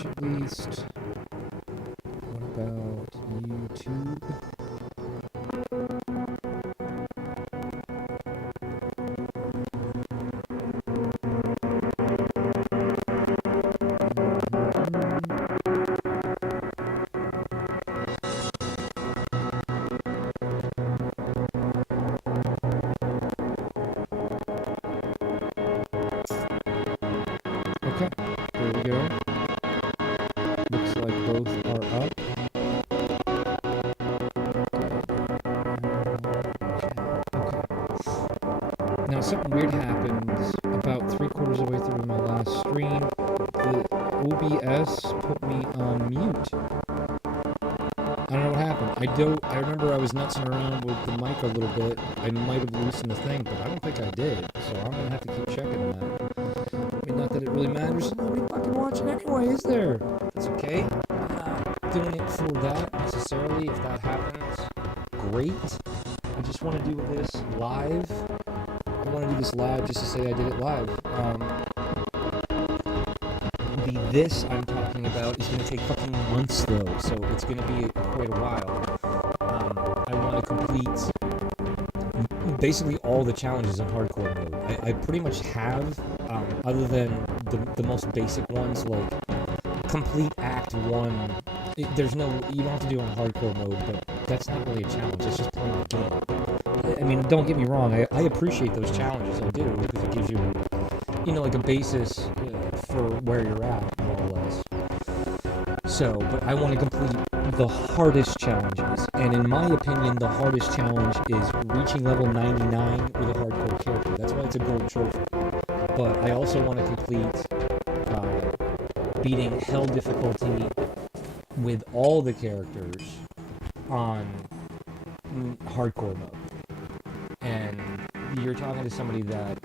Twitch at least. What about YouTube? Okay, there we go. Looks like both are up. Okay. Now something weird happened about 3/4 of the way through my last stream. The OBS put me on mute. I don't know what happened. I remember I was nutsing around with the mic a little bit. I might have loosened the thing, but I don't think I did. So I'm gonna have to keep checking that. I mean, not that it really matters. Nobody fucking watching anyway, is there? It's okay. I'm not doing it for that necessarily. If that happens, great. I just want to do this live. I want to do this live just to say I did it live. This I'm talking about is going to take fucking months though, so it's going to be quite a while. I want to complete basically all the challenges in hardcore mode. I pretty much have, other than the most basic ones, like complete Act 1. There's no, you don't have to do it on hardcore mode, but that's not really a challenge, it's just playing the game. I mean, don't get me wrong, I appreciate those challenges, I do, because it gives you, you know, like a basis for where you're at, more or less. So, but I want to complete the hardest challenges, and in my opinion, the hardest challenge is reaching level 99 with a hardcore character. That's why it's a gold trophy. But I also want to complete beating hell difficulty with all the characters on hardcore mode. And you're talking to somebody that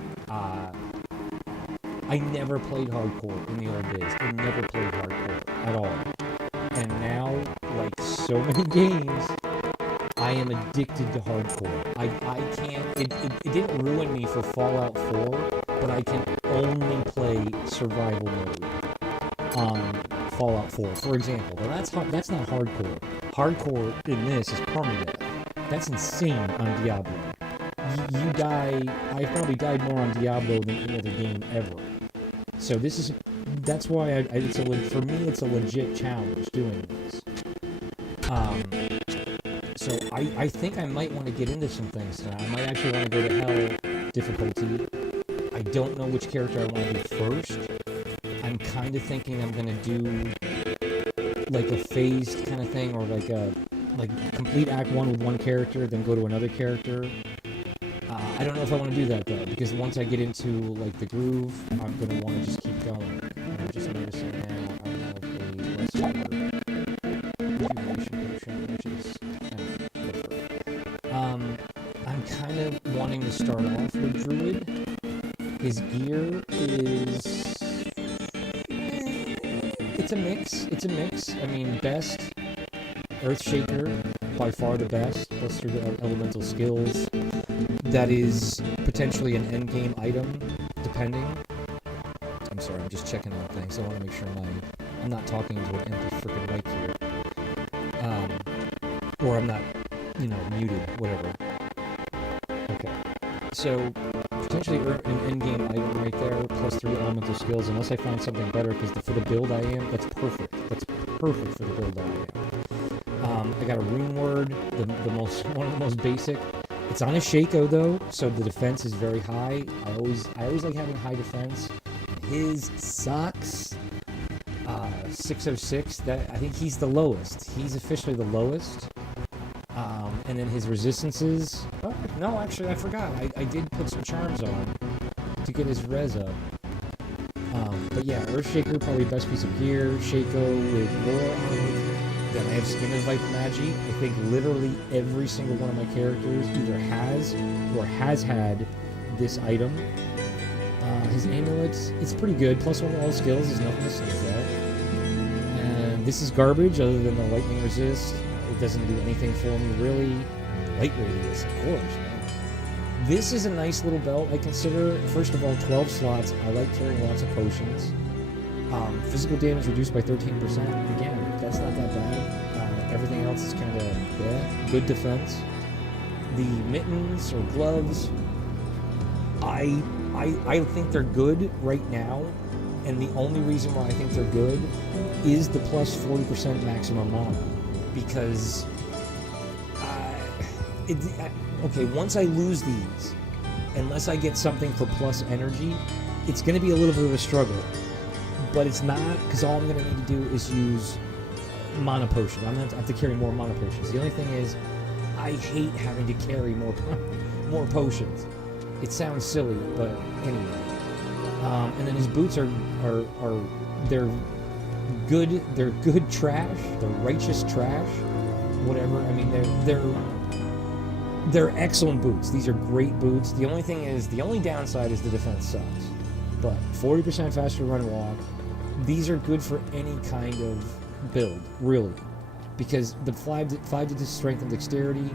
I never played hardcore in the old days. I never played hardcore at all. And now, like so many games, I am addicted to hardcore. I can't, it didn't ruin me for Fallout 4, but I can only play survival mode on Fallout 4, for example. Well, that's not hardcore. Hardcore in this is permadeath. That's insane on Diablo. You die, I've probably died more on Diablo than any other game ever. So that's why for me it's a legit challenge doing this. So I think I might want to get into some things tonight. I might actually want to go to hell difficulty. I don't know which character I want to do first. I'm kind of thinking I'm going to do like a phased kind of thing, or like complete Act 1 with one character, then go to another character. I don't know if I want to do that though, because once I get into like the groove, I'm going to want to just keep going. I'm just noticing now I have a lesser rejuvenation potion, which is I'm kind of wanting to start off with Druid. His gear is... It's a mix. I mean, best, Earthshaker, by far the best, plus through the elemental skills. That is potentially an endgame item, depending. I'm sorry, I'm just checking on things. I want to make sure I'm not talking into an empty freaking mic here. Or I'm not, muted, whatever. Okay. So, potentially an endgame item right there, plus 3 elemental skills, unless I find something better, because for the build I am, that's perfect. That's perfect for the build I am. I got a rune word, one of the most basic. It's on a Shaco though, so the defense is very high. I always like having high defense. His sucks. 606. I think he's the lowest. He's officially the lowest. And then his resistances. Oh, no, actually, I forgot. I did put some charms on to get his res up. But yeah, Earthshaker, probably best piece of gear. Shaco with Laura on it. Then I have Skin of Viper Magi. I think literally every single one of my characters either has or has had this item. His amulets, it's pretty good. Plus 1 to all skills is nothing to sneeze at. And this is garbage other than the lightning resist. It doesn't do anything for me really. Light radius, of course. Man. This is a nice little belt. I consider, first of all, 12 slots. I like carrying lots of potions. Physical damage reduced by 13%. Again, that's not that bad. Everything else is kind of good defense. The mittens or gloves, I think they're good right now, and the only reason why I think they're good is the plus 40% maximum mana, because okay, once I lose these, unless I get something for plus energy, it's going to be a little bit of a struggle. But it's not, because all I'm going to need to do is use mana potion. I'm going to have to carry more mana potions. The only thing is, I hate having to carry more potions. It sounds silly, but anyway. And then his boots are they're good. They're good trash. They're righteous trash. Whatever. I mean, they're excellent boots. These are great boots. The only thing is, the only downside is the defense sucks. But 40% faster run and walk. These are good for any kind of build, really, because the 5 to strength and dexterity,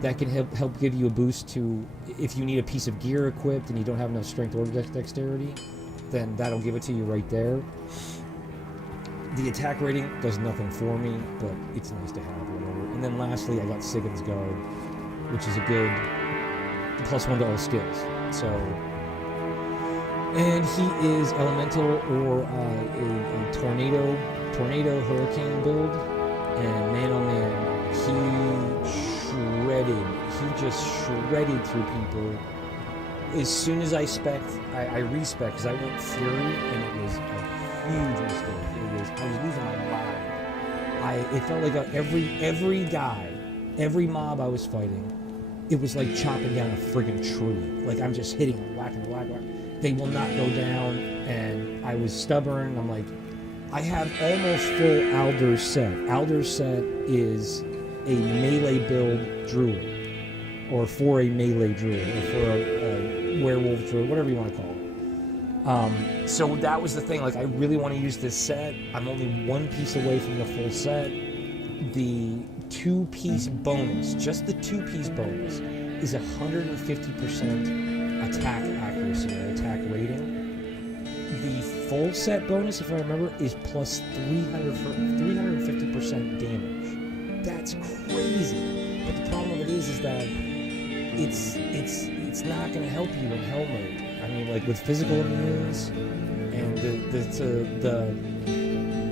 that can help give you a boost to, if you need a piece of gear equipped and you don't have enough strength or dexterity, then that'll give it to you right there. The attack rating does nothing for me, but it's nice to have, whatever. And then lastly, I got Sigyn's Guard, which is a good +1 to all skills. So, and he is elemental or a tornado hurricane build, and man oh man, he just shredded through people. As soon as I respec, because I went Fury, and it was a huge mistake. I was losing my mind. It felt like every mob I was fighting, it was like chopping down a friggin' tree. Like, I'm just hitting them, whack. They will not go down, and I was stubborn. I'm like, I have almost full Alder's set. Alder's set is a melee build druid, or for a melee druid, or for a werewolf druid, whatever you want to call it. So that was the thing. Like, I really want to use this set. I'm only one piece away from the full set. The 2-piece bonus, just the 2-piece bonus, is 150% attack accuracy or attack rating. The full set bonus, if I remember, is plus 350% damage. That's crazy. But the problem with it is that it's not going to help you in hell mode. I mean, like with physical immunes and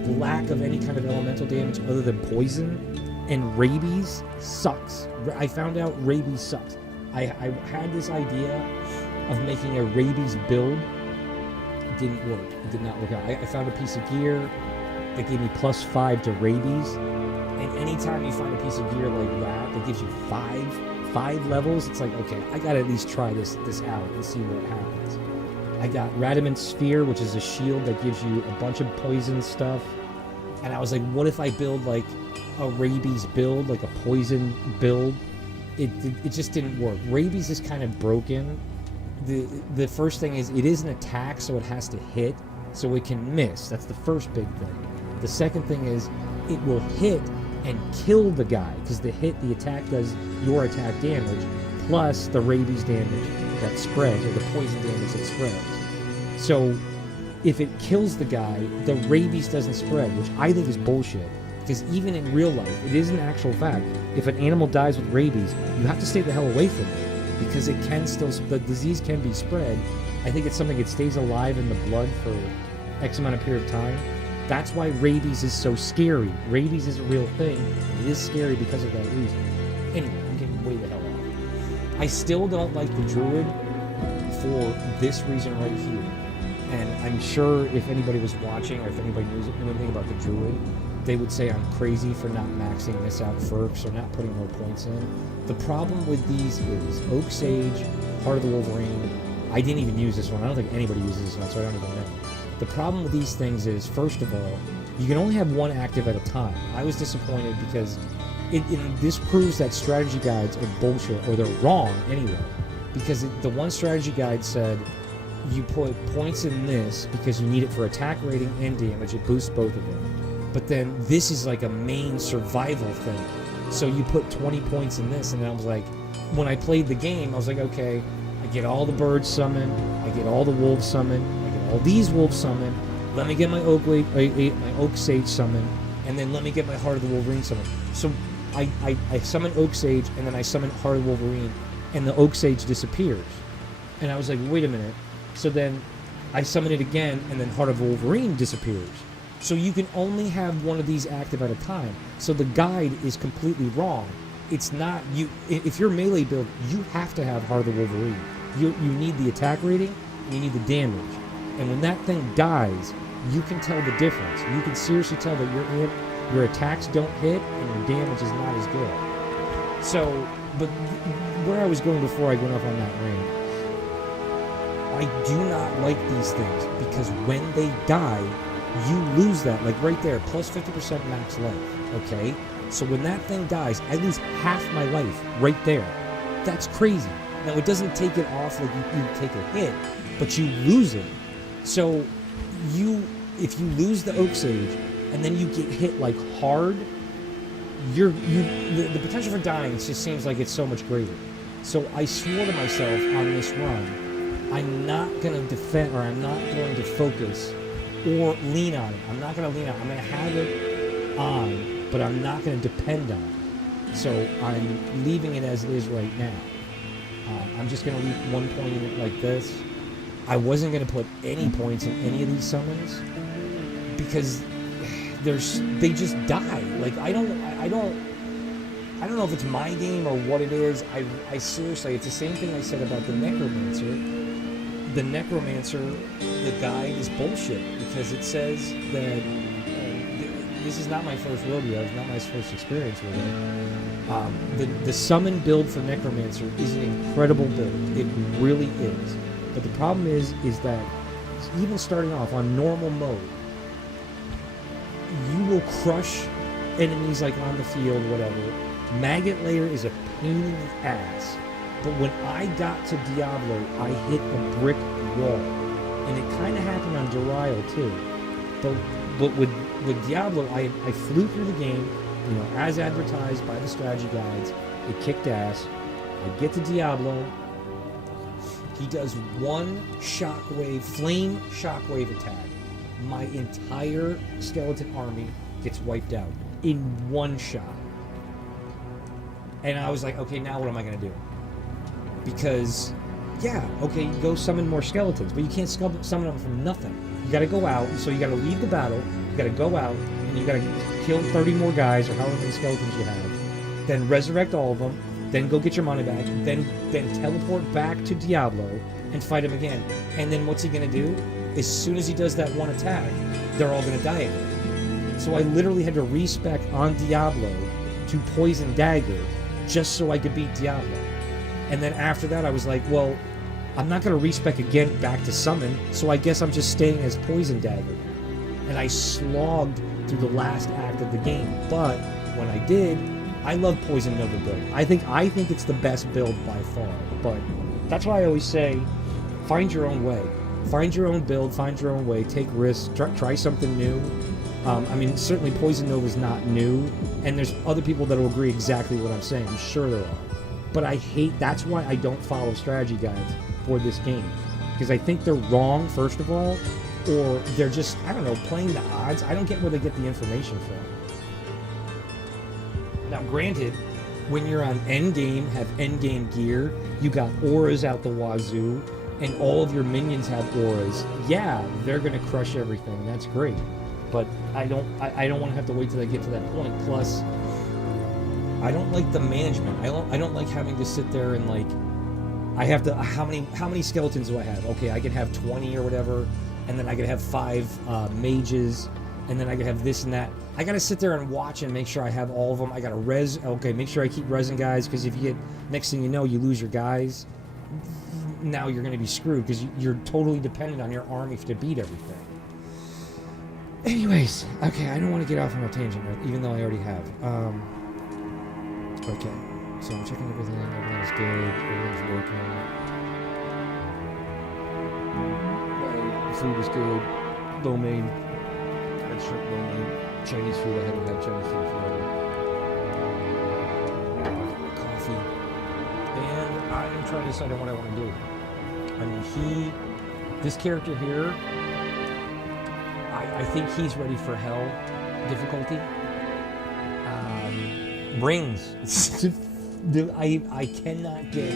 the lack of any kind of elemental damage other than poison, and rabies sucks. I found out rabies sucks. I had this idea of making a rabies build. It didn't work. It did not work out. I found a piece of gear that gave me +5 to rabies, and anytime you find a piece of gear like that gives you five levels, it's like, okay, I gotta at least try this out and see what happens. I got Radiant's Sphere, which is a shield that gives you a bunch of poison stuff, and I was like, what if I build like a rabies build, like a poison build? It just didn't work. Rabies is kind of broken. The first thing is, it is an attack, so it has to hit, so it can miss. That's the first big thing. The second thing is, it will hit and kill the guy, because the attack does your attack damage, plus the rabies damage that spreads, or the poison damage that spreads. So, if it kills the guy, the rabies doesn't spread, which I think is bullshit. Because even in real life, it is an actual fact. If an animal dies with rabies, you have to stay the hell away from it, because it can still, the disease can be spread. I think it's something that stays alive in the blood for X amount of period of time. That's why rabies is so scary. Rabies is a real thing. It is scary because of that reason. Anyway, I'm getting way the hell off. I still don't like the druid for this reason right here. And I'm sure if anybody was watching, or if anybody knew anything about the druid, they would say I'm crazy for not maxing this out first, or not putting more points in. The problem with these is Oak Sage, Heart of the Wolverine. I didn't even use this one. I don't think anybody uses this one, so I don't even know. The problem with these things is, first of all, you can only have one active at a time. I was disappointed because this proves that strategy guides are bullshit, or they're wrong anyway. Because the one strategy guide said, you put points in this because you need it for attack rating and damage. It boosts both of them. But then this is like a main survival thing. So you put 20 points in this, and I was like, when I played the game, I was like, okay, I get all the birds summoned, I get all the wolves summoned, I get all these wolves summoned, let me get my my Oak Sage summon, and then let me get my Heart of the Wolverine summon. So I summon Oak Sage, and then I summon Heart of the Wolverine, and the Oak Sage disappears. And I was like, wait a minute. So then I summon it again, and then Heart of the Wolverine disappears. So you can only have one of these active at a time. So the guide is completely wrong. It's not you. If you're melee build, you have to have Heart of the Wolverine. You need the attack rating, and you need the damage. And when that thing dies, you can tell the difference. You can seriously tell that your attacks don't hit and your damage is not as good. So, but where I was going before I went off on that rant, I do not like these things because when they die, you lose that. Like right there, plus 50% max life, okay? So when that thing dies, I lose half my life right there. That's crazy. Now, it doesn't take it off like you take a hit, but you lose it. So if you lose the Oak Sage and then you get hit like hard, the potential for dying just seems like it's so much greater. So I swore to myself on this run, I'm not going to defend, or I'm not going to focus or lean on it. I'm not going to lean on it. I'm going to have it on, but I'm not going to depend on it. So I'm leaving it as it is right now. I'm just going to leave 1 point in it like this. I wasn't going to put any points in any of these summons because they just die. Like I don't know if it's my game or what it is. I seriously, it's the same thing I said about the Necromancer. The Necromancer, the guide is bullshit because it says that this is not my first rodeo. It's not my first experience with it. The summon build for Necromancer is an incredible build. It really is. But the problem is that even starting off on normal mode, you will crush enemies like on the field, whatever. Maggot Layer is a pain in the ass. But when I got to Diablo, I hit a brick wall. And it kind of happened on Darial too. But with Diablo, I flew through the game, as advertised by the strategy guides. It kicked ass. I get to Diablo. He does one shockwave, flame shockwave attack. My entire skeleton army gets wiped out in one shot. And I was like, okay, now what am I going to do? Because, yeah, okay, you go summon more skeletons, but you can't summon them from nothing. You got to go out, so you got to leave the battle, you got to go out, and you got to kill 30 more guys, or however many skeletons you have, then resurrect all of them, then go get your money back, then teleport back to Diablo and fight him again. And then what's he going to do? As soon as he does that one attack, they're all going to die again. So I literally had to respec on Diablo to Poison Dagger just so I could beat Diablo. And then after that, I was like, well, I'm not going to respec again back to Summon, so I guess I'm just staying as Poison Dagger. And I slogged through the last act of the game. But when I did, I love Poison Nova build. I think it's the best build by far. But that's why I always say, find your own way. Find your own build, find your own way, take risks, try something new. Certainly Poison Nova is not new, and there's other people that will agree exactly what I'm saying. I'm sure there are. But that's why I don't follow strategy guides for this game. Because I think they're wrong, first of all, or they're just, playing the odds. I don't get where they get the information from. Now, granted, when you're on endgame, have endgame gear, you got auras out the wazoo, and all of your minions have auras. Yeah, they're going to crush everything. That's great. But I don't want to have to wait till I get to that point. Plus, I don't like the management. I don't like having to sit there and I have to, how many skeletons do I have? Okay, I can have 20 or whatever, and then I can have 5 mages, and then I can have this and that. I gotta sit there and watch and make sure I have all of them. I gotta make sure I keep resing guys, because if you get, next thing you know, you lose your guys, now you're gonna be screwed, because you're totally dependent on your army to beat everything. Anyways, okay, I don't want to get off on a tangent, even though I already have. Okay, so I'm checking everything. Everything's good. Everything's working. My food is good. Lo mein. Red shrimp lo mein. Chinese food. I haven't had Chinese food forever. Coffee. And I'm trying to decide on what I want to do. This character here, I think he's ready for hell difficulty. Rings. I cannot get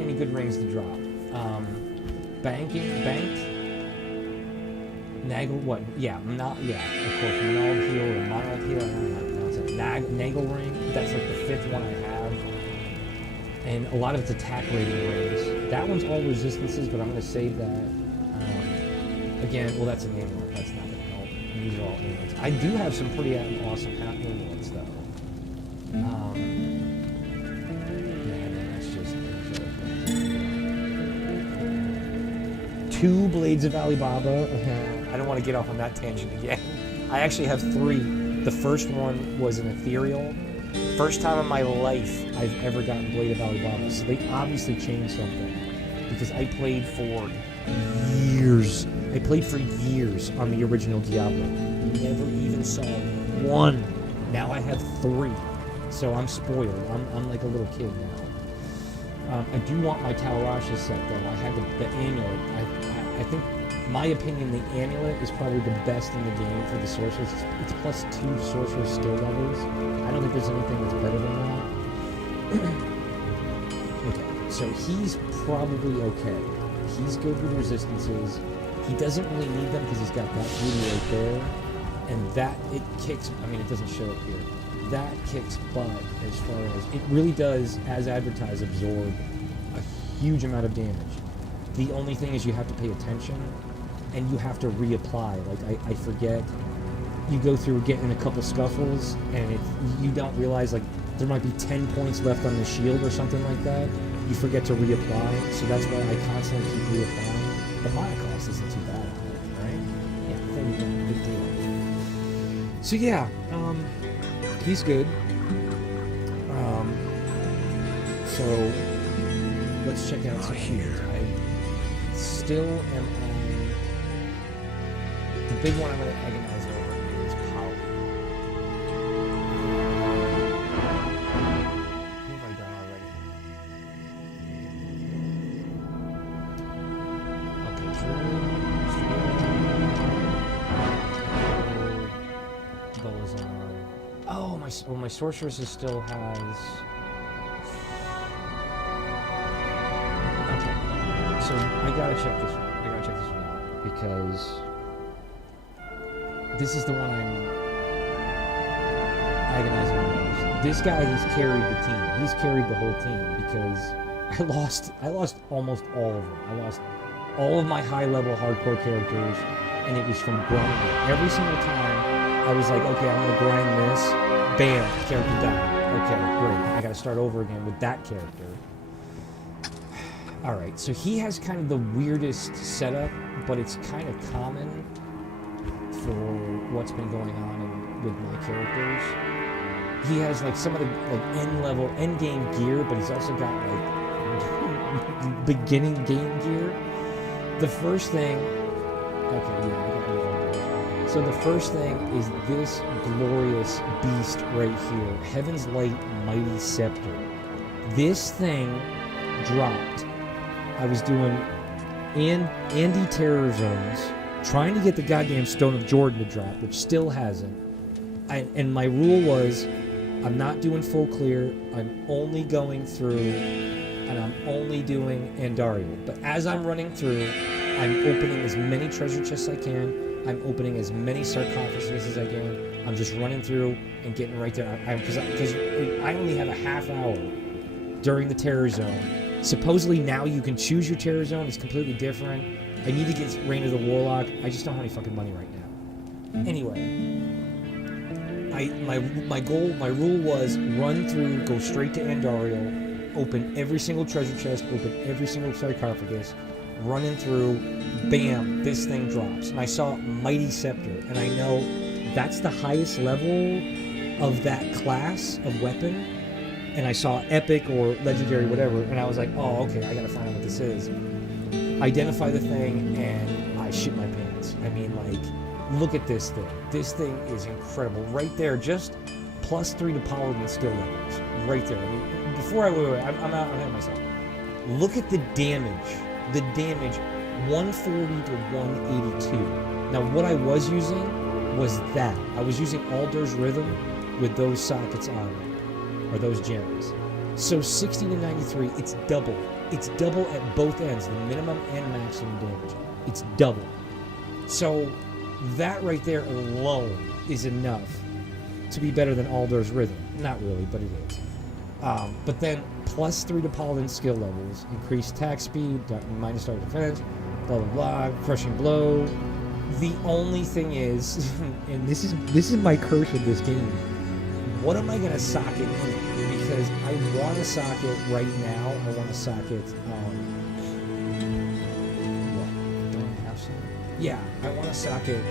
any good rings to drop. Banked. Nagel, what? Yeah, not, yeah, of course, Monald Heel or Monald Heel, I don't know how to pronounce it. Nagel ring, that's like the 5th one I have. And a lot of it's attack rating rings. That one's all resistances, but I'm going to save that. Again, well, that's an amulet, that's not going to help. These are all amulets. I do have some pretty awesome amulets, though. Man, that's just... 2 Blades of Alibaba. I don't want to get off on that tangent again. I actually have 3. The first one was an ethereal. First time in my life I've ever gotten Blade of Alibaba. So they obviously changed something. Because I played for years. I played for years on the original Diablo. Never even saw 1. Now I have 3. So I'm spoiled. I'm like a little kid now. I do want my Talrasha set though. I had the amulet. I think, my opinion, the amulet is probably the best in the game for the sorcerers. It's plus 2 sorcerer skill levels. I don't think there's anything that's better than that. Okay, so he's probably okay. He's good with resistances. He doesn't really need them because he's got that beauty right there. And that, it kicks, I mean, it doesn't show up here. That kicks butt as far as, it really does, as advertised, absorb a huge amount of damage. The only thing is you have to pay attention, and you have to reapply. Like, I forget, you go through getting a couple scuffles, and you don't realize, like, there might be 10 points left on the shield or something like that. You forget to reapply, so that's why I constantly keep reapplying. The mana cost isn't too bad, right? Yeah, 30 big deal. So yeah, he's good. So let's check out some shields. I still am on the big one. I'm going to agonize over is power. Who have I done already? Okay, true. Those are. Oh, my sorceress still has. So I gotta check this one. Out because this is the one I'm agonizing the most. This guy, he's carried the team. He's carried the whole team because I lost almost all of them. I lost all of my high-level hardcore characters, and it was from grinding. Every single time, I was like, okay, I'm gonna grind this. Bam, character died. Okay, great. I gotta start over again with that character. Alright, so he has kind of the weirdest setup, but it's kind of common for what's been going on with my characters. He has like some of the like end game gear, but he's also got like beginning game gear. The first thing, okay, yeah, I got it all. So the first thing is this glorious beast right here, Heaven's Light Mighty Scepter. This thing dropped. I was doing Andy Terror Zones, trying to get the goddamn Stone of Jordan to drop, which still hasn't. And my rule was, I'm not doing full clear, I'm only going through, and I'm only doing Andariel. But as I'm running through, I'm opening as many treasure chests as I can, I'm opening as many sarcophagus as I can, I'm just running through and getting right there. Because I only have a half hour during the Terror Zone. Supposedly now you can choose your Terror Zone. It's completely different. I need to get Reign of the Warlock. I just don't have any fucking money right now. Anyway, my rule was run through, go straight to Andariel, open every single treasure chest, open every single sarcophagus, running through, bam, this thing drops. And I saw Mighty Scepter, and I know that's the highest level of that class of weapon. And I saw epic or legendary, whatever, and I was like, oh, okay, I gotta find out what this is. Identify the thing, and I shit my pants. I mean, like, look at this thing. This thing is incredible. Right there, just +3 to paladin skill levels. Right there. I mean, before I'm ahead of myself. Look at the damage. The damage, 140 to 182. Now, what I was using was that. I was using Alder's Rhythm with those sockets on it, or those gems. So 60 to 93, it's double. It's double at both ends, the minimum and maximum damage. It's double. So that right there alone is enough to be better than Alder's Rhythm. Not really, but it is. But then +3 to Paladin skill levels, increased attack speed, minus target defense, blah blah blah, crushing blow. The only thing is, and this is my curse with this game, what am I gonna socket in? Because I want to socket right now. I want to socket. What? Don't I have some? Yeah, I want to socket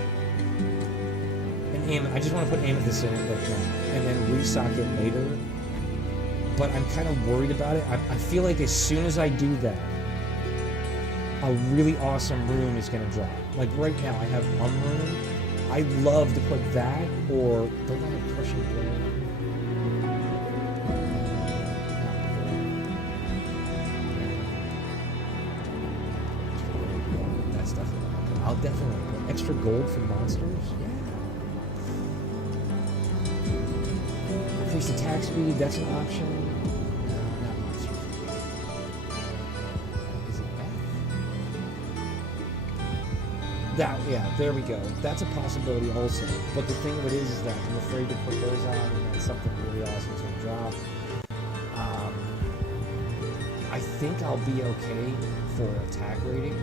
an aim. I just want to put Amethyst in it right now, and then re-socket later. But I'm kind of worried about it. I feel like as soon as I do that, a really awesome rune is going to drop. Like right now, I have rune. I love to put that, or don't I have Crushing Blow? That's definitely. I'll definitely put extra gold for monsters. Yeah. Increased attack speed. That's an option. Yeah, there we go. That's a possibility also. But the thing of it is that I'm afraid to put those on and then something really awesome is going to drop. I think I'll be okay for attack rating.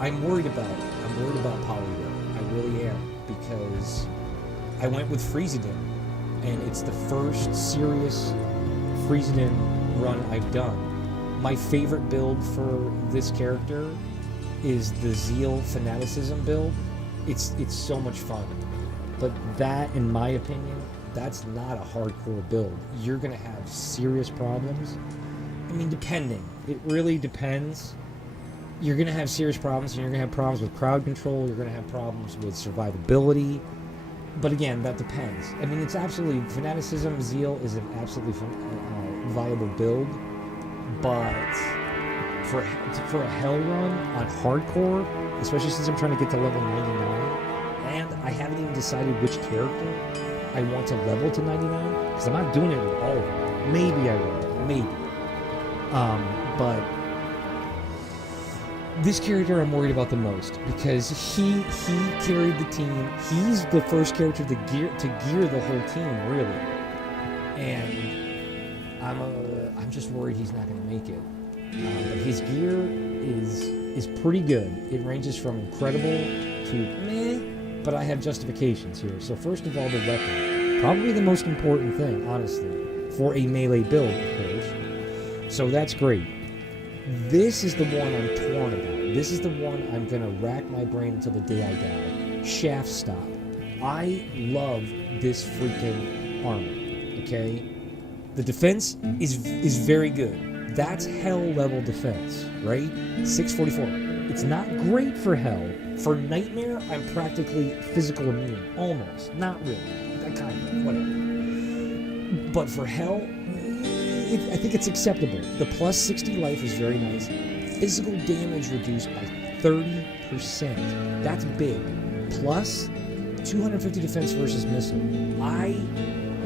I'm worried about Polydor. I really am, because I went with Freezidin, and it's the first serious Freezidin run I've done. My favorite build for this character is the Zeal Fanaticism build. It's so much fun. But that, in my opinion, that's not a hardcore build. You're gonna have serious problems. I mean, depending. It really depends. You're gonna have serious problems, and you're gonna have problems with crowd control. You're gonna have problems with survivability. But again, that depends. I mean, it's absolutely, Fanaticism Zeal is an absolutely viable build. But for a hell run on hardcore, especially since I'm trying to get to level 99, and I haven't even decided which character I want to level to 99, because I'm not doing it with all of them. Maybe I will, maybe. But this character I'm worried about the most, because he carried the team. He's the first character to gear the whole team, really. And I'm just worried he's not going to make it. But his gear is pretty good. It ranges from incredible to meh, but I have justifications here. So first of all, the weapon. Probably the most important thing, honestly, for a melee build, of course. So that's great. This is the one I'm torn about. This is the one I'm going to rack my brain until the day I die. Shaft Stop. I love this freaking armor, okay? The defense is very good. That's hell level defense, right? 644. It's not great for hell. For nightmare, I'm practically physical immune. Almost. Not really. That kind of, whatever. But for hell, I think it's acceptable. The plus 60 life is very nice. Physical damage reduced by 30%. That's big. Plus 250 defense versus missile. I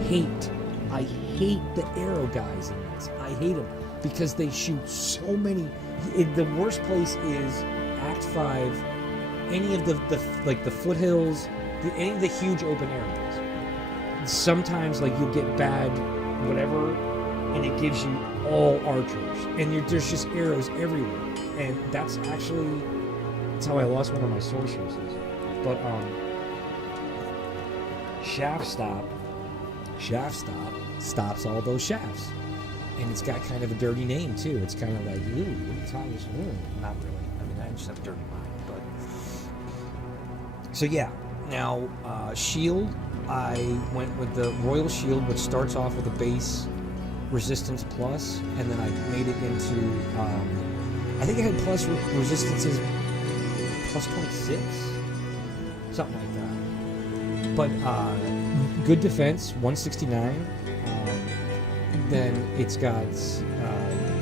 hate the arrow guys in this. I hate them. Because they shoot so many. The worst place is Act 5, any of the foothills, any of the huge open areas. Sometimes you'll get bad whatever, and it gives you all archers, and there's just arrows everywhere. And that's how I lost one of my sorceresses. But Shaft Stop stops all those shafts. And it's got kind of a dirty name, too. It's kind of like, ooh, Thomas, not really. I mean, I just have a dirty mind, but... So, yeah. Now, Shield, I went with the Royal Shield, which starts off with a base resistance plus, and then I made it into, I think I had plus resistances plus 26? Something like that. But, good defense, 169. Then it's got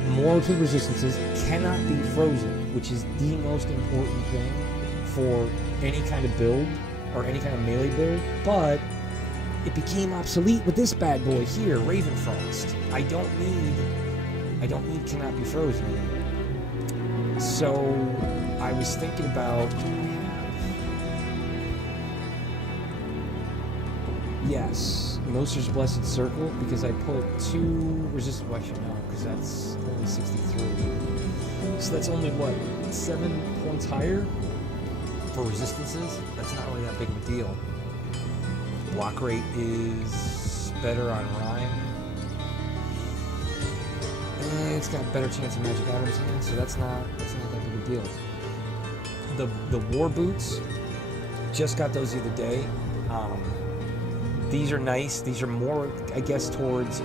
more to resistances, cannot be frozen, which is the most important thing for any kind of build, or any kind of melee build, but it became obsolete with this bad boy here, Ravenfrost. I don't need cannot be frozen anymore. So I was thinking about, yes, Moser's Blessed Circle, because I put 2 resistance, well, actually no, because that's only 63. So that's only, what, 7 points higher for resistances? That's not really that big of a deal. Block rate is better on Rhyme. And it's got a better chance of magic items in, so that's not that big a deal. The War Boots, just got those the other day. These are nice. These are more, I guess, towards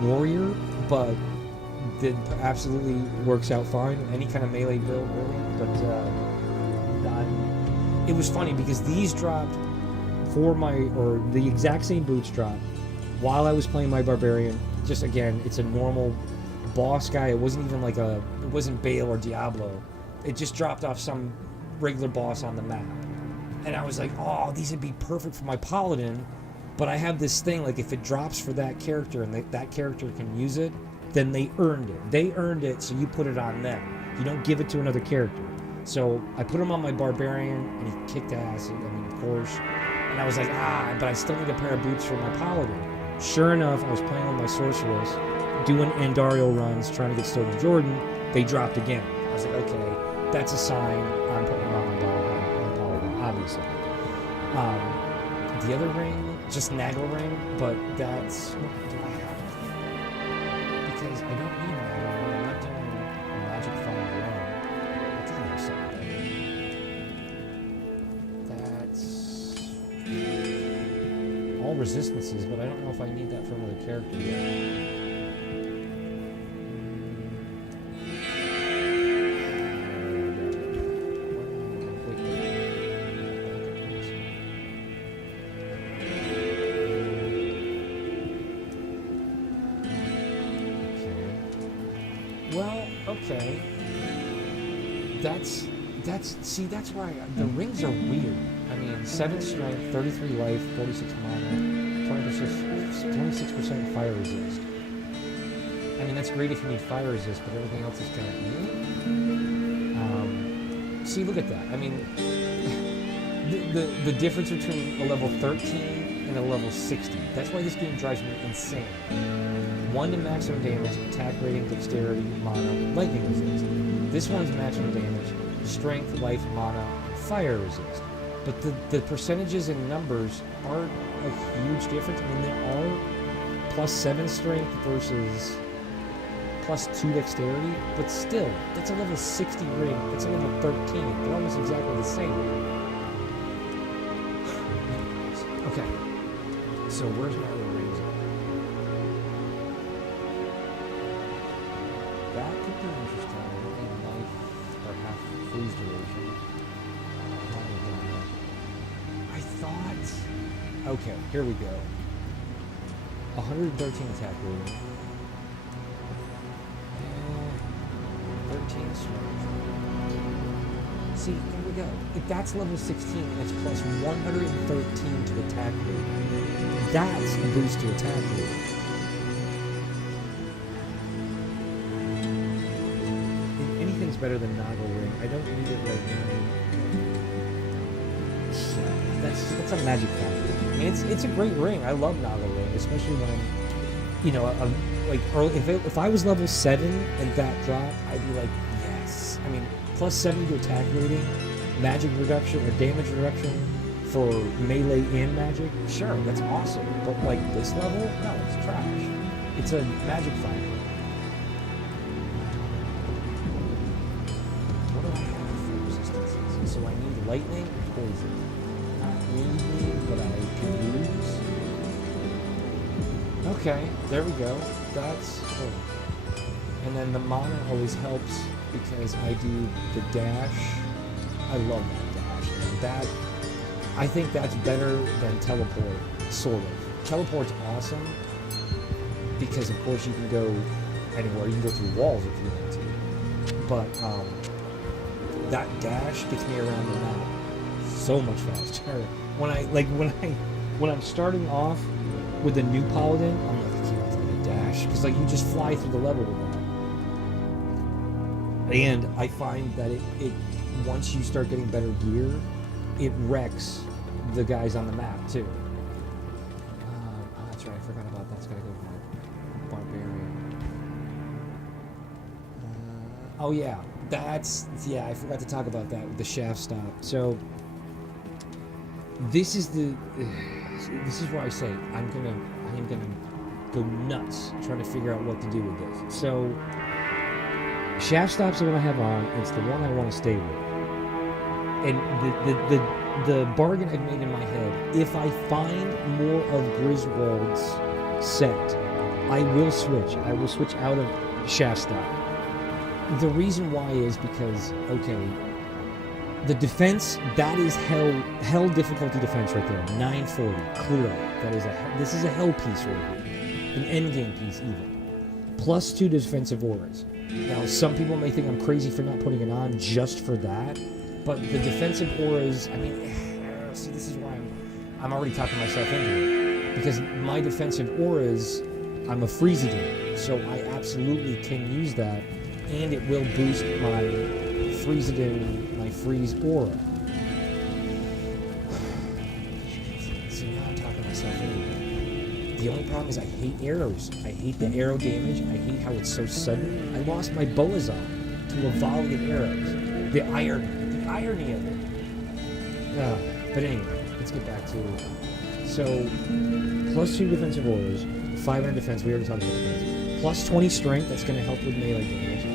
warrior, but it absolutely works out fine. Any kind of melee build, really. But it was funny because these dropped for the exact same boots dropped while I was playing my barbarian. Just again, it's a normal boss guy. It wasn't even like it wasn't Bale or Diablo. It just dropped off some regular boss on the map. And I was like, oh, these would be perfect for my Paladin, but I have this thing, like if it drops for that character and that character can use it, then they earned it. They earned it, so you put it on them. You don't give it to another character. So I put him on my Barbarian, and he kicked ass, I mean, of course. And I was like, but I still need a pair of boots for my Paladin. Sure enough, I was playing with my Sorceress, doing Andariel runs, trying to get Stolen Jordan. They dropped again. I was like, okay, that's a sign I'm putting them on my Paladin, obviously. The other ring, just Nagel ring, but that's, what do I have? Because I don't need Nagel ring. I'm not doing Magic Fire alone. I think I have something. That's all resistances, but I don't know if I need that for another character yet. Okay, that's why the rings are weird. I mean, 7 strength, 33 life, 46 mana, 26% fire resist. I mean, that's great if you need fire resist, but everything else is kind of see, look at that. I mean, the difference between a level 13 and a level 60. That's why this game drives me insane. 1 to maximum damage, attack rating, dexterity, mana, lightning resist. This one's maximum damage, strength, life, mana, fire resist. But the percentages and numbers aren't a huge difference. I mean, there are plus 7 strength versus plus 2 dexterity, but still, that's a level 60 ring. That's a level 13. They're almost exactly the same. Okay, so where's my other rings? That could be interesting. In life or half freeze duration. I thought. Okay, here we go. 113 attack rating. 13 strength. See, there we go. If that's level 16, it's plus 113 to attack rating. That's a boost to attack rating. Better than Nagel ring. I don't need it right now. That's a magic factor. I mean, it's a great ring. I love Nagel ring, especially when, you know, like early. If I was level 7 and that dropped, I'd be like, yes. I mean, plus 7 to attack rating, magic reduction or damage reduction for melee and magic. Sure, that's awesome. But like this level, no, it's trash. It's a magic fighter. So I need lightning and poison. Not really, but I can use. Okay, there we go. That's cool. And then the mana always helps because I do the dash. I love that dash. And that, I think that's better than teleport, sort of. Teleport's awesome because of course you can go anywhere. You can go through walls if you want to. But that dash gets me around the map so much faster. When I'm starting off with a new paladin, I'm like, I can't take a dash because like you just fly through the level with that. And I find that it once you start getting better gear, it wrecks the guys on the map too. Oh, that's right, I forgot about that. It's gotta go with my barbarian. Oh yeah, I forgot to talk about that with the shaft stop. So this is where I say I am gonna go nuts trying to figure out what to do with this. So shaft stops the one I have on. It's the one I want to stay with. And the bargain I've made in my head, if I find more of Griswold's set, I will switch. I will switch out of shaft stop. The reason why is because, okay, the defense, that is hell difficulty defense right there. 940, clearly. This is a hell piece right here. An endgame piece even. Plus 2 defensive auras. Now, some people may think I'm crazy for not putting it on just for that, but the defensive auras, I mean, see, this is why I'm already talking myself into it. Because my defensive auras, I'm a Freezidin, so I absolutely can use that, and it will boost my Freezidin, my Freeze aura. See, now I'm talking myself into it. The only problem is I hate arrows. I hate the arrow damage. I hate how it's so sudden. I lost my Boazon to a volley of arrows. The irony of it. But anyway, let's get back to it. So, plus 2 defensive auras, 500 defense, we already talked about defense. Plus 20 strength, that's going to help with melee damage.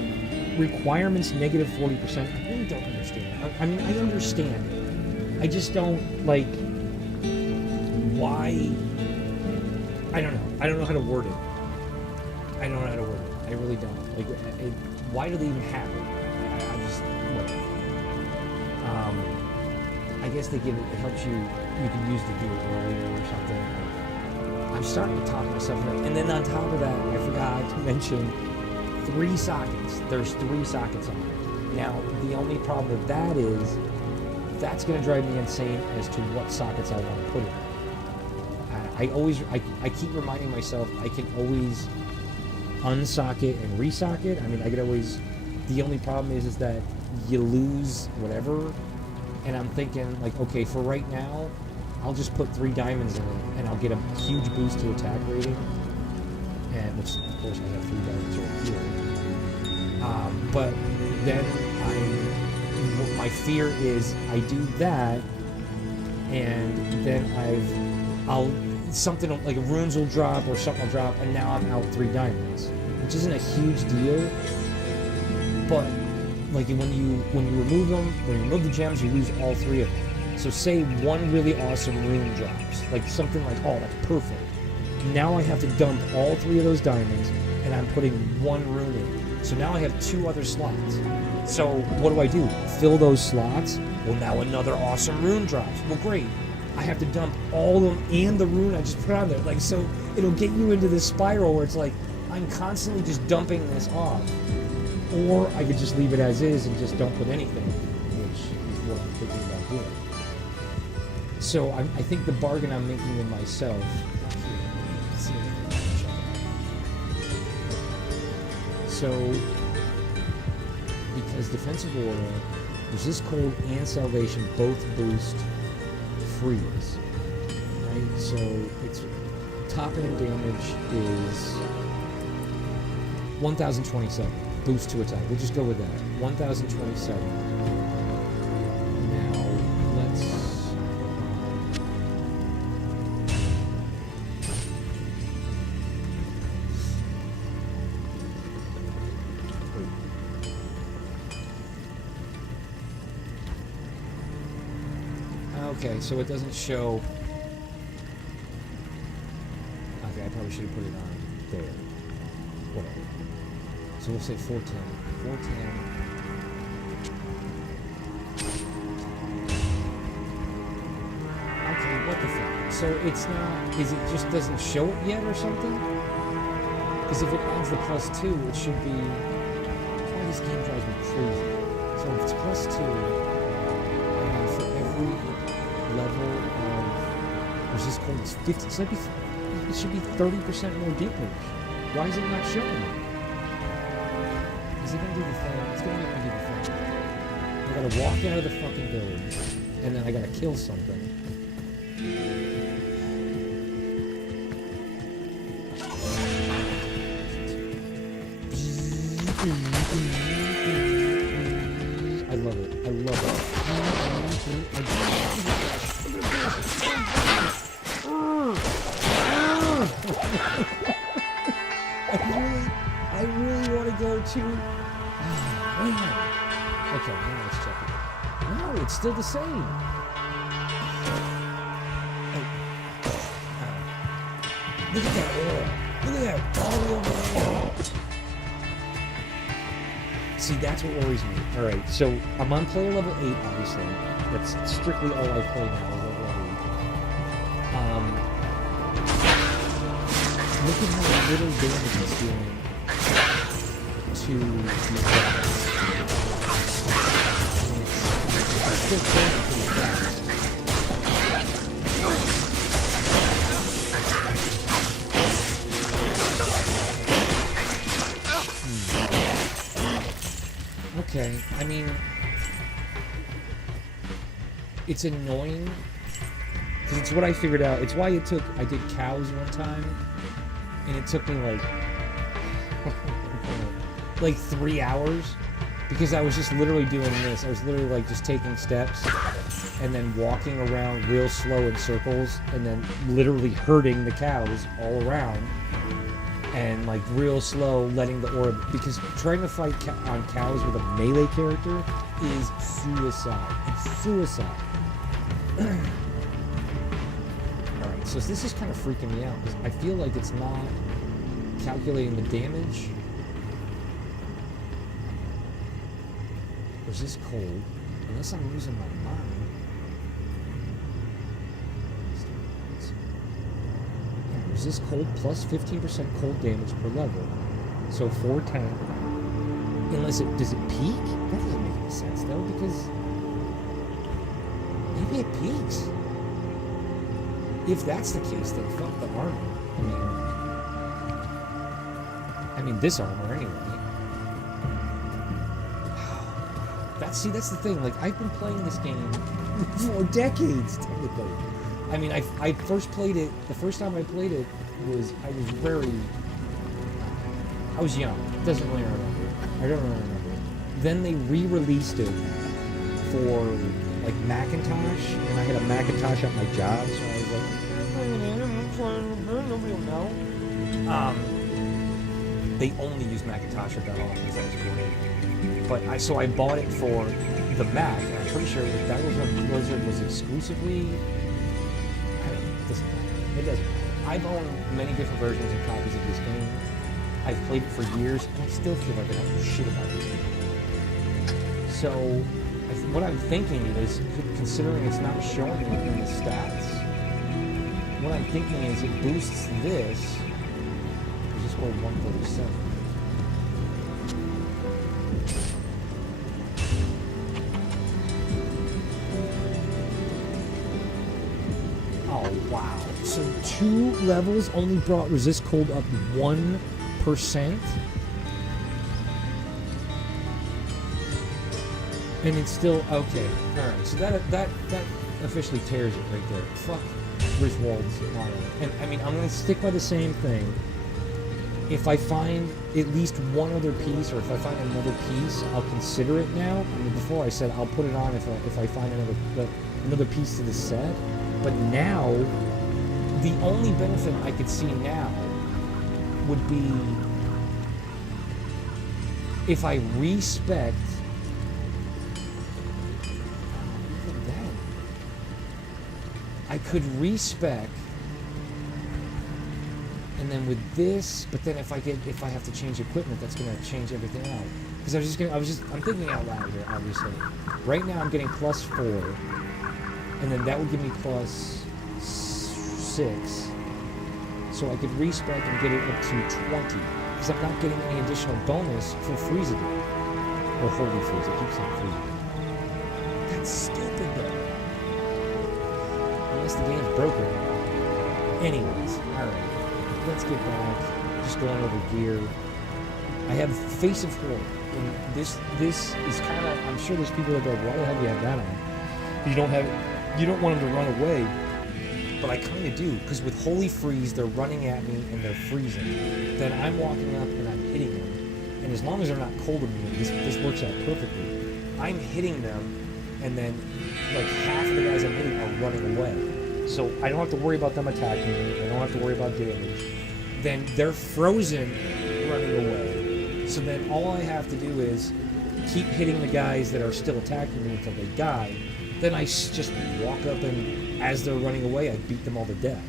Requirements, negative 40%. I really don't understand. I mean, I understand it. I just don't, like, why... I don't know. I don't know how to word it. I don't know how to word it. I really don't. Like, why do they even have it? I just... Whatever. I guess they give it, it helps you can use the gear earlier or something. I'm starting to talk myself into it. And then on top of that, I forgot to mention 3 sockets. There's 3 sockets on it. Now, the only problem with that is that's going to drive me insane as to what sockets I want to put in. I keep reminding myself I can always unsocket and resocket. I mean, I could always, the only problem is that you lose whatever. And I'm thinking, like, okay, for right now, I'll just put 3 diamonds in it, and I'll get a huge boost to attack rating. And, which, of course, I have 3 diamonds right here. But then my fear is I do that, and then something like runes will drop or something will drop, and now I'm out 3 diamonds, which isn't a huge deal, but like when you remove them, when you remove the gems, you lose all 3 of them. So say one really awesome rune drops, like something like, oh, that's perfect. Now I have to dump all 3 of those diamonds, and I'm putting 1 rune in. So now I have 2 other slots. So what do? Fill those slots? Well, now another awesome rune drops. Well, great. I have to dump all of them and the rune I just put on there. Like, so it'll get you into this spiral where it's like, I'm constantly just dumping this off. Or I could just leave it as is and just don't put anything, which is what I'm thinking about doing. So I think the bargain I'm making with myself. So, because defensive aura, resist cold and salvation both boost freeze, right? So its top end damage is 1027. Boost to attack. We'll just go with that. 1027. Now, let's... Okay, so it doesn't show... Okay, I probably should have put it on there. Whatever. So we'll say 410. 410. Okay, what the fuck? So it's not... Is it just doesn't show it yet or something? Because if it adds the +2, it should be... Why this game drives me crazy. So if it's +2, and then for every level of resist cold, it's 50. So it should be 30% more damage. Why is it not showing me? Is it gonna do the thing? It's gonna make me do the thing. I gotta walk out of the fucking village, and then I gotta kill something. I love it. I love it. I really want to go to... Okay, now let's check it. No, it's still the same. Look at that oil. Look at that oil. See, that's what worries me. Alright, so I'm on player level 8, obviously. That's strictly all I play now. Look at how little damage it's doing to these guys. It's still pretty fast. Okay, I mean, it's annoying because it's what I figured out. It's why I did cows one time, and it took me like 3 hours because I was just literally doing this. I was literally like just taking steps and then walking around real slow in circles and then literally herding the cows all around. And like real slow, letting the aura, because trying to fight on cows with a melee character is suicide. It's suicide. Alright, so this is kind of freaking me out because I feel like it's not calculating the damage. Or is this cold? Unless I'm losing my mind. Resist cold plus 15% cold damage per level. So 410. Unless does it peak? That doesn't make any sense though, because maybe it peaks. If that's the case, then fuck the armor. I mean this armor anyway. That's the thing. Like I've been playing this game for decades, technically. I mean, I first played it, the first time I played it I was young. It doesn't really remember. I don't really remember. Then they re-released it for, like, Macintosh, and I had a Macintosh at my job, so I was like, nobody will know. They only use Macintosh at that all because that was great. But I bought it for the Mac, and I'm pretty sure that was when Blizzard was exclusively... It doesn't. I've owned many different versions and copies of this game. I've played it for years, and I still feel like I don't know shit about this game. So, what I'm thinking is, considering it's not showing me in the stats, what I'm thinking is it boosts this. I just rolled 137. Wow. So 2 levels only brought resist cold up 1%. And it's still okay. Alright, so that officially tears it right there. Fuck Griswold's motto. And I mean I'm gonna stick by the same thing. If I find at least one other piece, or if I find another piece, I'll consider it now. I mean before I said I'll put it on if I find another piece to the set. But now, the only benefit I could see now would be if I respect. Even then, I could respec, and then with this. But then if I have to change equipment, that's gonna change everything out. Because I'm thinking out loud here. Obviously, right now I'm getting +4. And then that would give me +6. So I could respec and get it up to 20. Because I'm not getting any additional bonus for freeze again. Or holy freeze. I keep saying freeze. That's stupid though. Unless the game's broken. Anyways, alright. Let's get back. Just going over gear. I have Face of Horror. And this is kind of, I'm sure there's people that go, why the hell do you have that on? You don't want them to run away. But I kind of do, because with Holy Freeze, they're running at me and they're freezing. Then I'm walking up and I'm hitting them. And as long as they're not cold immune, this works out perfectly. I'm hitting them, and then like half of the guys I'm hitting are running away. So I don't have to worry about them attacking me. I don't have to worry about damage. Then they're frozen running away. So then all I have to do is keep hitting the guys that are still attacking me until they die. Then I just walk up and as they're running away, I beat them all to death.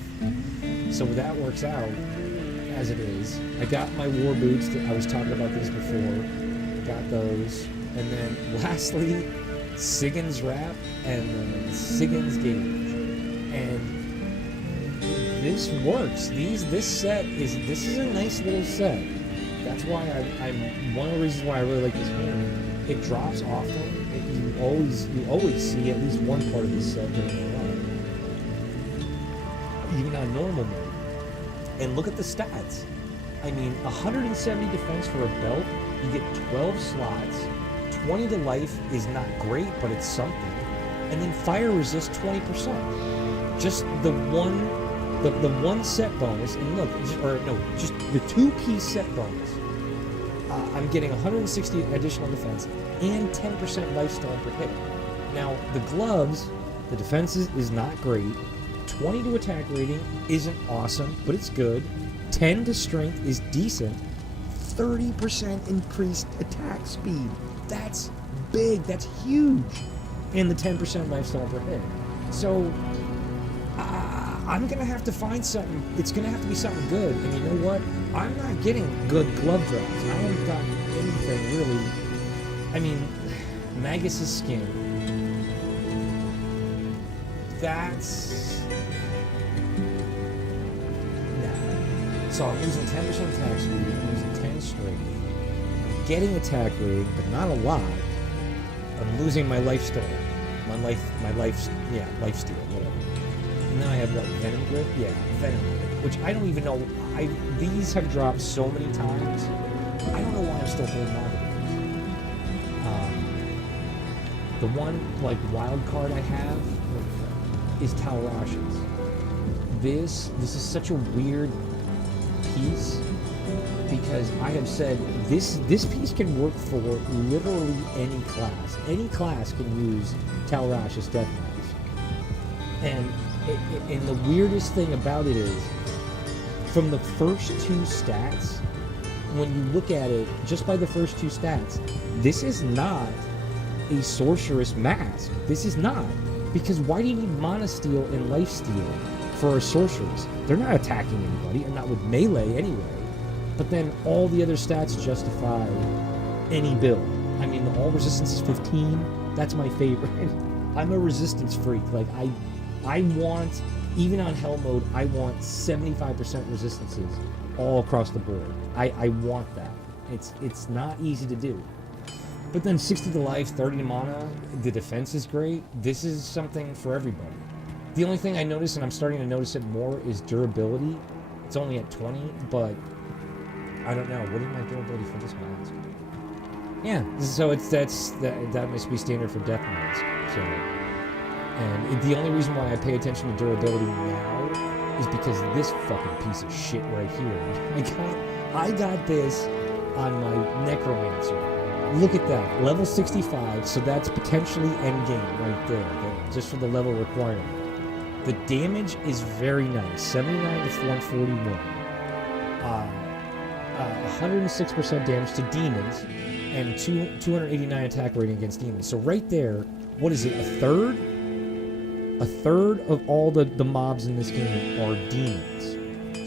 So that works out as it is. I got my war boots. I was talking about this before. Got those. And then lastly, Sigyn's Wrap and then Sigyn's Gauge. And this works. This set is a nice little set. That's why I'm one of the reasons why I really like this game. It drops often. You always see at least one part of this set going on, even on normal mode. And look at the stats. I mean, 170 defense for a belt. You get 12 slots. 20 to life is not great, but it's something. And then fire resist 20%. Just the one set bonus. And look, just the 2-piece set bonus. I'm getting 160 additional defense and 10% lifesteal per hit. Now, the gloves, the defense is not great. 20 to attack rating isn't awesome, but it's good. 10 to strength is decent. 30% increased attack speed. That's big. That's huge. And the 10% lifesteal per hit. So, I'm going to have to find something. It's going to have to be something good. And you know what? I'm not getting good glove drops. I haven't got anything really. I mean, Magus's skin. That's... Nah. So I'm losing 10% attack speed. I'm losing 10 strength. I'm getting attack rating, but not a lot. I'm losing my lifesteal. Lifesteal, whatever. And then I have, what, Venom Grip? Yeah, Venom Grip, which I don't even know. These have dropped so many times. I don't know why I'm still holding on to these. The one, like, wild card I have is Talrash's. This is such a weird piece because I have said this piece can work for literally any class. Any class can use Talrash's Death Mask. And the weirdest thing about it is, from the first 2 stats, when you look at it, just by the first 2 stats, this is not a sorceress mask. This is not. Because why do you need Mana Steal and Life Steal for a sorceress? They're not attacking anybody, and not with melee anyway. But then all the other stats justify any build. I mean, the all resistance is 15. That's my favorite. I'm a resistance freak. Like, I want, even on hell mode, I want 75% resistances all across the board. I want that. It's not easy to do. But then 60 to life, 30 to mana, the defense is great. This is something for everybody. The only thing I notice, and I'm starting to notice it more, is durability. It's only at 20, but I don't know. What is my durability for this mask? Yeah, so that must be standard for death mask. So, and the only reason why I pay attention to durability now is because this fucking piece of shit right here. I got this on my Necromancer. Look at that, level 65, so that's potentially endgame right there, just for the level requirement. The damage is very nice, 79 to 141. 106% damage to demons, and 289 attack rating against demons. So right there, what is it, a third? A third of all the mobs in this game are demons.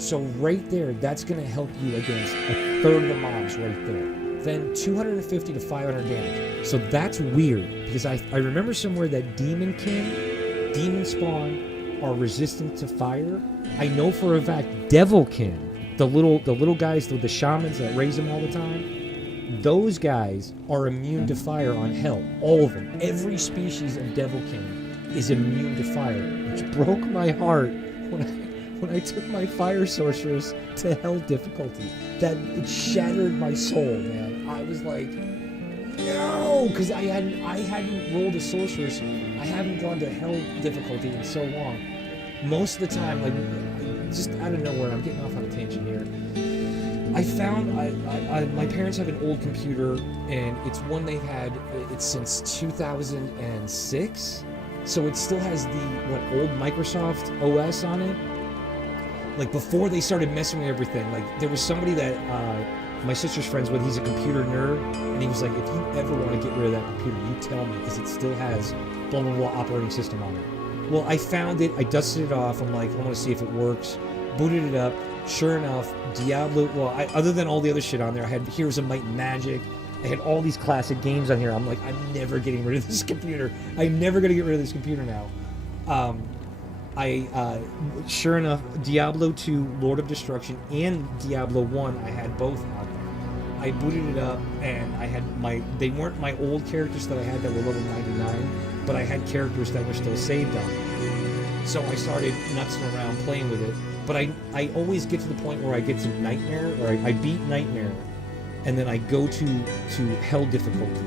So right there, that's going to help you against a third of the mobs right there. Then 250 to 500 damage. So that's weird, because I remember somewhere that Demon Spawn are resistant to fire. I know for a fact Devilkin, the little guys with the shamans that raise them all the time, Those guys are immune to fire on hell. All of them. Every species of Devilkin is immune to fire, which broke my heart when I took my fire sorceress to hell difficulty. That it shattered my soul, man. I was like, no, because I hadn't rolled a sorceress. I haven't gone to hell difficulty in so long. Most of the time, like, just out of nowhere, I'm getting off on a tangent here. I found my parents have an old computer, and it's one they've had it's since 2006, so it still has the old Microsoft OS on it. Like before they started messing with everything, like there was somebody that my sister's friends with. He's a computer nerd, and he was like, if you ever want to get rid of that computer, you tell me, because it still has blah blah blah operating system on it. Well, I found it. I dusted it off. I'm like, I want to see if it works. Booted it up. Sure enough, Diablo. Well, other than all the other shit on there, I had Heroes of Might and Magic. I had all these classic games on here. I'm like, I'm never getting rid of this computer. I'm never gonna get rid of this computer now. Sure enough, Diablo 2, Lord of Destruction, and Diablo 1, I had both on. I booted it up, and I had they weren't my old characters that I had that were level 99, but I had characters that were still saved on. So I started nutsing around playing with it. But I always get to the point where I get to Nightmare, or I beat Nightmare, and then I go to Hell difficulty.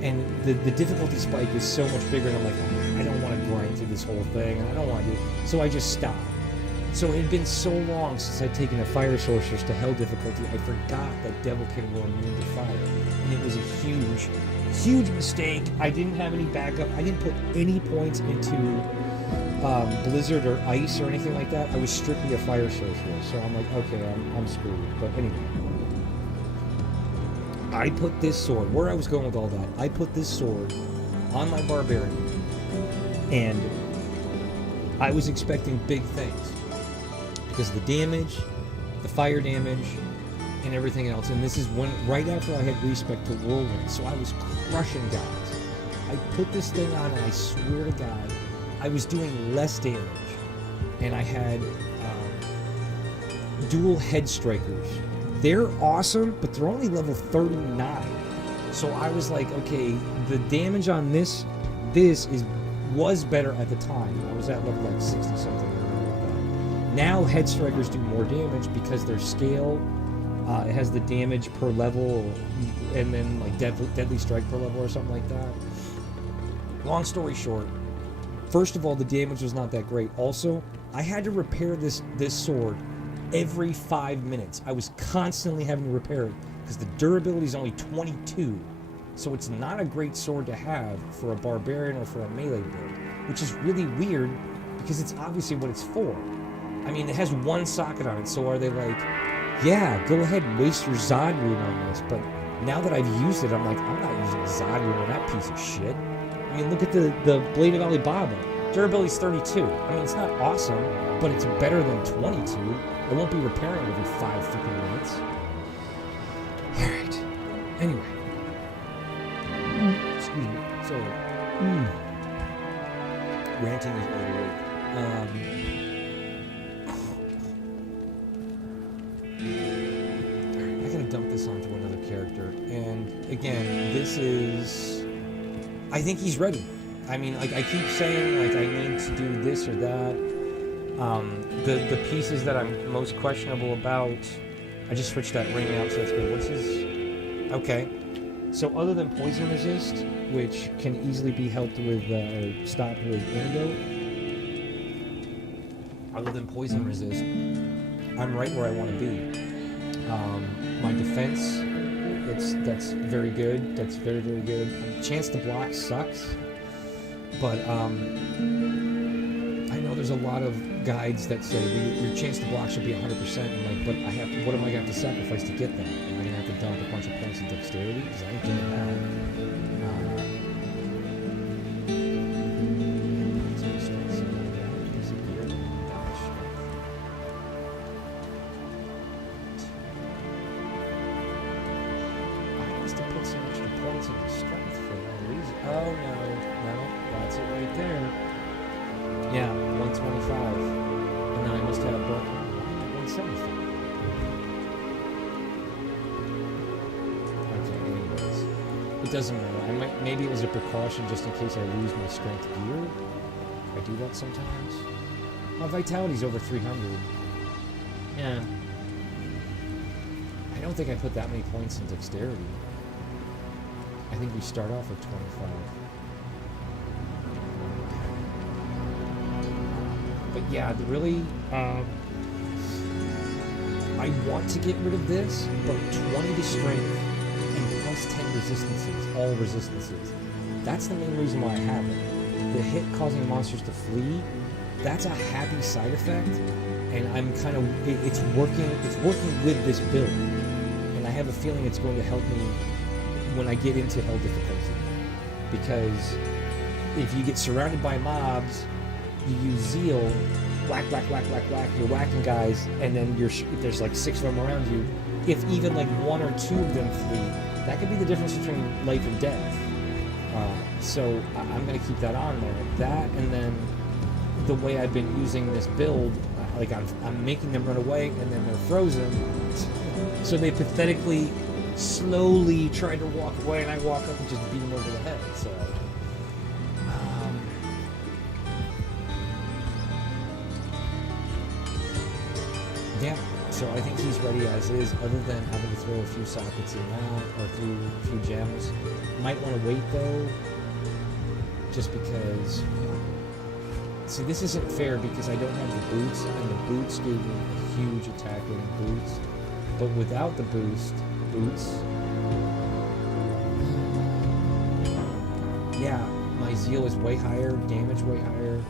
And the difficulty spike is so much bigger, and I'm like, I don't want to grind through this whole thing, and I don't want to do it. So I just stopped. So it had been so long since I'd taken a Fire Sorceress to Hell difficulty, I forgot that Devilkin were immune to fire. And it was a huge, huge mistake. I didn't have any backup. I didn't put any points into Blizzard or Ice or anything like that. I was strictly a Fire Sorcerer. So I'm like, okay, I'm screwed. But anyway. I put this sword, where I was going with all that, I put this sword on my Barbarian, and I was expecting big things because of the damage, the fire damage, and everything else. And this is right after I had respec to Whirlwind, so I was crushing guys. I put this thing on, and I swear to God, I was doing less damage, and I had dual head strikers. They're awesome, but they're only level 39. So I was like, okay, the damage on this was better at the time. I was at level like 60 something. Now head strikers do more damage because their scale, it has the damage per level, and then like deadly strike per level or something like that. Long story short, first of all, the damage was not that great. Also, I had to repair this sword every 5 minutes. I was constantly having to repair it because the durability is only 22. So it's not a great sword to have for a barbarian or for a melee build, which is really weird because it's obviously what it's for. I mean, it has one socket on it, so are they like, yeah, go ahead and waste your Zod rune on this, but now that I've used it, I'm like, I'm not using Zod rune on that piece of shit. I mean, look at the Blade of Alibaba. Durability's 32. I mean, it's not awesome, but it's better than 22. I won't be repairing every 5 freaking minutes. Alright. Anyway. Excuse me. So, ranting is overrated. I gotta dump this onto another character. And again, this is... I think he's ready. I mean, like, I keep saying, like, I need to do this or that. The pieces that I'm most questionable about, I just switched that ring out, so that's good. What's his... Okay. So other than poison resist, which can easily be helped with, or stopped with antidote, other than poison resist, I'm right where I want to be. My defense, that's very good. That's very, very good. Chance to block sucks, but I know there's a lot of guides that say your chance to block should be 100%. I'm like, but what am I going to have to sacrifice to get that? Am I going to have to dump a bunch of points in dexterity? Because I ain't doing that. I used to put some extra points into strength for no reason. Oh no, that's it right there. Yeah, 125. And then I must have 175. Okay. It doesn't matter. Maybe it was a precaution just in case I lose my strength gear. I do that sometimes. My vitality's over 300. Yeah. I don't think I put that many points in dexterity. I think we start off with 25. But yeah, really, I want to get rid of this, but 20 to strength and plus 10 resistances, all resistances. That's the main reason why I have it. The hit causing monsters to flee, that's a happy side effect, and I'm kind of, it's working with this build, and I have a feeling it's going to help me when I get into hell difficulty, because if you get surrounded by mobs, you use zeal, whack, whack, whack, whack, whack, you're whacking guys, and then there's like 6 of them around you. If even like 1 or 2 of them flee, that could be the difference between life and death. So I'm going to keep that on there. That, and then the way I've been using this build, like I'm making them run away, and then they're frozen. So they pathetically, slowly try to walk away, and I walk up and just beat them over the head. So. Yeah, so I think he's ready as is, other than having to throw a few sockets in that, or through a few gems. Might want to wait though, just because, see, this isn't fair because I don't have the boots, and the boots gave me a huge attack rating boots, but without the boots, yeah, my zeal is way higher, damage way higher.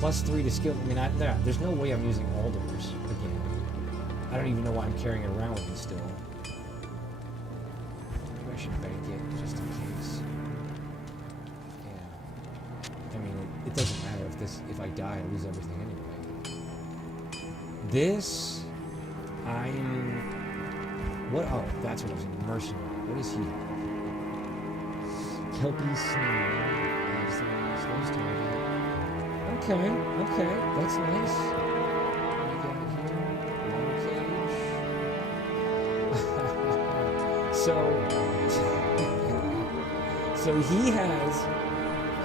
Plus 3 to skill. I mean, there's no way I'm using Alders again. I don't even know why I'm carrying it around with me still. Maybe I should bank it just in case. Yeah. I mean, it doesn't matter if I die, I lose everything anyway. This, what? Oh, that's what I was in. Mercenary. What is he? Kelpie Snail. Those two. Okay, that's nice. So he has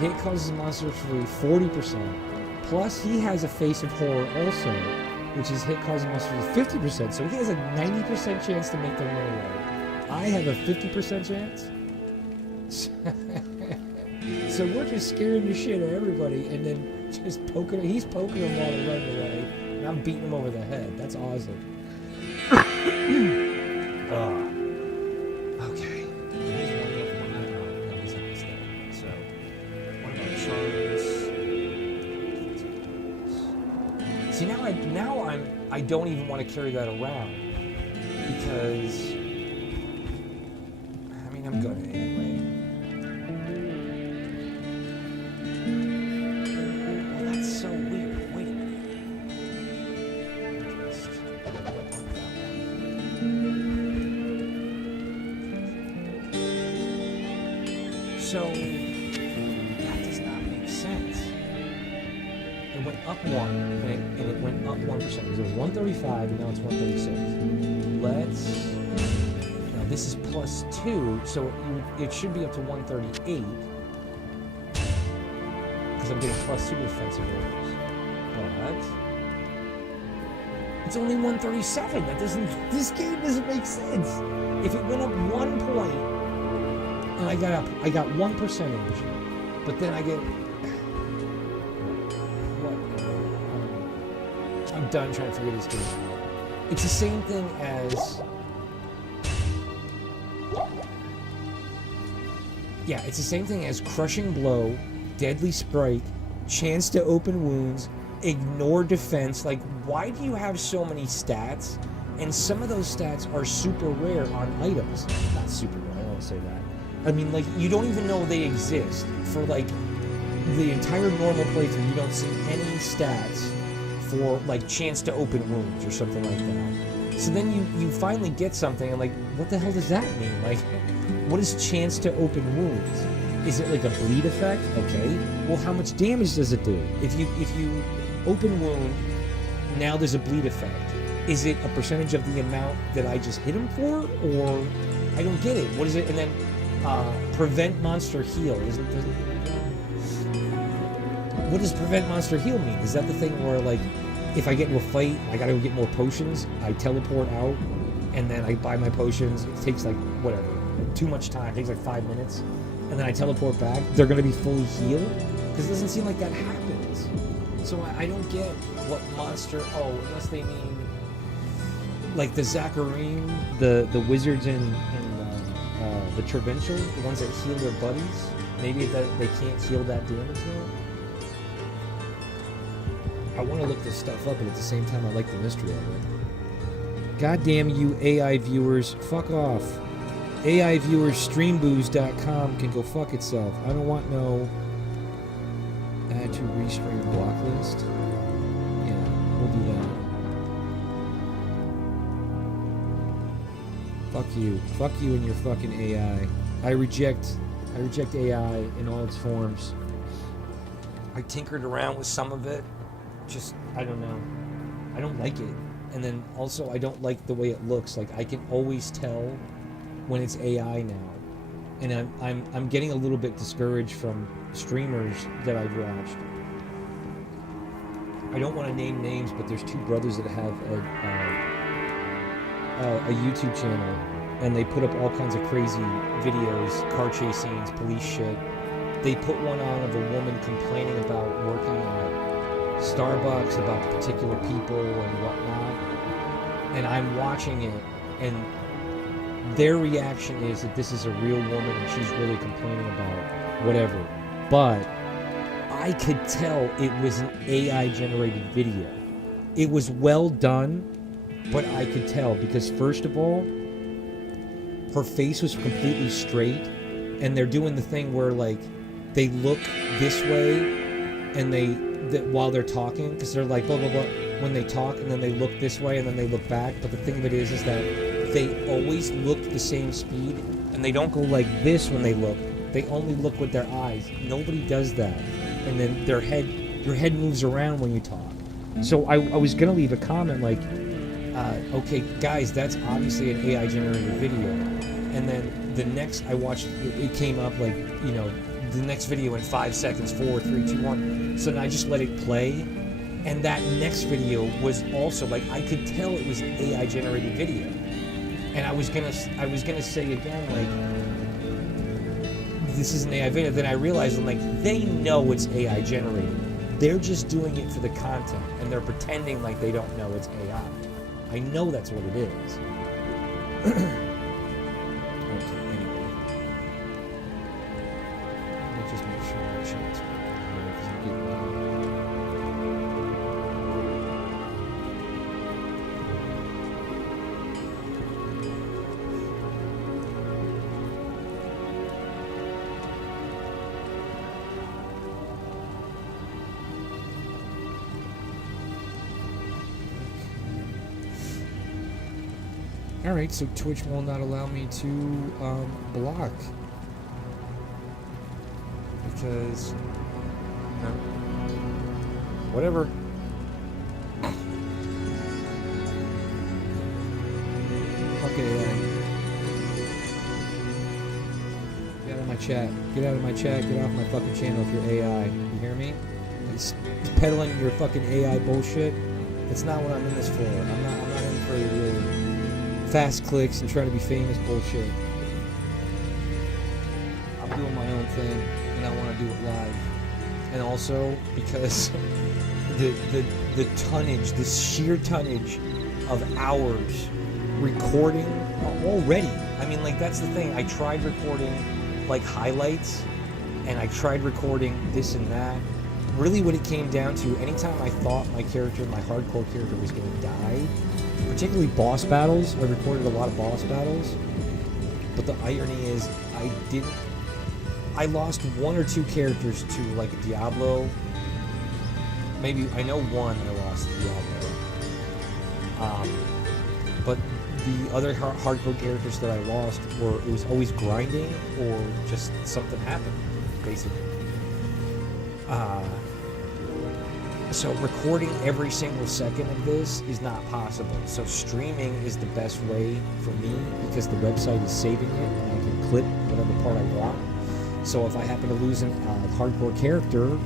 hit causes monsters free 40%. Plus he has a face of horror also, which is hit causes monsters 50%. So he has a 90% chance to make them run away. I have a 50% chance. So we're just scaring the shit out of everybody, and then just poking. He's poking them while they're running away, and I'm beating them over the head. That's awesome. Okay. He's one of my he's almost there. So, what about charms? See, I don't even want to carry that around because I mean I'm gonna anyway. So, that does not make sense. It went up 1, and it went up 1%. Because it was 135, and now it's 136. Now this is plus 2, so it should be up to 138. Because I'm getting plus 2 defensive rolls. But it's only 137. This game doesn't make sense. If it went up 1 point, and I got 1%, but then I get what? I'm done trying to figure this game out. It's the same thing as it's the same thing as crushing blow, deadly strike, chance to open wounds, ignore defense. Like, why do you have so many stats? And some of those stats are super rare on items. Not super rare. I don't say that. I mean, like, you don't even know they exist. For, like, the entire normal playthrough, you don't see any stats for, like, chance to open wounds or something like that. So then you finally get something, and, like, what the hell does that mean? Like, what is chance to open wounds? Is it, like, a bleed effect? Okay. Well, how much damage does it do? If you open wound, now there's a bleed effect. Is it a percentage of the amount that I just hit him for? Or, I don't get it. What is it? And then Prevent monster heal. What does prevent monster heal mean? Is that the thing where, like, if I get into a fight, I gotta go get more potions, I teleport out, and then I buy my potions, it takes, like, whatever, too much time, it takes, like, 5 minutes, and then I teleport back, they're gonna be fully healed? Because it doesn't seem like that happens. So I don't get what monster, unless they mean, like, the Zacharim, the wizards in the Provincial, the ones that heal their buddies, maybe that they can't heal that damage now? I want to look this stuff up, but at the same time, I like the mystery of it. God damn you, AI viewers. Fuck off. AI viewers, streambooze.com can go fuck itself. I don't want no add to restream block list. Yeah, we'll do that. Fuck you. Fuck you and your fucking AI. I reject AI in all its forms. I tinkered around with some of it. Just, I don't know. I don't like it. And then also, I don't like the way it looks. Like, I can always tell when it's AI now. And I'm getting a little bit discouraged from streamers that I've watched. I don't want to name names, but there's two brothers that have a YouTube channel, and they put up all kinds of crazy videos, car chase scenes, police shit. They put one on of a woman complaining about working at Starbucks, about particular people and whatnot, and I'm watching it, and their reaction is that this is a real woman and she's really complaining about whatever, but I could tell it was an AI generated video. It was well done, but I could tell because, first of all, her face was completely straight, and they're doing the thing where, like, they look this way and while they're talking, because they're like blah blah blah when they talk, and then they look this way and then they look back. But the thing of it is that they always look the same speed, and they don't go like this when they look. They only look with their eyes. Nobody does that. And then your head moves around when you talk. So I was gonna leave a comment like, okay guys, that's obviously an AI generated video. And then the next I watched, it came up like, you know, the next video in 5 seconds, 4, 3, 2, 1. So then I just let it play, and that next video was also like, I could tell it was an AI generated video. And I was gonna say again, like, this is an AI video. Then I realized, I'm like, they know it's AI generated. They're just doing it for the content, and they're pretending like they don't know it's AI. I know that's what it is. Alright, so Twitch will not allow me to block. Because, no. Whatever. Okay, get out of my chat. Get out of my chat. Get off my fucking channel if you're AI. You hear me? It's peddling your fucking AI bullshit. That's not what I'm in this for. I'm not in for your fast clicks and trying to be famous bullshit. I'm doing my own thing, and I want to do it live. And also because the tonnage, the sheer tonnage of hours recording already. I mean, like, that's the thing. I tried recording like highlights, and I tried recording this and that. Really, what it came down to, anytime I thought my hardcore character was going to die, particularly boss battles, I recorded a lot of boss battles, but the irony is I lost 1 or 2 characters to, like, Diablo. Maybe, I know one I lost to Diablo. But the other hardcore characters that I lost it was always grinding, or just something happened, basically. So recording every single second of this is not possible. So streaming is the best way for me, because the website is saving it, and I can clip whatever part I want. So if I happen to lose a hardcore character,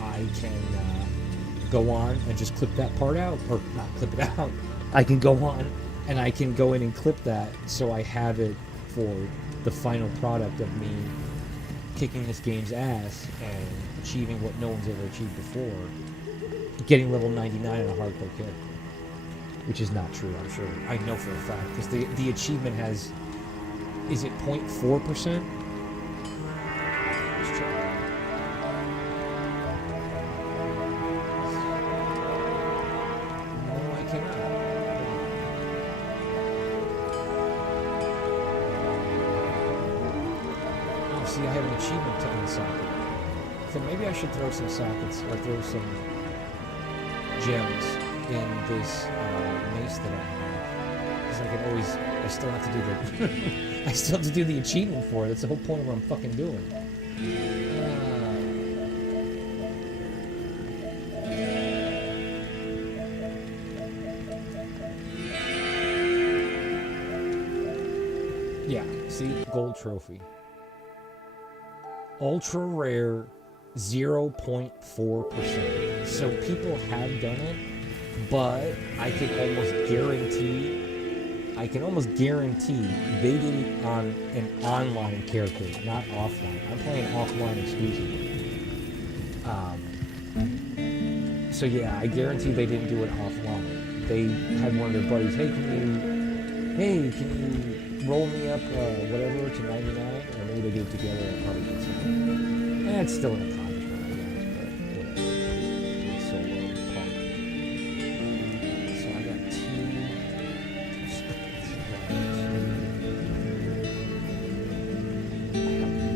I can go on and just clip that part out, or not clip it out. I can go on and I can go in and clip that so I have it for the final product of me kicking this game's ass and achieving what no one's ever achieved before, getting level 99 on a hardcore character. Which is not true, I'm sure. I know for a fact, because the achievement has, is it 0.4%? Let's check. No, I cannot. Oh, see, I have an achievement to unsocket. So maybe I should throw some sockets, or throw some gems in this mace that I have. Because I can always, I still have to do the, I still have to do the achievement for it. That's the whole point of what I'm fucking doing. Yeah, see, gold trophy. Ultra rare, 0.4%. So people have done it, but I can almost guarantee they did it on an online character, not offline. I'm playing offline exclusively. So yeah, I guarantee they didn't do it offline. They had one of their buddies, hey, can you roll me up whatever to 99? Or maybe they did it together and probably did something. And it's still an accomplishment, I guess, but whatever. It's so low, punk. So I got 2 spots. I have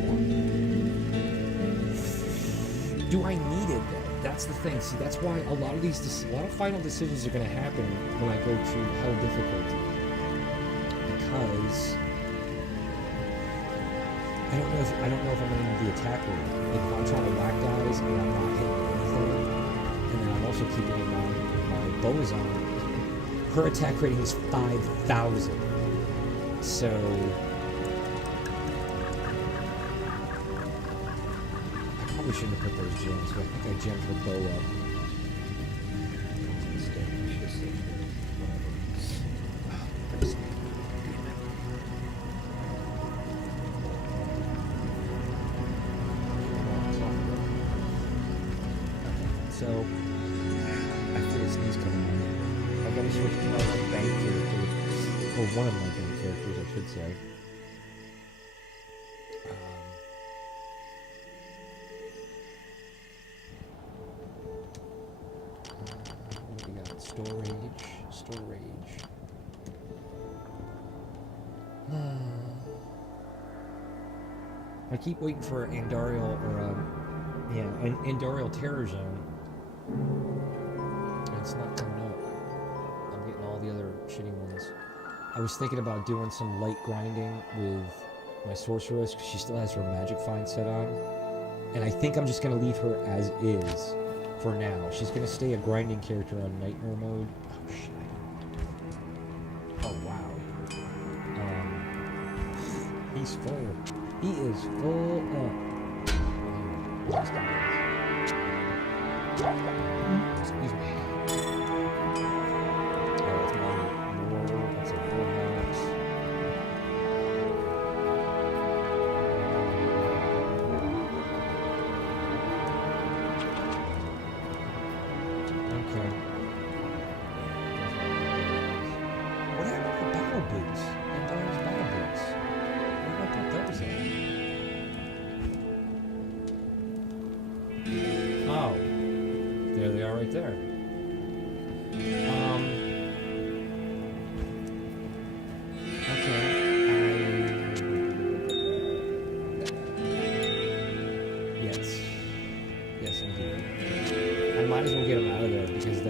1. Do I need it though? That's the thing. See, that's why a lot of final decisions are going to happen when I go to hell difficulty. Because I don't know if I'm going to need the attack rate. Like if I'm trying to whack guys and I'm not hitting anything, and then I'm also keeping in mind my bow is on, her attack rating is 5,000. So I probably shouldn't have put those gems, but I think I gemmed her bow up. So, I feel a sneeze coming on. I gotta switch to my bank character. Or one of my bank characters, I should say. What do we got? Storage. I keep waiting for Andariel or an Andariel Terror Zone. It's not coming up. I'm getting all the other shitty ones. I was thinking about doing some light grinding with my sorceress because she still has her magic find set on. And I think I'm just going to leave her as is for now. She's going to stay a grinding character on Nightmare mode. Oh, shit. Oh, wow. He's full. He is full up. Excuse me. Oh, that's more. That's a full house. Okay. What happened to the battle boots? And those battle boots? Where did I put those in? Oh. There they are right there. Okay. Yes, indeed. I might as well get them out of there because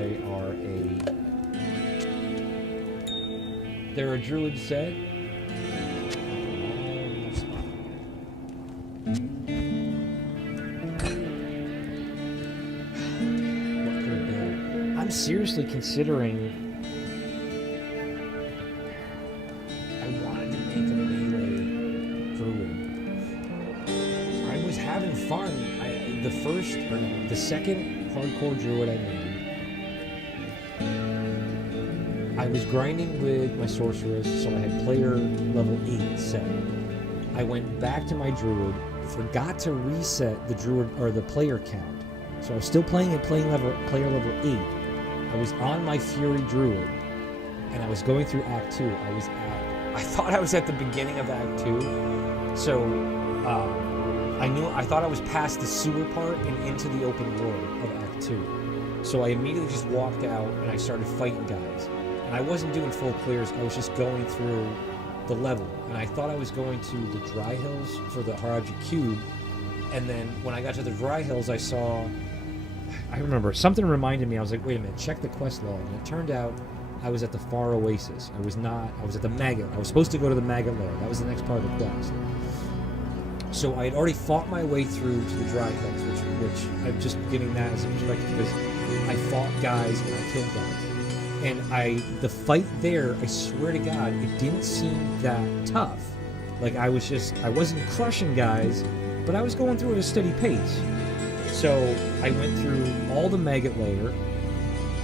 they're a druid set. Seriously considering I wanted to make a melee the second hardcore druid I made, I was grinding with my sorceress, so I had player level 8 set. I went back to my druid, forgot to reset the druid or the player count. So I was still playing at player level 8. I was on my Fury Druid, and I was going through Act 2. I thought I was at the beginning of Act 2, so I thought I was past the sewer part and into the open world of Act 2. So I immediately just walked out and I started fighting guys. And I wasn't doing full clears, I was just going through the level. And I thought I was going to the Dry Hills for the Haraji Cube, and then when I got to the Dry Hills, I remember, something reminded me, I was like, wait a minute, check the quest log. And it turned out I was at the Far Oasis. I was at the Maggot. I was supposed to go to the Maggot Lair. That was the next part of the quest. So I had already fought my way through to the Dry Hills, which I'm just giving that as a perspective because I fought guys and I killed guys. And the fight there, I swear to God, it didn't seem that tough. Like I wasn't crushing guys, but I was going through at a steady pace. So I went through all the Maggot Lair.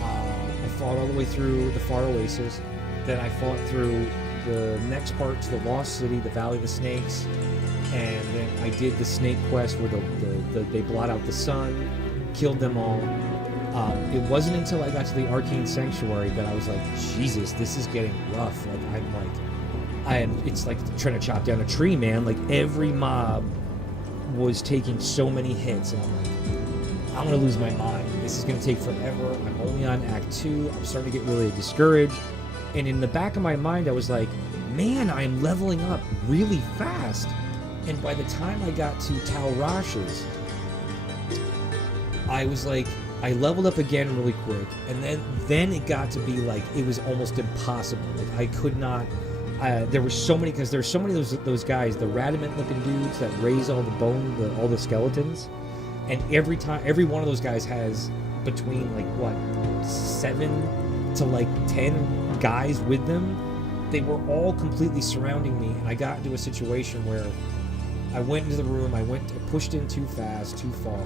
I fought all the way through the Far Oasis. Then I fought through the next part to the Lost City, the Valley of the Snakes. And then I did the snake quest where they blot out the sun, killed them all. It wasn't until I got to the Arcane Sanctuary that I was like, Jesus, this is getting rough. It's like trying to chop down a tree, man. Like every mob was taking so many hits, and I'm like, I'm gonna lose my mind. This is gonna take forever. I'm only on Act 2. I'm starting to get really discouraged. And in the back of my mind, I was like, man, I'm leveling up really fast. And by the time I got to Tal Rash's, I was like, I leveled up again really quick, and then it got to be like it was almost impossible. Like I could not. There were so many of those guys, the Radamant-looking dudes that raise all the bone, all the skeletons, and every one of those guys has between 7 to 10 guys with them. They were all completely surrounding me, and I got into a situation where I went into the room, I pushed in too fast, too far,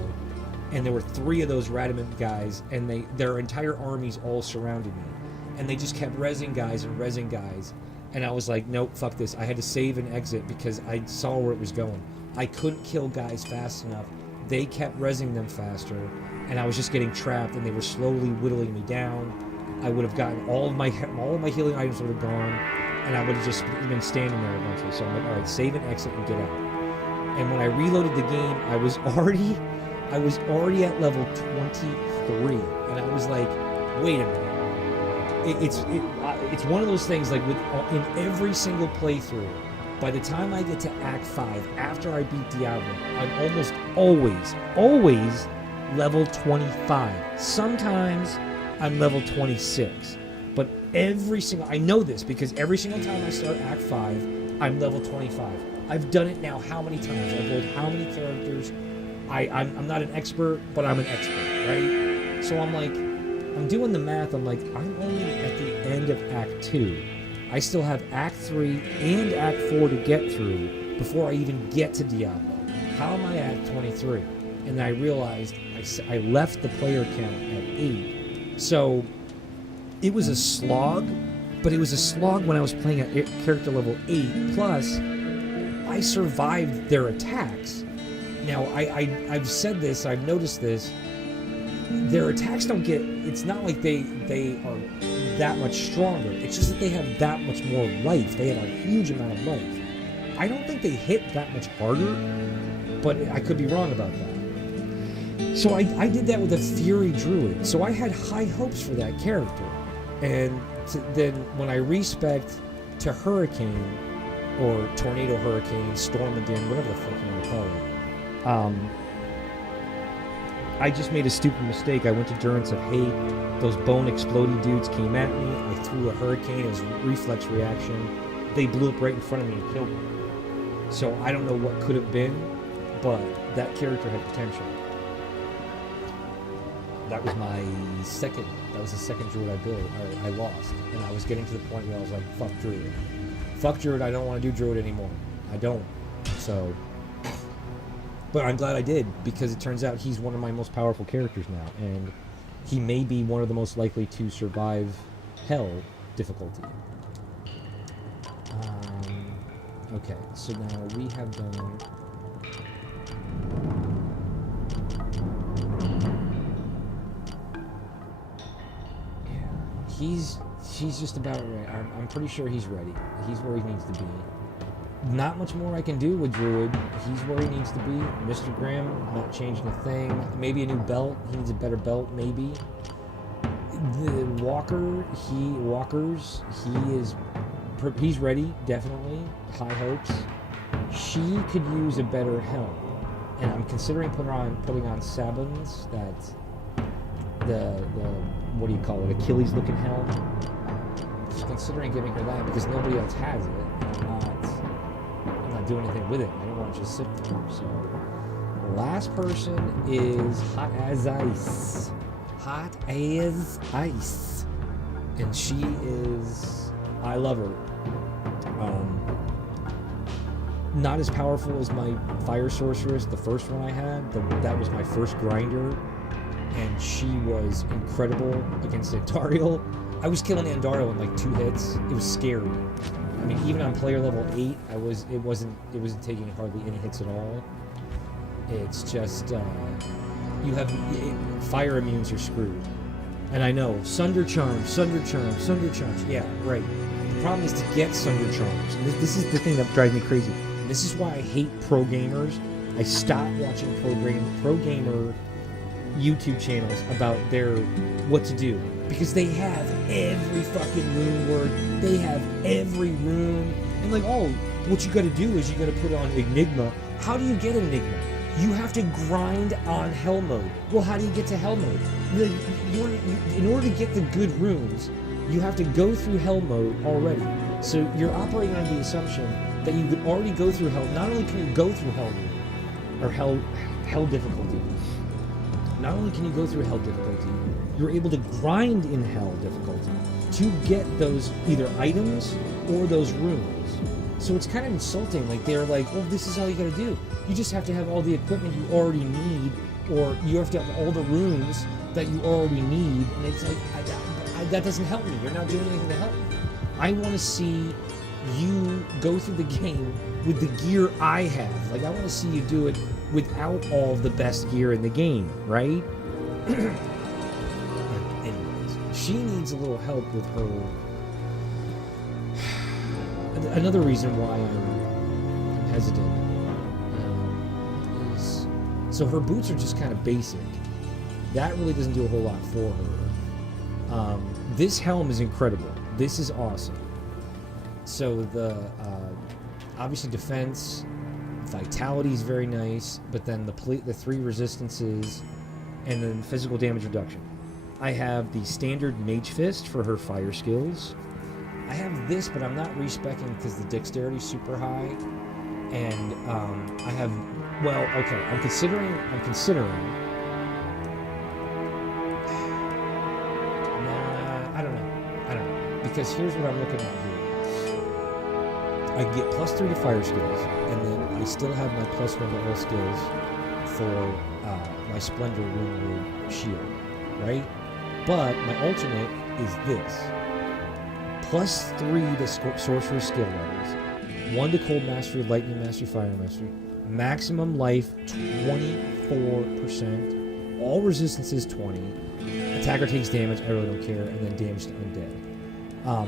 and there were 3 of those Radamant guys, and their entire armies all surrounded me, and they just kept rezzing guys, and I was like, nope, fuck this. I had to save and exit because I saw where it was going. I couldn't kill guys fast enough. They kept rezzing them faster, and I was just getting trapped, and they were slowly whittling me down. I would have gotten all of my healing items would have gone, and I would have just been standing there eventually. So I'm like, all right, save and exit and get out. And when I reloaded the game, I was already at level 23, and I was like, wait a minute. It's one of those things, like in every single playthrough, by the time I get to Act 5, after I beat Diablo, I'm almost always level 25. Sometimes I'm level 26. But I know this because every single time I start Act 5, I'm level 25. I've done it now how many times? I've rolled how many characters? I'm not an expert, but I'm an expert, right? So I'm doing the math. I'm like, I'm only at the end of Act 2. I still have Act 3 and Act 4 to get through before I even get to Diablo. How am I at 23? And then I realized I left the player count at 8. So it was a slog, but it was a slog when I was playing at character level 8. Plus, I survived their attacks. Now, I've said this, I've noticed this. Their attacks don't get... It's not like they are that much stronger. It's just that they have that much more life. They have a huge amount of life. I don't think they hit that much harder, but I could be wrong about that. So I did that with a Fury Druid. So I had high hopes for that character. And then when I respec to Hurricane, or Tornado Hurricane, Stormadin, whatever the fuck you want to call it, I just made a stupid mistake. I went to Durance of Hate. Those bone exploding dudes came at me. I threw a hurricane. It was a reflex reaction. They blew up right in front of me and killed me. So I don't know what could have been, but that character had potential. That was the second Druid I built. I lost. And I was getting to the point where I was like, fuck Druid. Fuck Druid, I don't want to do Druid anymore. I don't. So But I'm glad I did, because it turns out he's one of my most powerful characters now, and he may be one of the most likely to survive hell difficulty. Okay, so now we have done... He's just about right. I'm pretty sure he's ready. He's where he needs to be. Not much more I can do with Druid. He's where he needs to be. Mr. Graham, not changing a thing. Maybe a new belt. He needs a better belt, maybe. The he's ready, definitely. High hopes. She could use a better helm. And I'm considering putting on Sabin's, that the what do you call it, Achilles looking helm. Just considering giving her that because nobody else has it. I'm not doing anything with it. I don't want to just sit there. So the last person is Hot as Ice. Hot as Ice. And she is, I love her. Not as powerful as my Fire Sorceress, the first one I had. That was my first grinder. And she was incredible against Andariel. I was killing Andariel in like 2 hits. It was scary. I mean, even on player level 8, it wasn't taking hardly any hits at all. It's just fire immunes are screwed. And I know Sunder Charms. Yeah, right. The problem is to get Sunder Charms. And this is the thing that drives me crazy. And this is why I hate pro gamers. I stopped watching pro gamer YouTube channels about what to do, because they have every fucking rune word, they have every rune, and like, oh, what you gotta do is you gotta put on Enigma. How do you get Enigma? You have to grind on Hell mode. Well, how do you get to Hell mode? In order to get the good runes, you have to go through Hell mode already. So you're operating on the assumption that you could already go through Hell. Not only can you go through Hell mode, or Hell difficulty, not only can you go through Hell difficulty, you're able to grind in Hell difficulty to get those either items or those runes. So it's kind of insulting. Like, they're like, well, this is all you gotta do. You just have to have all the equipment you already need, or you have to have all the runes that you already need. And it's like, that doesn't help me. You're not doing anything to help me. I want to see you go through the game with the gear I have. Like, I want to see you do it without all of the best gear in the game, right? Anyways, she needs a little help with her. Another reason why I'm hesitant is, so her boots are just kind of basic. That really doesn't do a whole lot for her. This helm is incredible. This is awesome. So the obviously defense, vitality is very nice, but then the 3 resistances, and then physical damage reduction. I have the standard Mage Fist for her fire skills. I have this, but I'm not respecking because the dexterity is super high, and I have, well, okay, I'm considering. Nah, I don't know, because here's what I'm looking at here. I get +3 to fire skills, and then I still have my +1 to all skills for my Splendor Rune shield, right? But my alternate is this. +3 to sorcerer skill levels, 1 to cold mastery, lightning mastery, fire mastery, maximum life 24%, all resistances 20, attacker takes damage, I really don't care, and then damage to undead.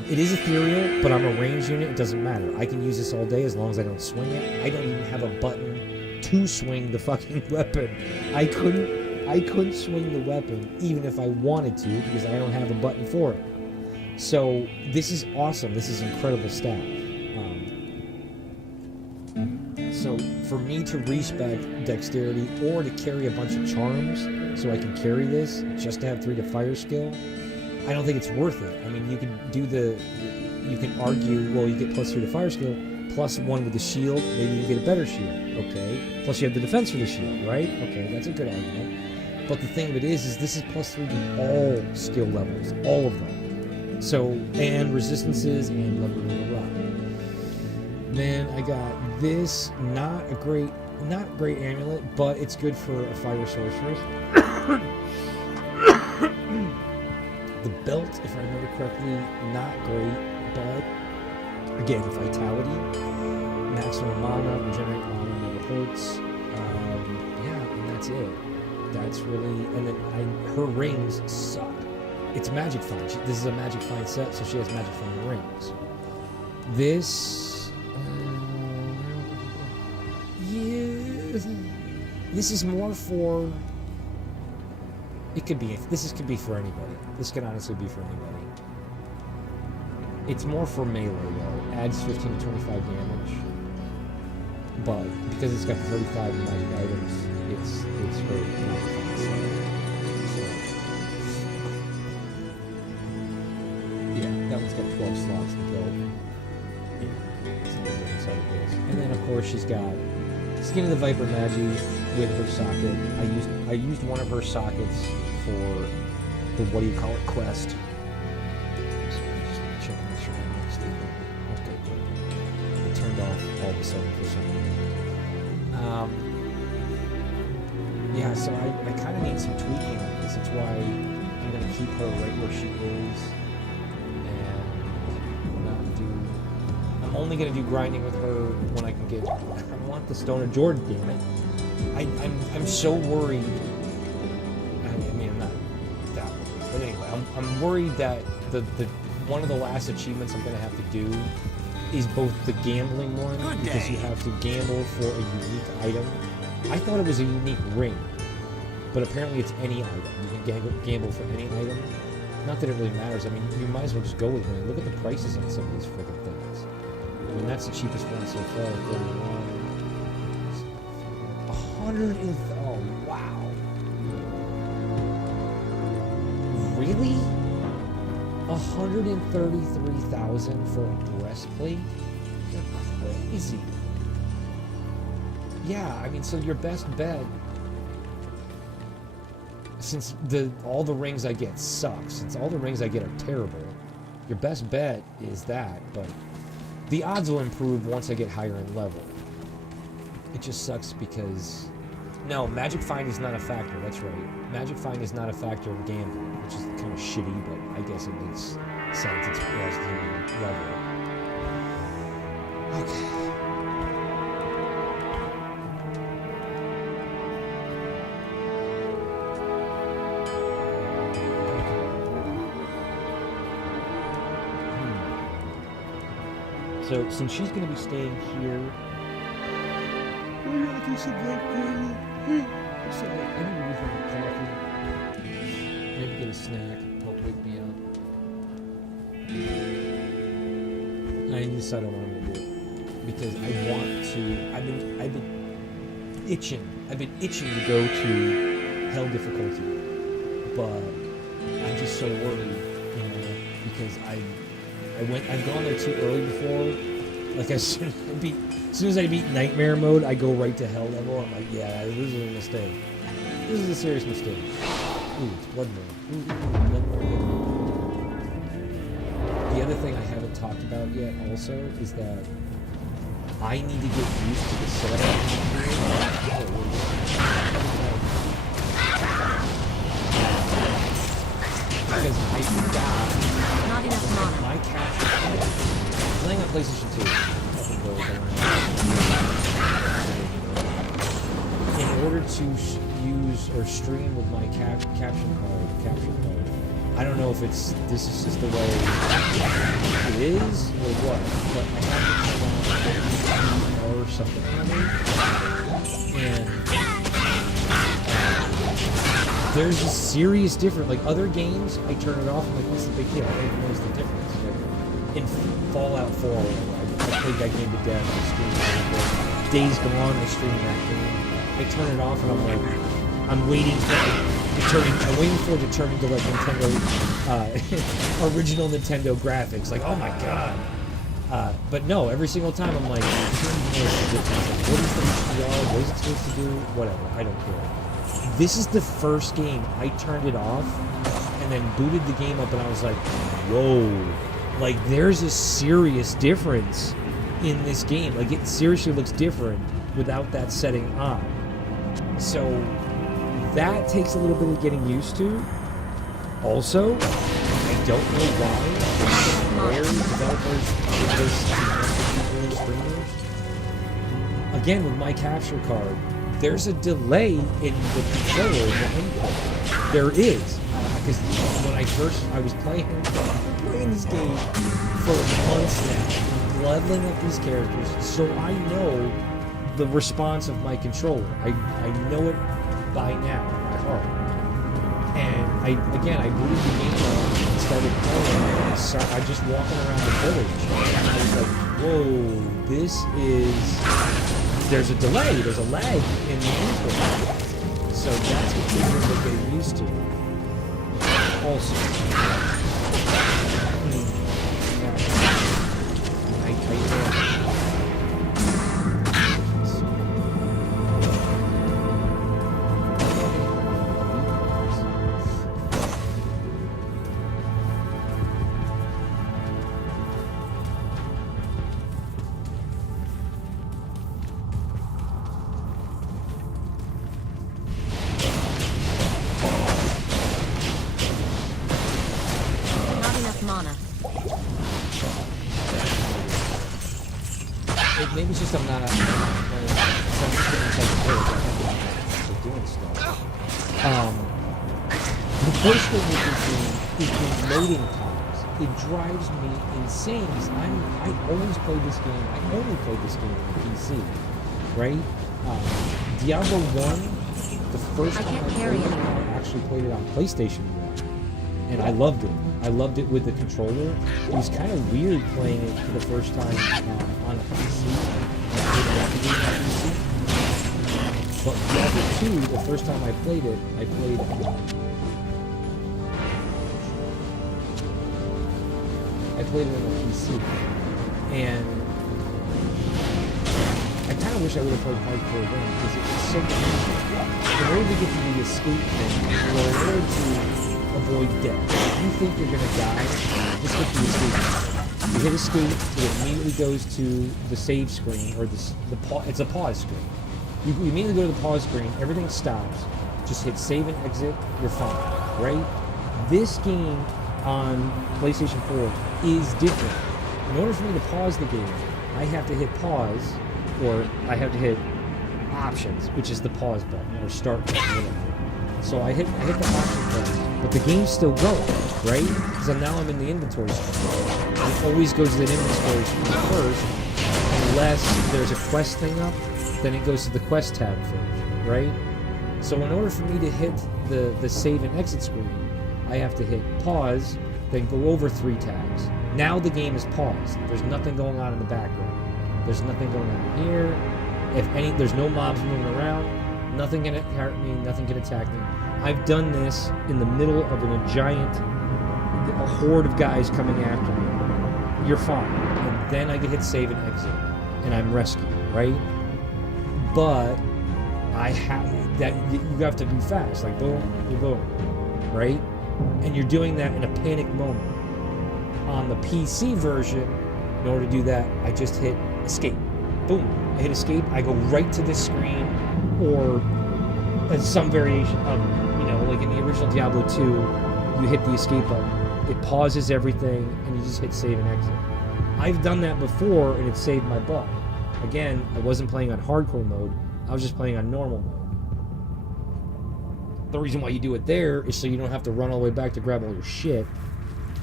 It is ethereal, but I'm a ranged unit, it doesn't matter. I can use this all day as long as I don't swing it. I don't even have a button to swing the fucking weapon. I couldn't swing the weapon even if I wanted to, because I don't have a button for it. So this is awesome. This is incredible staff. So for me to respect dexterity or to carry a bunch of charms so I can carry this just to have 3 to fire skill, I don't think it's worth it. I mean, you can argue, well, you get +3 to fire skill, +1 with the shield, maybe you get a better shield, okay? Plus you have the defense for the shield, right? Okay, that's a good argument. But the thing of it is this is +3 to all skill levels, all of them. So, and resistances and blah, blah, blah, blah. Then I got this, not a great not great amulet, but it's good for a fire sorceress. The belt, if I remember correctly, not great, but again, vitality, maximum mana, regenerate mana, never hurts. Yeah, and that's it. That's really, and then her rings suck. It's Magic Find. This is a Magic Find set, so she has Magic Find rings. This, yeah, this is more for. It could be. Could be for anybody. This could honestly be for anybody. It's more for melee though. Adds 15 to 25 damage, but because it's got 35 magic items, it's great. Yeah, that one's got 12 slots to go. Yeah, and then of course she's got Skin of the Viper Magi with her socket. I used one of her sockets for the quest. Just check make sure I'm not stupid. Okay, good. It turned off all of a sudden for some reason. Yeah, so I kind of need some tweaking on this. That's why I'm gonna keep her right where she is, and I'm only gonna do grinding with her when I can get. I want the Stone of Jordan, damn it. I'm so worried. I mean, I'm not that worried, but anyway, I'm worried that the one of the last achievements I'm gonna have to do is both the gambling one, because you have to gamble for a unique item. I thought it was a unique ring, but apparently it's any item. You can gamble for any item. Not that it really matters. I mean, you might as well just go with it. Look at the prices on some of these freaking things. I mean, that's the cheapest one so far. 100 and oh wow! Really? 133,000 for a breastplate? You're crazy. Yeah, I mean, so your best bet, since all the rings I get suck, since all the rings I get are terrible, your best bet is that, but the odds will improve once I get higher in level. It just sucks because, no, Magic Find is not a factor, that's right. Magic Find is not a factor in gambling, which is kind of shitty, but I guess it makes sense, it's as the level. Okay. So, since she's going to be staying here, I'm sorry, I need to use my coffee. Maybe get a snack, help wake me up. I decide what I'm going to do. Because I want to, I've been itching to go to Hell difficulty. But I'm just so worried, because I've gone there too early before. Like as soon as I beat Nightmare mode, I go right to Hell level. I'm like, yeah, this is a mistake. This is a serious mistake. Ooh, it's Blood Moon. Ooh, Blood Moon. The other thing I haven't talked about yet also is that I need to get used to the setup. Because I forgot. Not enough mana. My capture card. Playing on PlayStation 2. In order to use or stream with my capture card, I don't know if this is just the way it is or what, but I have to turn on or something on it, and there's a serious difference. Like other games, I turn it off. I'm like, what's the big deal? I don't even notice the difference. Like, in Fallout 4, I played that game to death. I streamed it. Days Gone, I streamed that game. I turn it off, and I'm like, I'm waiting for it to turn into like Nintendo, original Nintendo graphics. Like, oh my god. But no, every single time I'm like, what is the HDR? What is it supposed to do? Whatever, I don't care. This is the first game I turned it off and then booted the game up and I was like, whoa, like there's a serious difference in this game. Like it seriously looks different without that setting on. So that takes a little bit of getting used to. Also, I don't know where developers did this to streamers. Again, with my capture card, there's a delay in the controller in the input. There is. Because when I was playing this game for months now, leveling up these characters, so I know the response of my controller. I know it by now, by heart. And I booted the game up and started playing, and I just walking around the village, and I was like, whoa, there's a delay, there's a lag in the input. So that's what people are getting used to. Also, maybe it's just I'm not doing stuff. The first thing is the loading times. It drives me insane because I always played this game. I only played this game on PC, right? Diablo 1, the first time I played it, I actually played it on PlayStation 1. And I loved it. I loved it with the controller. It was kind of weird playing it for the first time on a PC. But Diablo 2, the first time I played it, I played it on a PC. And I kind of wish I would have played hardcore then because it was so easy. In order to get to the escape thing, or in order to avoid death. If you think you're gonna die, just hit the escape. You hit escape, it immediately goes to the save screen, or it's a pause screen. You immediately go to the pause screen, everything stops, just hit save and exit, you're fine, right? This game on PlayStation 4 is different. In order for me to pause the game, I have to hit pause, or I have to hit options, which is the pause button, or start button, whatever. So I hit the option button, but the game's still going, right? Because now I'm in the inventory screen. It always goes to the inventory screen first, unless there's a quest thing up, then it goes to the quest tab first, right? So in order for me to hit the save and exit screen, I have to hit pause, then go over 3 tabs. Now the game is paused. There's nothing going on in the background. There's nothing going on here. There's no mobs moving around. Nothing can hurt me, nothing can attack me. I've done this in the middle of a horde of guys coming after me. You're fine. And then I can hit save and exit, and I'm rescued, right? But you have to be fast, like boom, right? And you're doing that in a panic moment. On the PC version, in order to do that, I just hit escape. Boom, I hit escape, I go right to this screen, or some variation of, like in the original Diablo 2, you hit the escape button, it pauses everything, and you just hit save and exit. I've done that before, and it saved my butt. Again, I wasn't playing on hardcore mode, I was just playing on normal mode. The reason why you do it there is so you don't have to run all the way back to grab all your shit,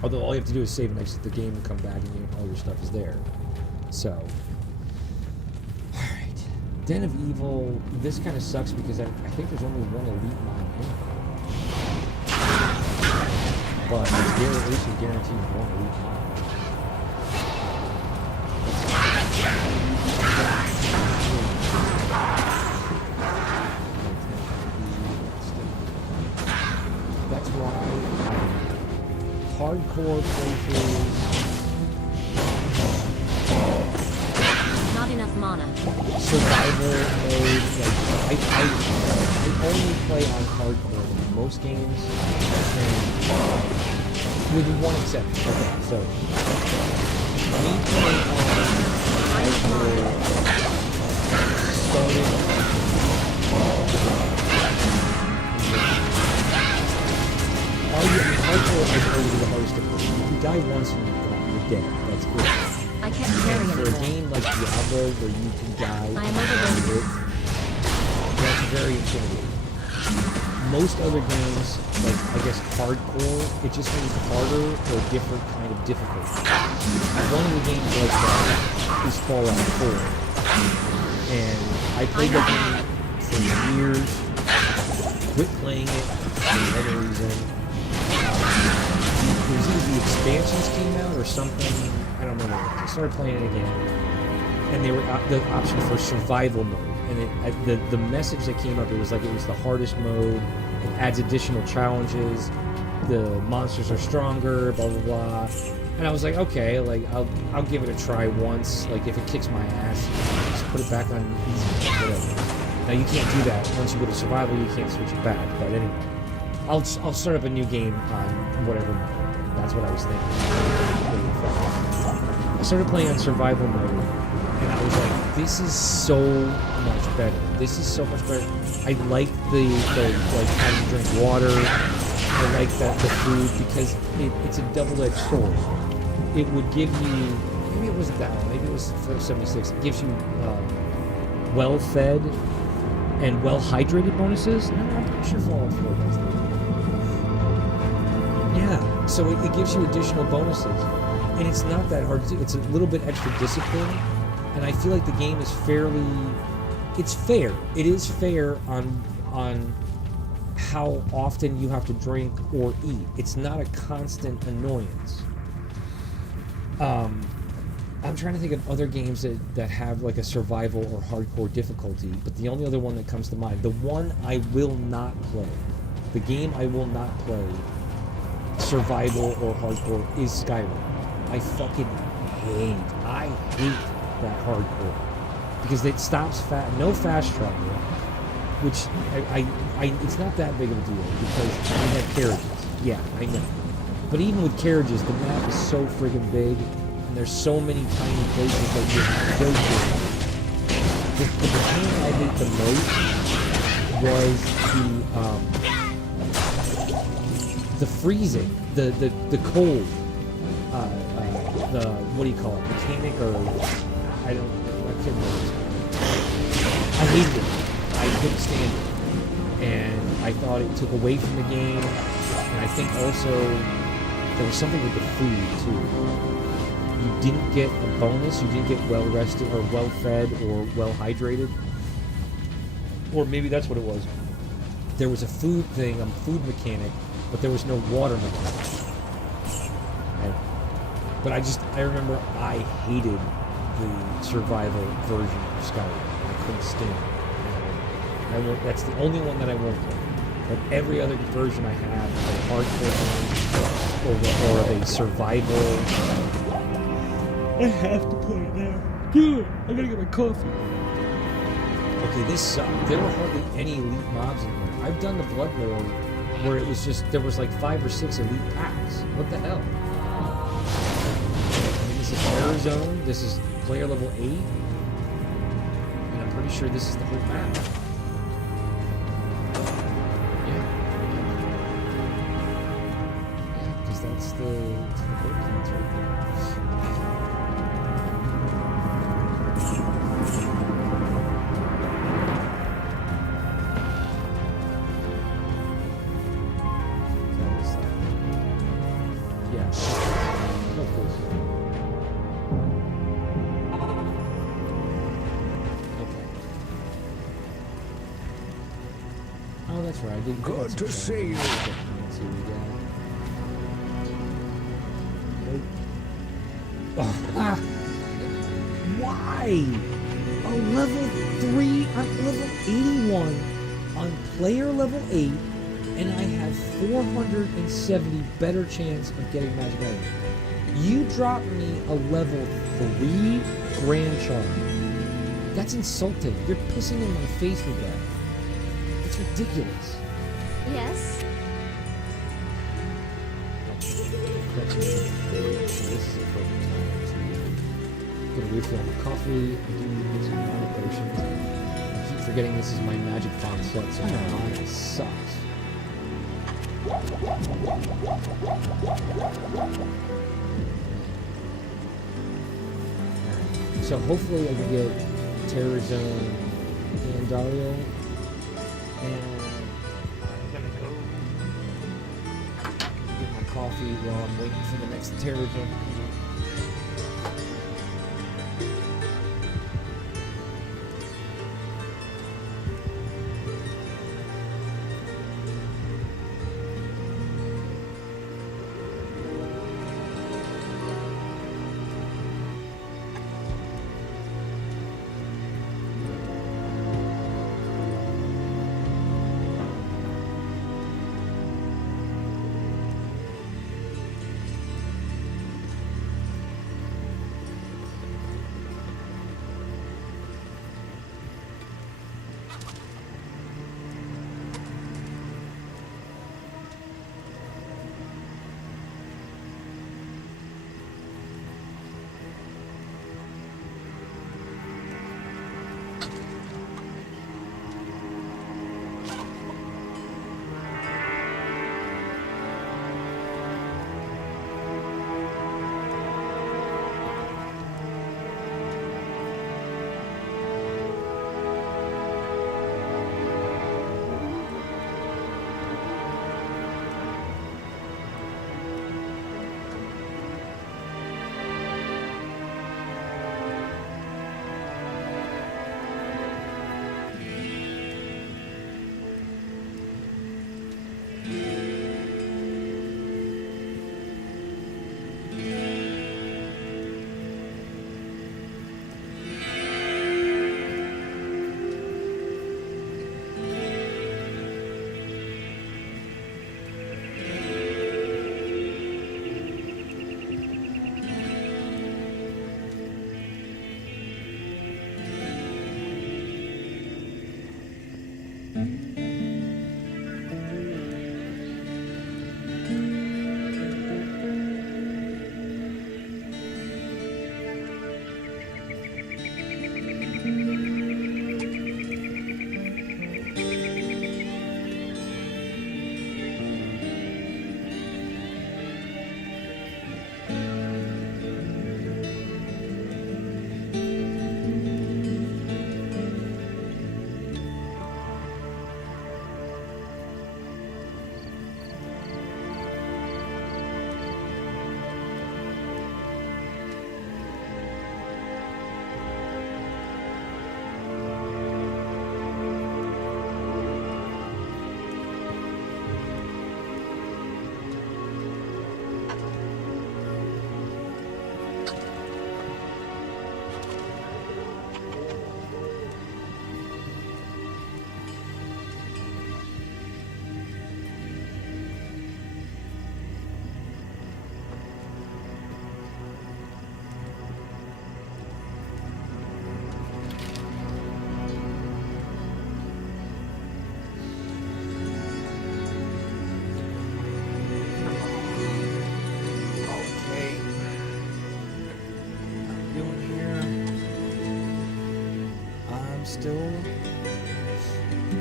although all you have to do is save and exit the game and come back and all your stuff is there. So, alright. Den of Evil, this kind of sucks because I think there's only one elite mod in it. But at least you're guaranteed one elite mod. That's why hardcore playthroughs. Not enough mana. Survival mode, like I only play on hardcore in most games, with one exception. Okay, so we play on hardcore started. Hardcore is always the hardest difficulty. If you die once and you're dead, that's it. I can't carry And for a anymore. game like Diablo where you can die I am and overloaded. that's very intimidating. Most other games, like I guess hardcore, it just means harder or different kind of difficulty. One of the games like that is Fallout 4. And I played that game for years, quit playing it for whatever reason. It was either the expansions came out or something, I don't remember. I started playing it again, and they were the option for survival mode. And the message that came up, it was like it was the hardest mode. It adds additional challenges. The monsters are stronger. Blah blah blah. And I was like, okay, like I'll give it a try once. Like if it kicks my ass, just put it back on easy, whatever. Now you can't do that once you go to survival. You can't switch it back. But anyway, I'll start up a new game on whatever mode. That's what I was thinking. I started playing on survival mode, and I was like, this is so much better. This is so much better. I like the like having to drink water. I like the food because it's a double-edged sword. It would give you, maybe it wasn't that one, maybe it was for 76. It gives you well-fed and well-hydrated bonuses. No, I'm pretty sure Fallout 4 does that. Yeah, so it gives you additional bonuses, and it's not that hard to do. It's a little bit extra discipline, and I feel like the game is fairly, it's fair. It is fair on how often you have to drink or eat. It's not a constant annoyance. I'm trying to think of other games that have like a survival or hardcore difficulty, but the only other one that comes to mind, the one I will not play, the game I will not play, survival or hardcore, is Skyrim. I fucking hate that hardcore because it stops no fast travel, which I it's not that big of a deal because we have carriages. Yeah, I know. But even with carriages, the map is so friggin' big, and there's so many tiny places that you have to go to. The thing I hate the most was the freezing, the cold, the what do you call it, mechanic or I can't remember. I hated it. I couldn't stand it, and I thought it took away from the game. And I think also there was something with the food too. You didn't get a bonus. You didn't get well rested or well fed or well hydrated, or maybe that's what it was. There was a food thing, a food mechanic, but there was no water mechanic. Right? But I remember I hated the survival version of Skyrim. I couldn't stand it. That's the only one that I won't play. But every other version I have, a hardcore or a survival, I have to play it now. Good. I gotta get my coffee. Okay, this sucked. There were hardly any elite mobs in here. I've done the Blood Bowl where it was just, there was like 5 or 6 elite packs. What the hell? I mean, this is Terror Zone. This is player level 8. And I'm pretty sure this is the whole map. That's the boat plants right there. Yeah. Of course. Okay. Oh, that's right. I didn't Good to see you. Why? A level 3, I'm level 81 on player level 8, and I have 470 better chance of getting magic item. You dropped me a level 3 Grand Charm. That's insulting. You're pissing in my face with that. It's ridiculous. Yes? So this is a perfect time to get a refill of coffee. I do need some mana potions. forgetting this is my magic font set, so my mind sucks. So hopefully I can get Terror Zone and Dario, and I'm gonna go get my coffee while I'm waiting for the next Terror Zone.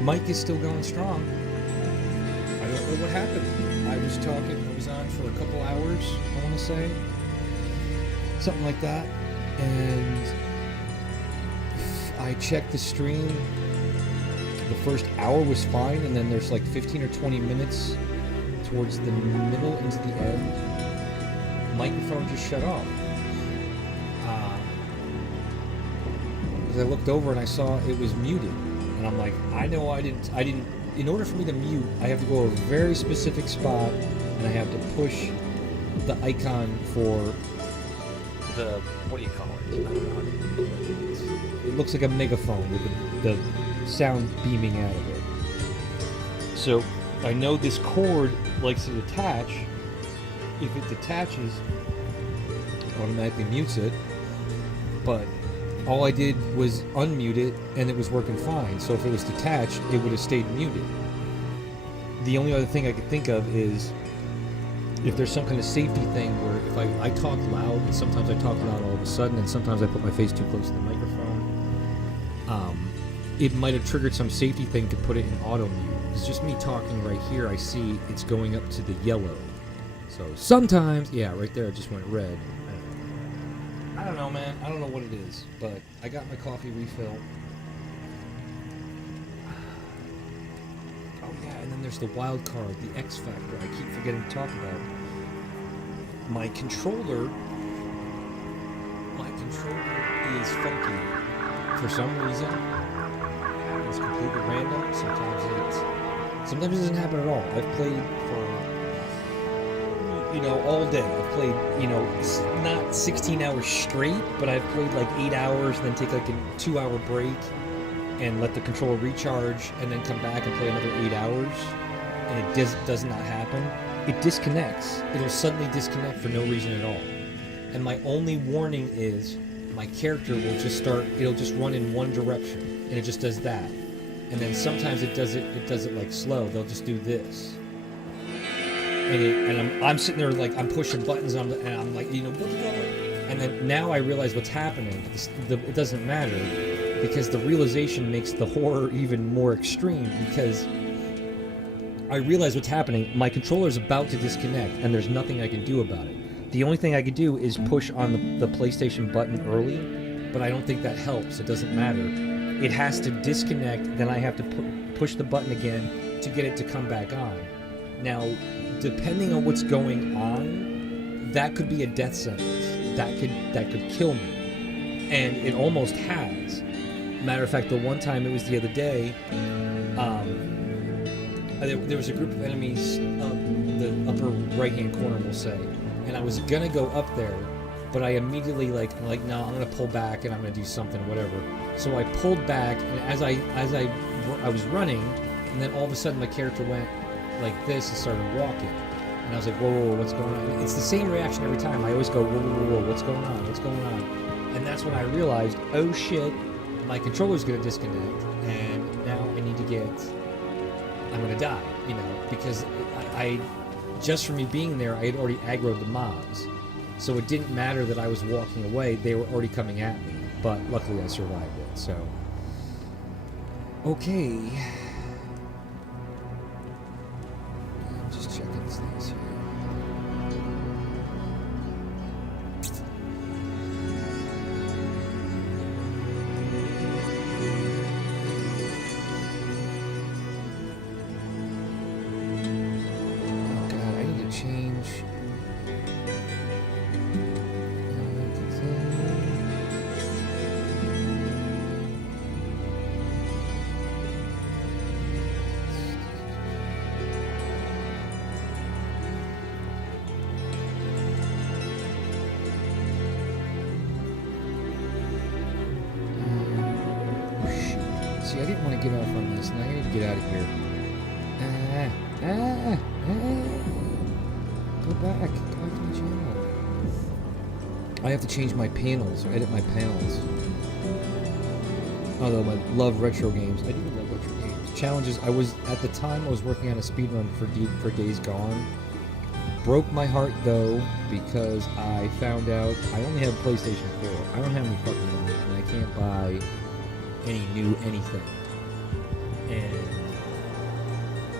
Mike is still going strong. I don't know what happened. I was on for a couple hours, I want to say. Something like that. And I checked the stream. The first hour was fine, and then there's like 15 or 20 minutes towards the middle into the end. Microphone just shut off. Because I looked over and I saw it was muted. And I'm like, I know I didn't, in order for me to mute, I have to go to a very specific spot, and I have to push the icon for the, what do you call it? I don't know how to do it. It looks like a megaphone with the sound beaming out of it. So I know this cord likes to detach. If it detaches, it automatically mutes it. But all I did was unmute it, and it was working fine. So if it was detached, it would have stayed muted. The only other thing I could think of is if there's some kind of safety thing where if I talk loud, and sometimes I talk loud all of a sudden, and sometimes I put my face too close to the microphone. it might have triggered some safety thing to put it in auto mute. It's just me talking right here. I see it's going up to the yellow. So sometimes, yeah, right there it just went red. I don't know, man. I don't know what it is, but I got my coffee refill. Oh yeah, and then there's the wild card, the X factor. I keep forgetting to talk about. My controller is funky for some reason. It's completely random. Sometimes it doesn't happen at all. I've played for all day. I've played not 16 hours straight, but I've played like 8 hours and then take like a 2-hour break and let the controller recharge and then come back and play another 8 hours, and it does not happen. It disconnects. It'll suddenly disconnect for no reason at all. And my only warning is my character will just it'll just run in one direction, and it just does that. And then sometimes it does it like slow. They'll just do this. And I'm sitting there like I'm pushing buttons and I'm like, what's going? And then now I realize what's happening. It doesn't matter, because the realization makes the horror even more extreme, because I realize what's happening. My controller is about to disconnect, and there's nothing I can do about it. The only thing I can do is push on the PlayStation button early, but I don't think that helps. It doesn't matter. It has to disconnect, then I have to push the button again to get it to come back on. Now, depending on what's going on, that could be a death sentence. That could kill me. And it almost has. Matter of fact, the one time, it was the other day, there was a group of enemies up the upper right-hand corner, we'll say, and I was gonna go up there, but I immediately no, I'm gonna pull back and I'm gonna do something, whatever. So I pulled back, and as I was running, and then all of a sudden my character went like this and started walking, and I was like, whoa, what's going on? It's the same reaction every time. I always go, whoa, what's going on? What's going on? And that's when I realized, oh shit, my controller's gonna disconnect, and now I need to I'm gonna die, because I just from me being there, I had already aggroed the mobs. So it didn't matter that I was walking away, they were already coming at me. But luckily I survived it, so. Okay. I'm just checking things here. Change. See, I didn't want to get off on this. Now I need to get out of here. Go back to my channel. I have to change my panels, or edit my panels. Although I love retro games. I do love retro games. Challenges, at the time I was working on a speedrun for Days Gone. Broke my heart though, because I found out I only have PlayStation 4. I don't have any fucking money, and I can't buy any new anything. And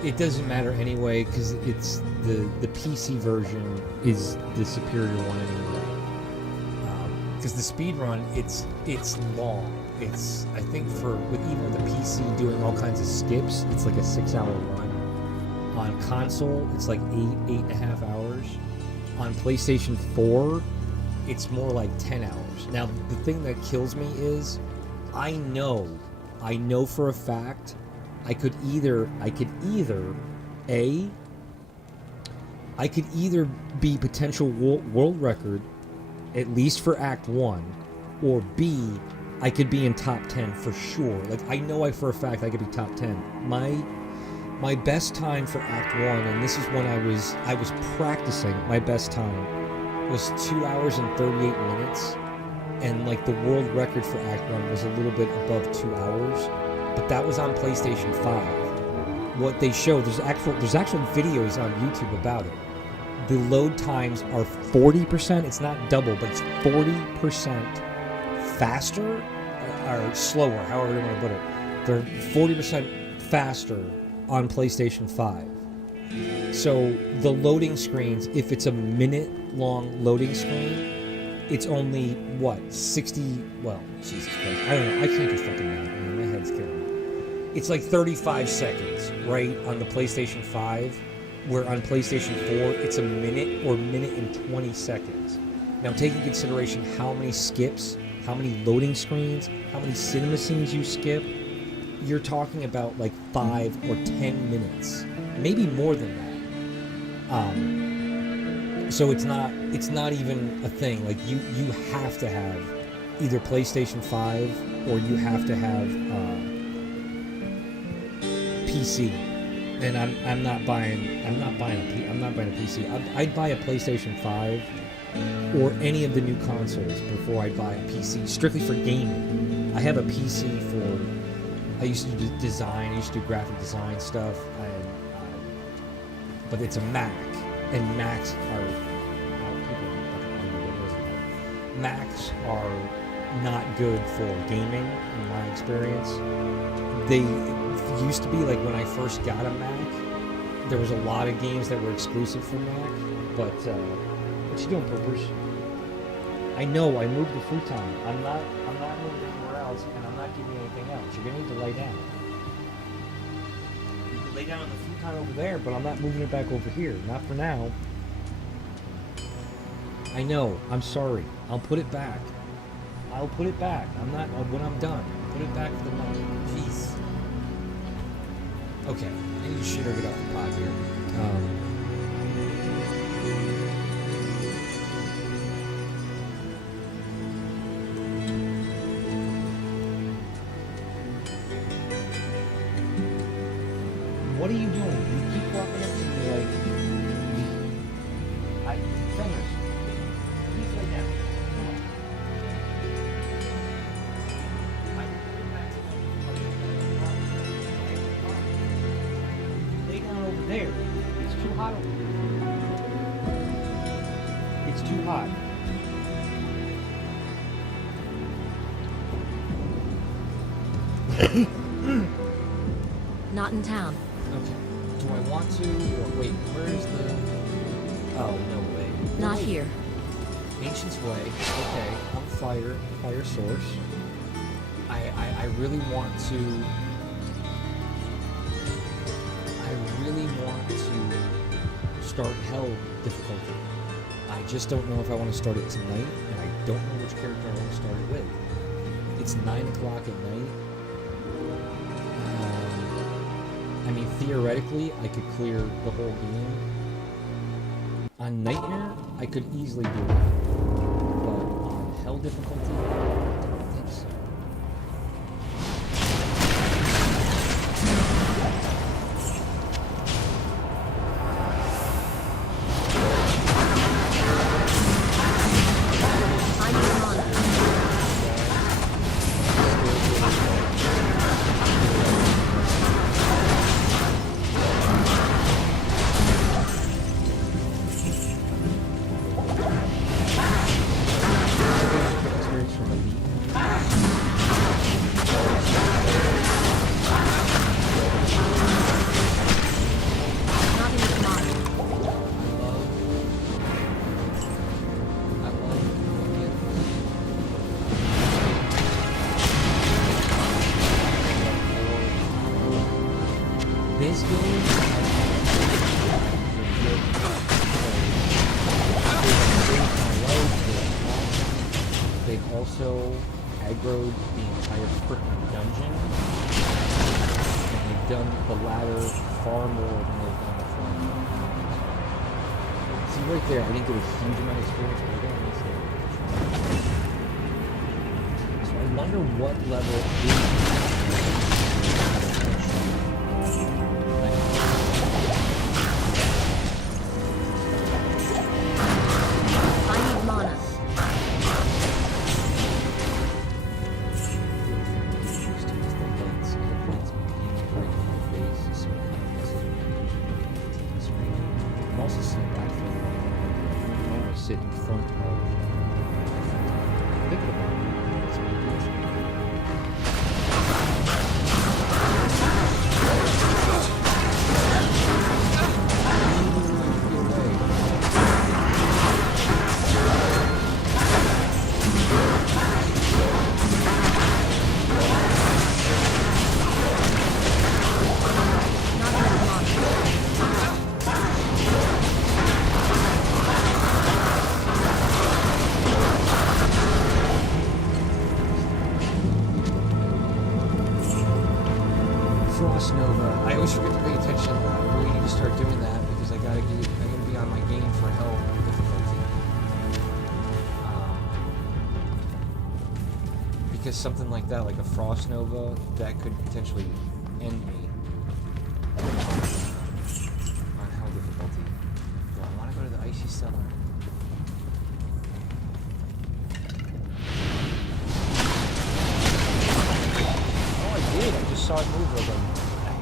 it doesn't matter anyway, because it's the PC version is the superior one anyway. Because the speedrun, it's long. It's, I think even with the PC doing all kinds of skips, it's like a 6-hour run. On console, it's like 8.5 hours. On PlayStation 4, it's more like 10 hours. Now, the thing that kills me is, I know for a fact, I could either be potential world record, at least for Act 1, or B, I could be in top 10 for sure. Like, I know for a fact I could be top 10. My best time for Act 1, and this is when I was practicing, my best time was 2 hours and 38 minutes, and like the world record for Act 1 was a little bit above 2 hours, but that was on PlayStation 5. What they show, there's actual videos on YouTube about it. The load times are 40%, it's not double, but it's 40% faster, or slower, however you want to put it. They're 40% faster on PlayStation 5. So the loading screens, if it's a minute-long loading screen, it's only, what, 60... Well, Jesus Christ. I don't know. I can't do fucking math. Man. My head's killing me. It's like 35 seconds, right, on the PlayStation 5, where on PlayStation 4, it's a minute or minute and 20 seconds. Now, take into consideration how many skips, how many loading screens, how many cinema scenes you skip. You're talking about like 5 or 10 minutes, maybe more than that. So it's not even a thing. Like you have to have either PlayStation 5 or you have to have PC. And I'm not buying a PC. I'd buy a PlayStation 5 or any of the new consoles before I buy a PC, strictly for gaming. I have a PC I used to do design, I used to do graphic design stuff, but it's a Mac, and Macs are not good for gaming, in my experience. They used to be, like when I first got a Mac, there was a lot of games that were exclusive for Mac, but what you doing, Poopers? I know, I moved the futon. I'm not moving anywhere else, and I'm not giving you anything else. You're gonna need to lay down. You can lay down on the futon over there, but I'm not moving it back over here. Not for now. I know, I'm sorry. I'll put it back. I'll put it back. When I'm done. Put it back for the moment. Jeez. Okay, I need to shit or get off the pot here. What are you doing? You keep walking up to me like... Feminist. Please lay down. Come on. Lay down over there. It's too hot over there. It's too hot. Not in town. Okay. Do I want to? Or wait, where's the... Oh, no way. Not here. Ancient's Way. Okay. I'm fire source. I really want to... start Hell difficulty. I just don't know if I want to start it tonight, and I don't know which character I want to start it with. It's 9 o'clock at night. I mean, theoretically, I could clear the whole game. On Nightmare, I could easily do it. But on Hell difficulty, I don't think so. This game they've also aggroed the entire freaking dungeon, and they've done the ladder far more than they've done the front. See right there, I didn't get a huge amount of experience, but I got a nice level. So I wonder what level is sit in front of think about it. on my game for help difficulty. Because something like that, like a Frost Nova, that could potentially end me. On hell difficulty. Do I want to go to the Icy Cellar? Oh, I did. I just saw it move like a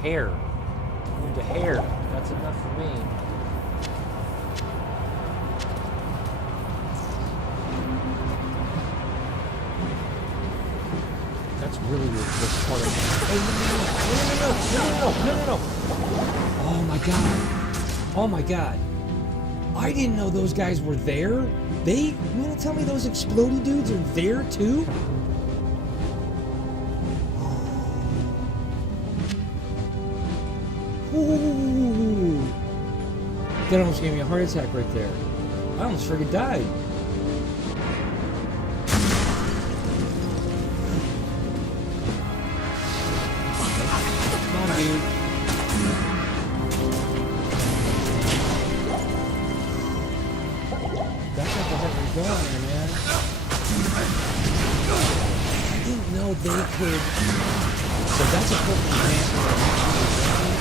hair. Moved a hair. That's enough for me. That's really what's part of it. Hey, no. Oh my god. Oh my god. I didn't know those guys were there. You wanna tell me those explodey dudes are there too? Ooh. That almost gave me a heart attack right there. I almost friggin' died. Come on, dude. That's not the heck we're going there, man. I didn't know they could. So that's a perfect example of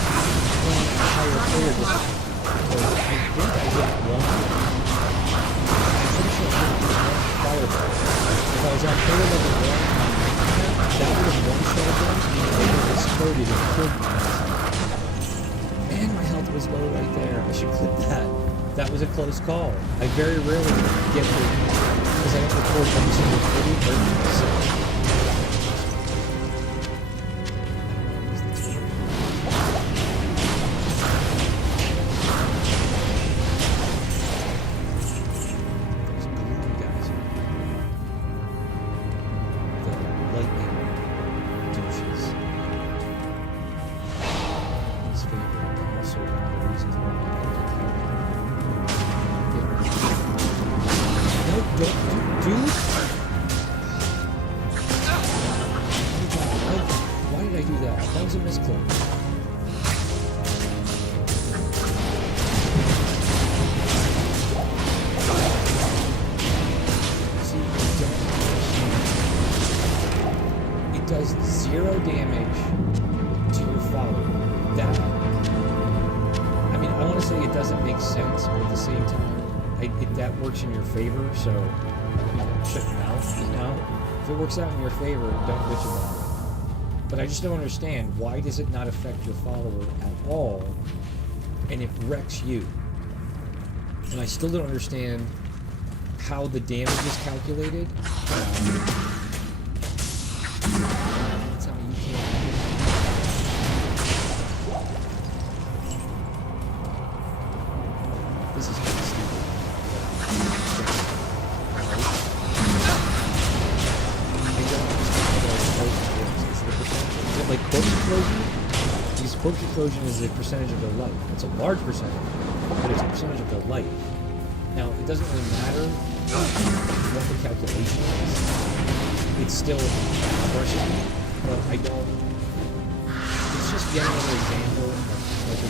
playing a higher player discipline. Because I think I hit one. I'm pretty sure I hit one fireball. If I was on player level 1, that would have one-shot them, and they would have exploded and killed me. And my health was low right there. I should clip that. That was a close call. I very rarely get to, because I don't record every single video, so. Why did I do that? That was a misclick. See, it does 0 damage to your follower. That, I mean, I want to say it doesn't make sense, but at the same time, that works in your favor, so shut your mouth, you know? If it works out in your favor, don't bitch about it. But I just don't understand, why does it not affect your follower at all, and it wrecks you? And I still don't understand how the damage is calculated. Tell me you can't. This is kind of stupid. Like corpse explosion? Because corpse explosion is a percentage of their life. It's a large percentage, but it's a percentage of their life. Now, it doesn't really matter what the calculation is. It's still crushing me, but I don't. It's just yet another example of like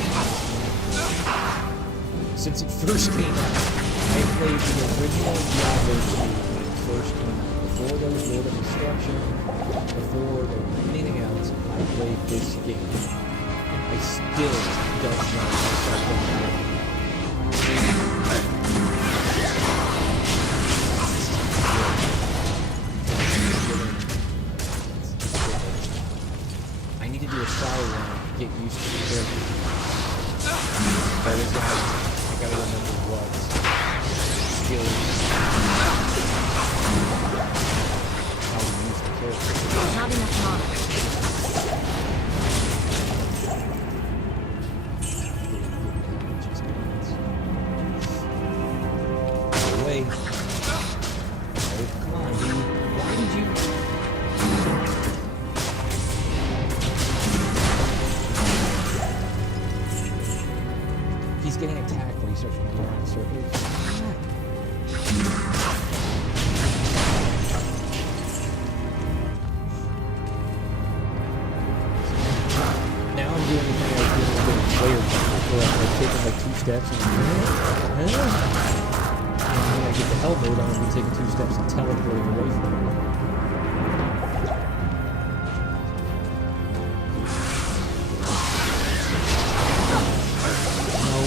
since it first came out, I played the original Diablo 2 when it first came out. Before there was Lord of Destruction, before there was anything else, I played this game. And I still don't know how to start playing the game. I need to do a trial run to get used to the character. I gotta remember what skills. Not enough knowledge. Wait. Oh, come on, dude. Why did you... He's getting attacked when he starts running around in circles. Now I'm doing the thing I was doing with the player jump, where I'm like taking like 2 steps and hell mode, I'm going to be taking 2 steps and teleporting away from it. No.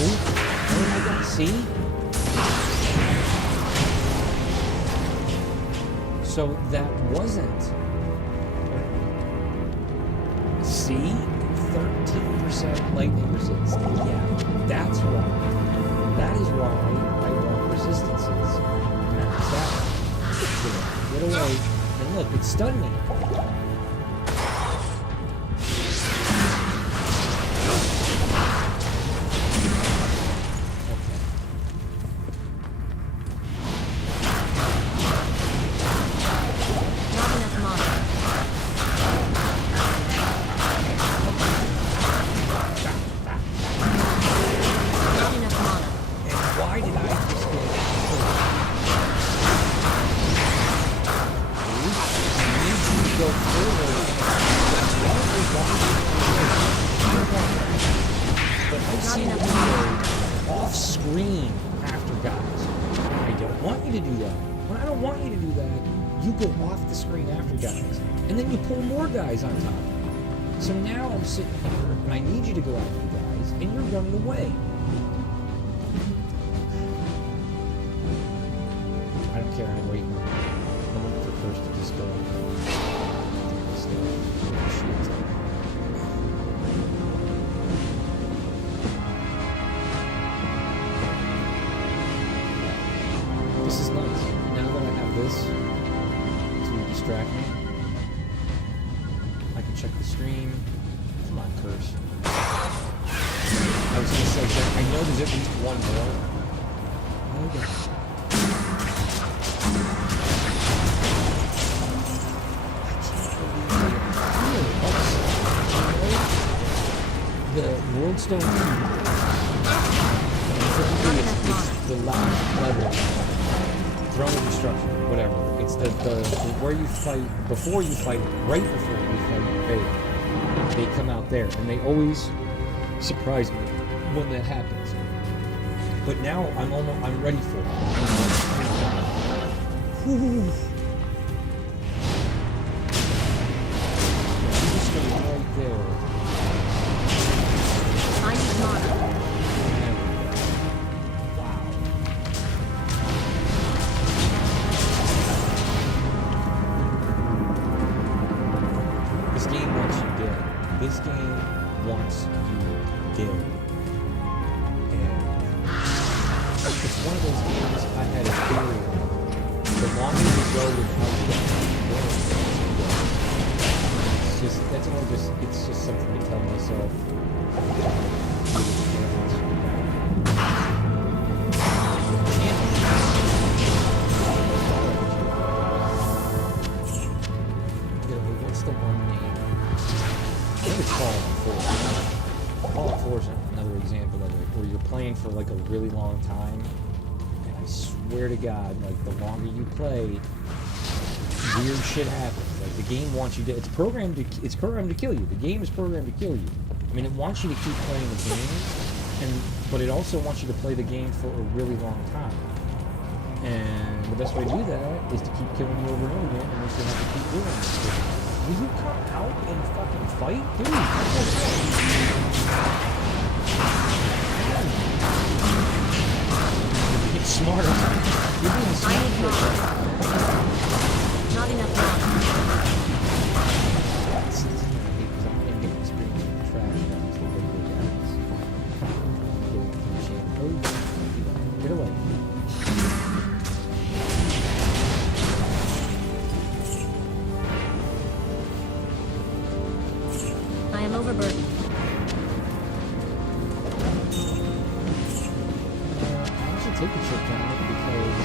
Oh my god, see? So that wasn't. See? 13% lightning resist. Yeah, that's why. That is why I want resistances. That's that. Get away. And look, it stunned me. Off-screen after guys. I don't want you to do that. When I don't want you to do that, you go off the screen after guys. And then you pull more guys on top. So now I'm sitting here, and I need you to go after the guys, and you're running away. I don't care, I'm waiting. I'm waiting for first to just go. This is nice. Now that I have this to distract me, I can check the stream. Come on, curse. I was going to say, I know there's at least one more. Okay. I can't believe it. The World Stone is the last level. Throne of Destruction, whatever. It's the where you fight, before you fight, right before you fight Vader. They come out there, and they always surprise me when that happens. But now I'm ready for it. Whew. I'm just gonna be right there. I need mana. This game wants you dead. And it's one of those games I had a theory on. The longer you go without that, the more it wants you to go. It's just something to tell myself. What's the one name? I think it's Fallout 4. Fallout 4 is another example of it, where you're playing for like a really long time, and I swear to God, like the longer you play, weird shit happens. Like the game wants you to, it's programmed to kill you. The game is programmed to kill you. I mean, it wants you to keep playing the game, but it also wants you to play the game for a really long time. And the best way to do that is to keep killing you over and over again, and then you have to keep doing it. Will you come out and fucking fight? Dude, get smarter. You're being smart. Not enough mana. That's the thing I hate, because I'm going to get experience with trash guys, the regular guys. Get away. I am overburdened. I should take a trip down it because,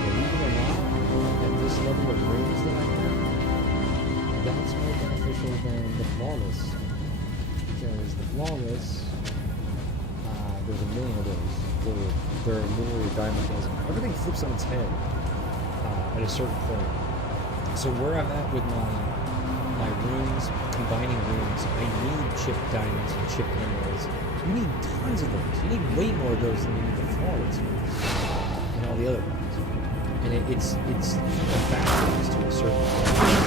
believe it or not, at this level of rage that I have, that's more beneficial than the flawless. Because the flawless, there's a million of those. There are literally a dime a dozen. Everything flips on its head at a certain point. So where I'm at with my runes, combining runes, I need chip diamonds and chip emeralds. You need tons of those. You need way more of those than you need the flawless ones. You know, all the other ones. And it's backwards to a certain point.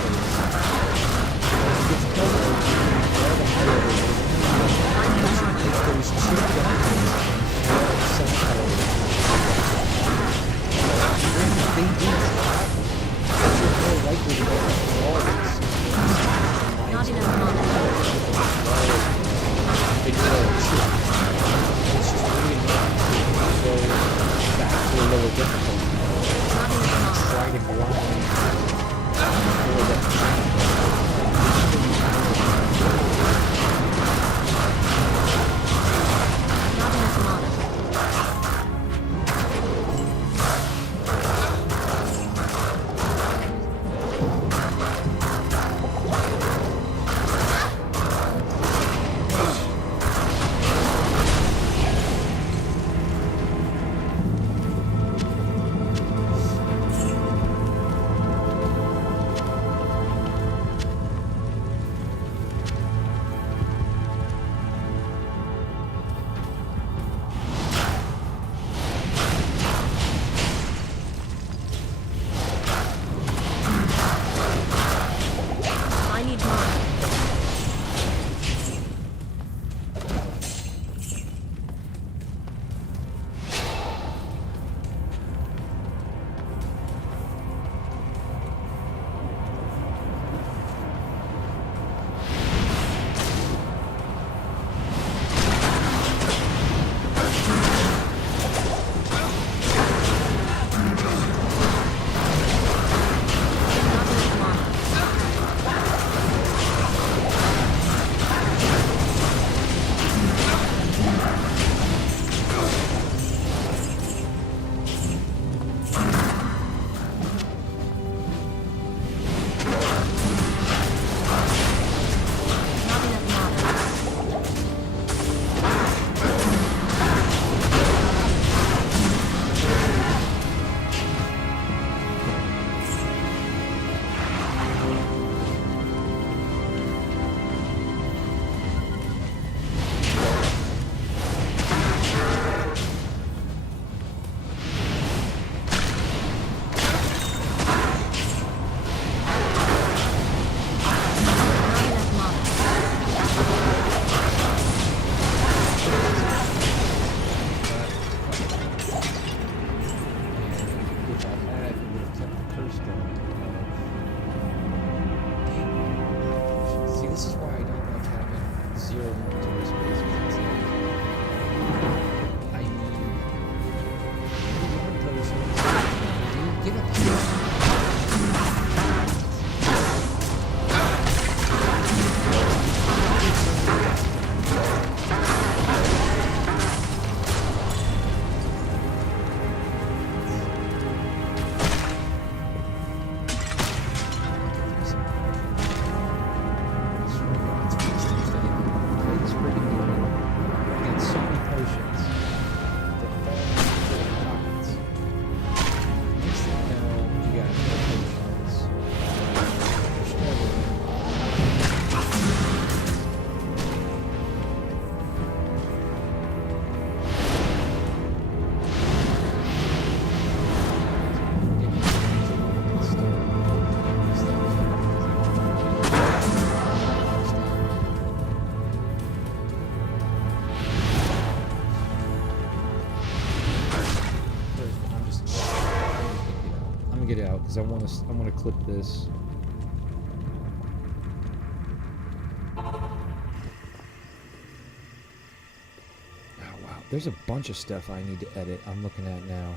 It gets colder, all the higher those chip weapons and some colors. They do travel. You're more likely to get flawless. Not enough mana. It's just really annoying to go back to a lower difficulty. Not enough Try to grind for that. Not enough mana. I need mana. Not enough mana. Not enough mana. Not enough mana. And if I had, it would have kept the curse going. See, this is why I don't like having zero inventory space. Because it's like, I need one potion. Dude, get up here. Get it out because I want to clip this. Oh wow, there's a bunch of stuff I need to edit. I'm looking at now.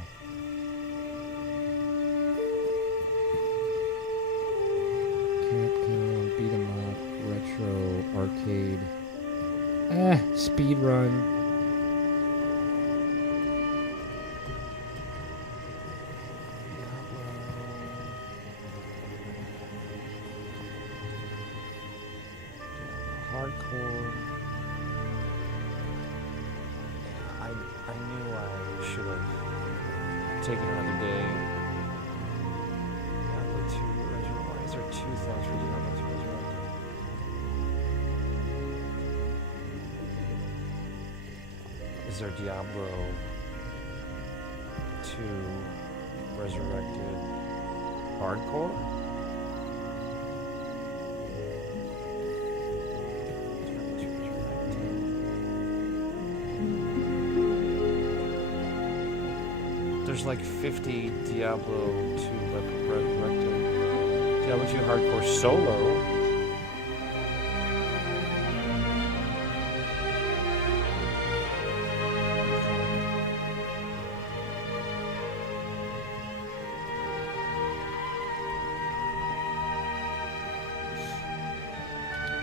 Capcom, beat 'em up, retro, arcade. Speed run. Hardcore. I knew I should have taken another day. Diablo 2 Resurrected. Why is there 2 things for Diablo 2 Resurrected? Is there Diablo 2 2 Resurrected Hardcore. There's like 50 Diablo 2 Resurrected. Diablo 2 Hardcore Solo.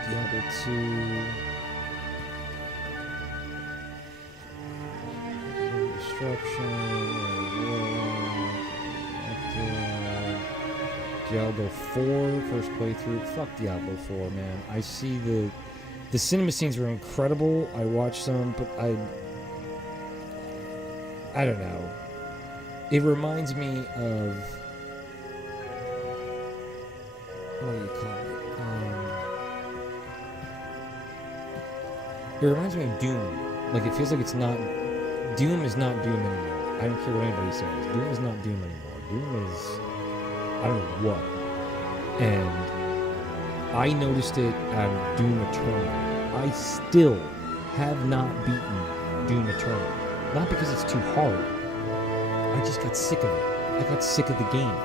Diablo 2. Destruction. Diablo 4, first playthrough. Fuck Diablo 4, man. I see the cinema scenes were incredible. I watched some, but I don't know. It reminds me of, what do you call it? It reminds me of Doom. Like, it feels like it's not, Doom is not Doom anymore. I don't care what anybody says. Doom is not Doom anymore. Doom is, I don't know what. And I noticed it on Doom Eternal. I still have not beaten Doom Eternal. Not because it's too hard. I just got sick of it. I got sick of the game.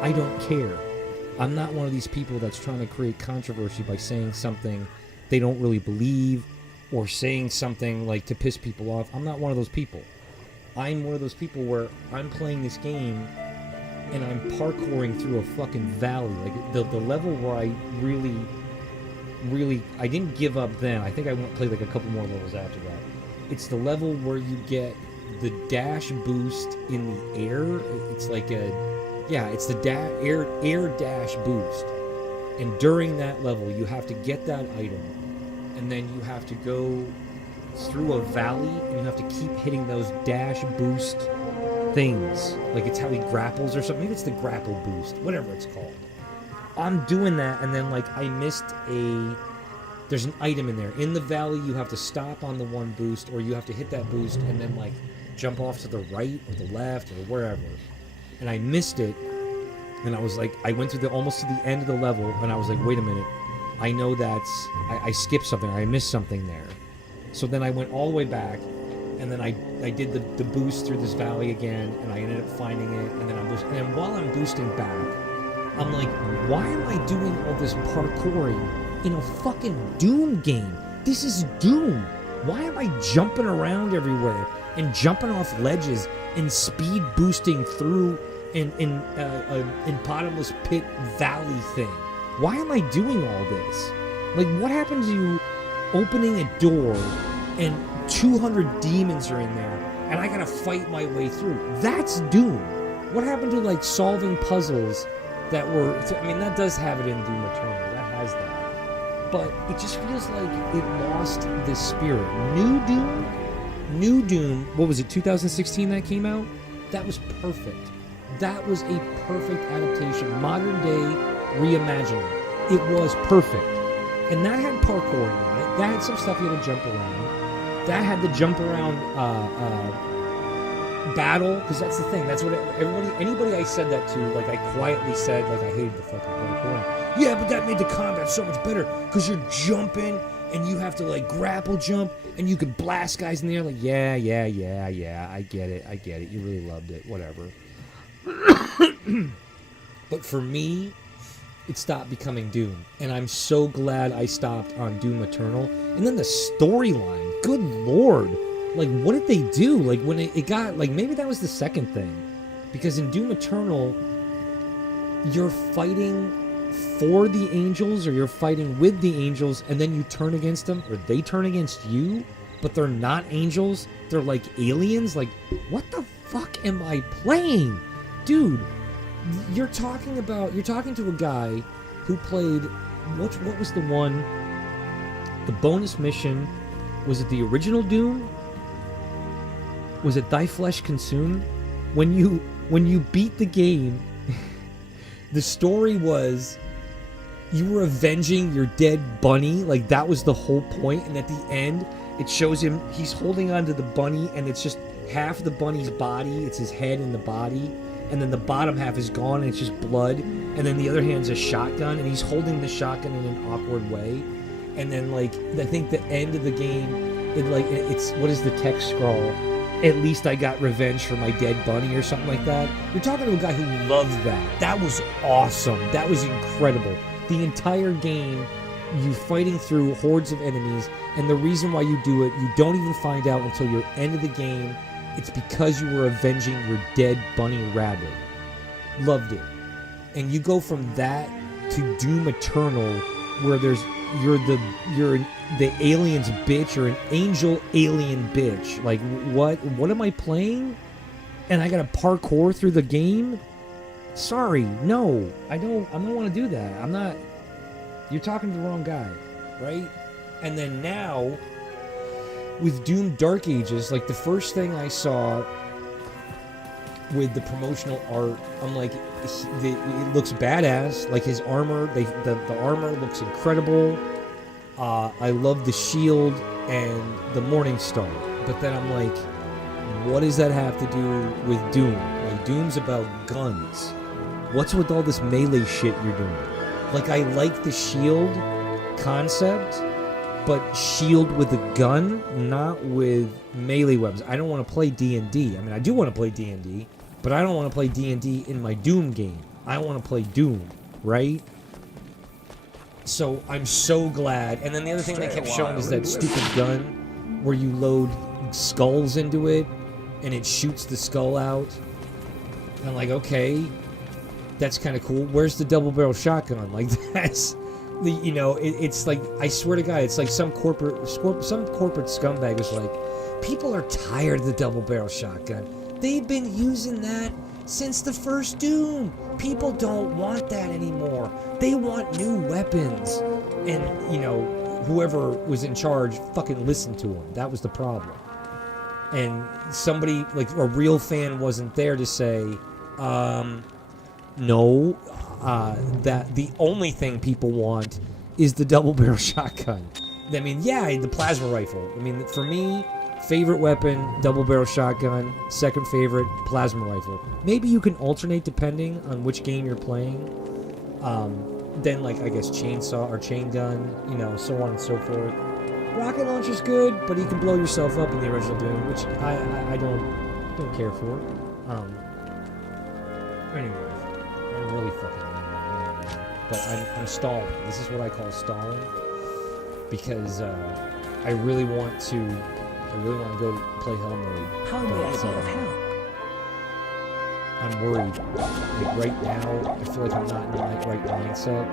I don't care. I'm not one of these people that's trying to create controversy by saying something they don't really believe or saying something like to piss people off. I'm not one of those people. I'm one of those people where I'm playing this game and I'm parkouring through a fucking valley. Like, the level where I really, I didn't give up then. I think I went play like a couple more levels after that. It's the level where you get the dash boost in the air. It's like it's the air dash boost. And during that level, you have to get that item, and then you have to go through a valley, and you have to keep hitting those dash boost things. Like, it's how he grapples or something. Maybe it's the grapple boost, whatever it's called. I'm doing that, and then, like, I missed there's an item in there. In the valley, you have to stop on the one boost, or you have to hit that boost and then, like, jump off to the right or the left or wherever. And I missed it, and I was like, I went to almost to the end of the level, and I was like, wait a minute. I know I skipped something. I missed something there. So then I went all the way back, and then I did the boost through this valley again, and I ended up finding it, and then while I'm boosting back, I'm like, why am I doing all this parkouring in a fucking Doom game? This is Doom. Why am I jumping around everywhere and jumping off ledges and speed boosting through in bottomless pit valley thing? Why am I doing all this? Like, what happened to you opening a door and 200 demons are in there and I gotta fight my way through? That's Doom. What happened to, like, solving puzzles that were, I mean, that does have it in Doom Eternal. That has that. But it just feels like it lost the spirit. New Doom, what was it, 2016 that came out? That was perfect. That was a perfect adaptation. Modern day reimagining. It was perfect. And that had parkour in it. That had some stuff you had to jump around. That had the jump around battle, because that's the thing. That's what anybody I said that to, like, I quietly said, like, I hated the fucking parkour. Yeah, but that made the combat so much better, because you're jumping, and you have to, like, grapple jump, and you could blast guys in the air. Like, yeah, I get it. You really loved it. Whatever. But for me, it stopped becoming Doom, and I'm so glad I stopped on Doom Eternal. And then the storyline, good lord, like, what did they do? Like, when it got, like, maybe that was the second thing, because in Doom Eternal, you're fighting for the angels, or you're fighting with the angels, and then you turn against them, or they turn against you, but they're not angels, they're like aliens. Like, what the fuck am I playing? Dude, you're talking to a guy who played, what was the one, the bonus mission, was it the original Doom? Was it Thy Flesh Consumed? When you beat the game, the story was you were avenging your dead bunny. Like, that was the whole point. And at the end, it shows him, he's holding onto the bunny, and it's just half the bunny's body, it's his head and the body, and then the bottom half is gone and it's just blood, and then the other hand's a shotgun, and he's holding the shotgun in an awkward way. And then, like, I think the end of the game, it's what is the text scroll? At least I got revenge for my dead bunny or something like that. You're talking to a guy who loves that. That was awesome. That was incredible. The entire game, you fighting through hordes of enemies, and the reason why you do it, you don't even find out until your end of the game. It's because you were avenging your dead bunny rabbit. Loved it. And you go from that to Doom Eternal, where you're the alien's bitch, or an angel alien bitch. Like, what am I playing? And I gotta parkour through the game? Sorry, no, I don't want to do that. I'm not. You're talking to the wrong guy, right? And then now, with Doom Dark Ages, like, the first thing I saw with the promotional art, I'm like, it looks badass. Like, his armor, the armor looks incredible. I love the shield and the Morning Star. But then I'm like, what does that have to do with Doom? Like, Doom's about guns. What's with all this melee shit you're doing? Like, I like the shield concept, but shield with a gun, not with melee weapons. I don't want to play D&D. I mean, I do want to play D&D, but I don't want to play D&D in my Doom game. I want to play Doom, right? So I'm so glad. And then the other thing they kept showing is that stupid gun where you load skulls into it and it shoots the skull out. And I'm like, okay, that's kind of cool. Where's the double barrel shotgun? Like, that's the, you know, it's like, I swear to God, it's like some corporate scumbag is like, people are tired of the double barrel shotgun. They've been using that since the first Doom. People don't want that anymore. They want new weapons. And, you know, whoever was in charge fucking listened to them. That was the problem. And somebody, like a real fan, wasn't there to say, no, that the only thing people want is the double barrel shotgun. I mean, yeah, the plasma rifle. I mean, for me, favorite weapon, double barrel shotgun. Second favorite, plasma rifle. Maybe you can alternate depending on which game you're playing. Then, like, I guess chainsaw or chain gun, you know, so on and so forth. Rocket launcher's good, but you can blow yourself up in the original Doom, which I don't care for. Anyway, I'm really fucking mad, but I'm stalling. This is what I call stalling, because I really want to go play Hell mode. How may I be of help? I'm worried. Like, right now, I feel like I'm not in the right mindset.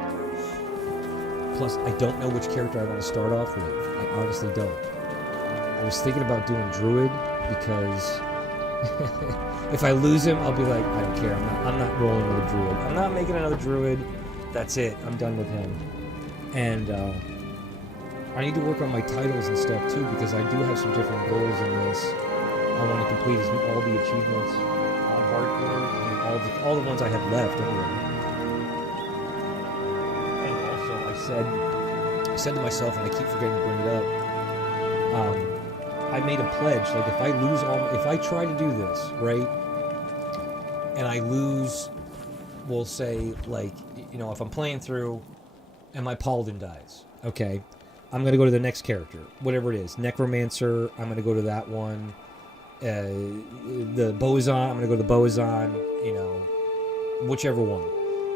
Plus, I don't know which character I want to start off with. I honestly don't. I was thinking about doing Druid, because if I lose him, I'll be like, I don't care. I'm not rolling with a Druid. I'm not making another Druid. That's it. I'm done with him. And I need to work on my titles and stuff too, because I do have some different goals in this. I want to complete all the achievements on hardcore, and all the ones I have left anyway. And also, I said to myself, and I keep forgetting to bring it up, I made a pledge, like, if I try to do this, right, and I lose, we'll say, like, you know, if I'm playing through and my Paladin dies, okay, I'm going to go to the next character, whatever it is. Necromancer, I'm going to go to that one. The Boazon, I'm going to go to the Boazon, you know, whichever one.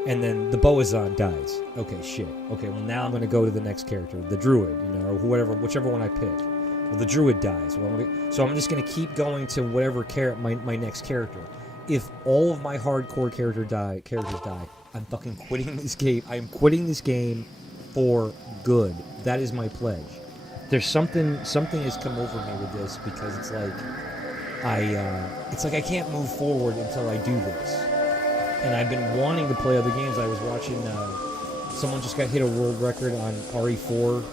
And then the Boazon dies. Okay, shit. Okay, well, now I'm going to go to the next character, the Druid, you know, or whichever one I pick. Well, the Druid dies. So I'm just going to keep going to whatever my next character. If all of my hardcore characters die, I'm fucking quitting this game. I am quitting this game for good. That is my pledge. There's something has come over me with this, because it's like I can't move forward until I do this. And I've been wanting to play other games. I was watching someone just got hit a world record on RE4,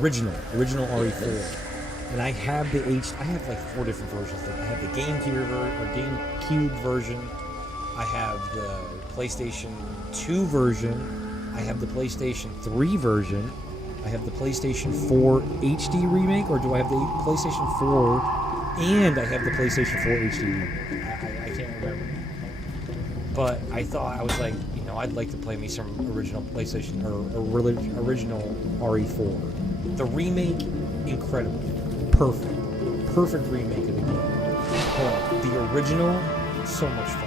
original RE4. And I have I have like 4 different versions. I have the GameCube version. I have the PlayStation 2 version. I have the PlayStation 3 version. I have the PlayStation 4 HD remake, or do I have the PlayStation 4 and I have the PlayStation 4 HD. I can't remember. But I thought, I was like, you know, I'd like to play me some original PlayStation, or original RE4. The remake, incredible. Perfect remake of the game. But the original, so much fun.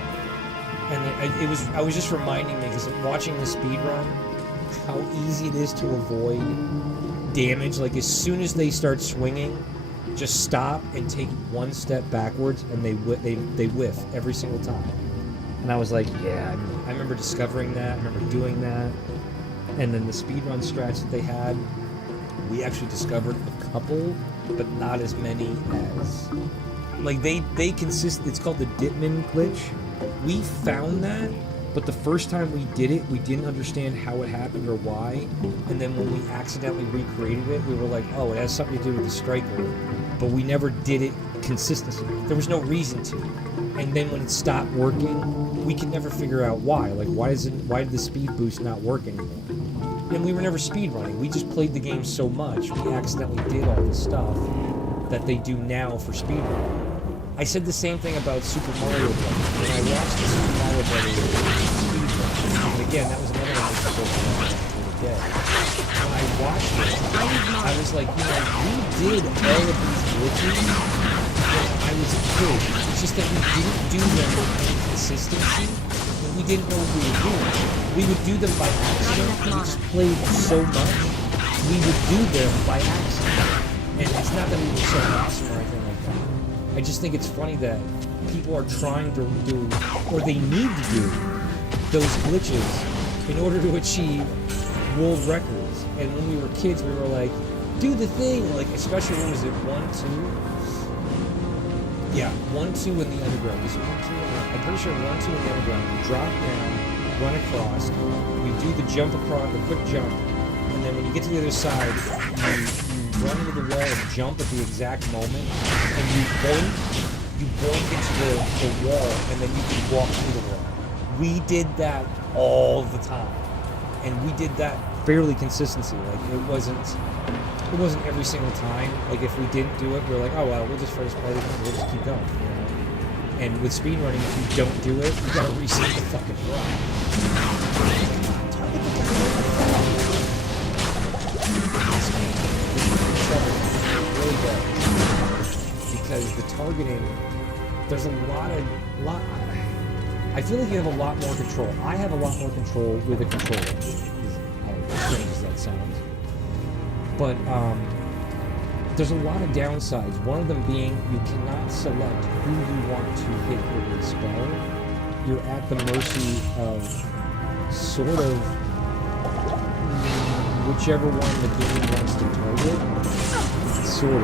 And I was just reminding me, because watching the speed run, how easy it is to avoid damage. Like, as soon as they start swinging, just stop and take one step backwards, and they whiff every single time. And I was like, yeah, I remember discovering that. I remember doing that. And then the speedrun strats that they had, we actually discovered a couple, but not as many as... Like, they consist... It's called the Ditman glitch. We found that, but the first time we did it, we didn't understand how it happened or why. And then when we accidentally recreated it, we were like, oh, it has something to do with the striker. But we never did it consistently. There was no reason to. And then when it stopped working, we could never figure out why. Like, why did the speed boost not work anymore? And we were never speedrunning. We just played the game so much, we accidentally did all the stuff that they do now for speedrunning. I said the same thing about Super Mario Bros. When I watched the Super Mario Bros. Speedrun, and again, that was another one that was supposed to happen for the day. When I watched it, I was like, you know, we did all of these glitches when I was a kid. It's just that we didn't do them with any consistency, and we didn't know what we were doing. We would do them by accident, and we just played so much, we would do them by accident. And it's not that we were so awesome or anything like that. I just think it's funny that people are trying to do, or they need to do, those glitches in order to achieve world records. And when we were kids, we were like, do the thing, like, especially when was it 1, 2? Yeah, 1, 2 in the underground. Was it 1, 2? I'm pretty sure 1, 2 in the underground. We drop down, run across, we do the jump across, the quick jump, and then when you get to the other side, you run into the wall and jump at the exact moment, and you boink into the wall, and then you can walk through the wall. We did that all the time, and we did that fairly consistently. Like, it wasn't every single time. Like, if we didn't do it, we're like, oh well, we'll just first play it, we'll just keep going, you know. And with speedrunning, if you don't do it, you gotta reset the fucking run. Really good, because the targeting, there's a lot. I feel like you have a lot more control. I have a lot more control with a controller, as strange as that sounds. But there's a lot of downsides. One of them being you cannot select who you want to hit with a spell. You're at the mercy of sort of whichever one the game wants to target. Sort of.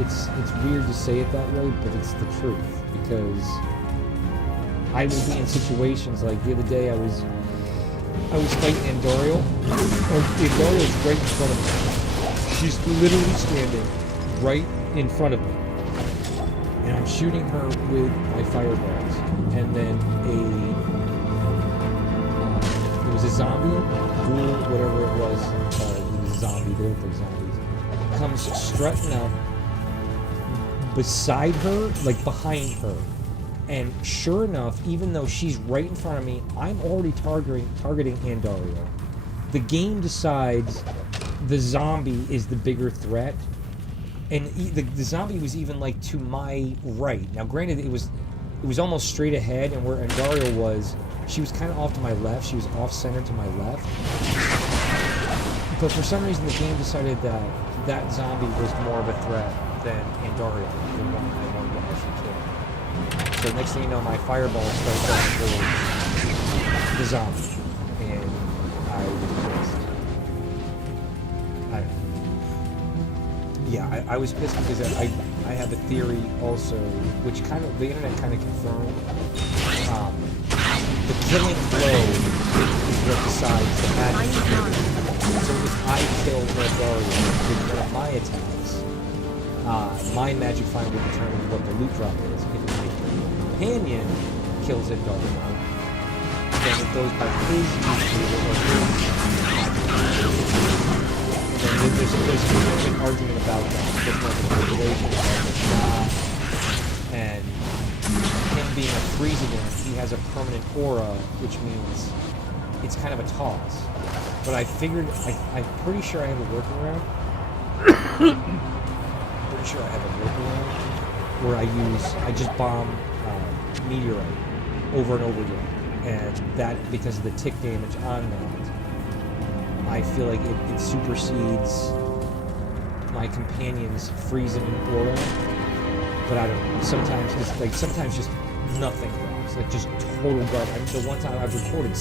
It's weird to say it that way, but it's the truth, because I will be in situations like the other day I was fighting Andoriel. Andoriel is right in front of me. She's literally standing right in front of me. And I'm shooting her with my fireballs. And then there was a zombie, ghoul, whatever it was. It was a zombie, they look like zombies. Comes strutting up beside her, like behind her. And sure enough, even though she's right in front of me, I'm already targeting Andoriel. The game decides the zombie is the bigger threat, and the zombie was even like to my right. Now, granted, it was almost straight ahead, and where Andoriel was, she was kind of off to my left. She was off center to my left. But for some reason, the game decided that zombie was more of a threat than Andoriel, the one I wanted to actually kill. So next thing you know, my fireball starts going towards the zombie, and I was pissed. I don't know. Yeah, I was pissed because I have a theory also, which kind of, the internet kind of confirmed. The killing blow is what decides the magic. So if I kill Andoriel with one of my attacks, my magic find will determine what the loot drop is. If my companion kills Andoriel, then it goes by his use table or his magic. And And there's an argument about that. There's more manipulation and him being a freezing one, he has a permanent aura, which means it's kind of a toss. But I figured, I'm pretty sure I have a workaround. Pretty sure I have a workaround where I just bomb meteorite over and over again. And that, because of the tick damage on that, I feel like it supersedes my companion's freezing and aura. But I don't know. Sometimes it's like just nothing drops. Like just total garbage. The one time I've recorded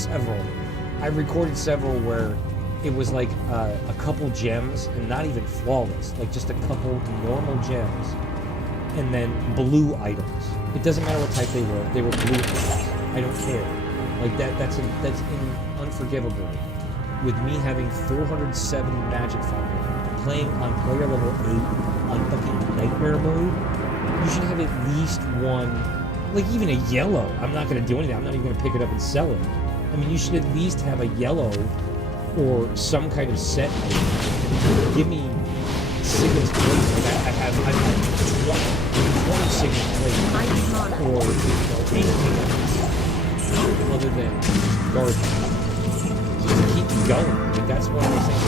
several where it was like a couple gems and not even flawless, like just a couple normal gems, and then blue items. It doesn't matter what type they were blue items. I don't care. Like that's unforgivable. With me having 470 magic fire, playing on player level 8 on fucking nightmare mode, you should have at least one, like even a yellow. I'm not gonna do anything. I'm not even gonna pick it up and sell it. I mean, you should at least have a yellow or some kind of set item. Give me Sigma's plate. Like I have 20 Sigma's plate. Or, anything else other than garbage. Just to keep you going. Like, that's one of those things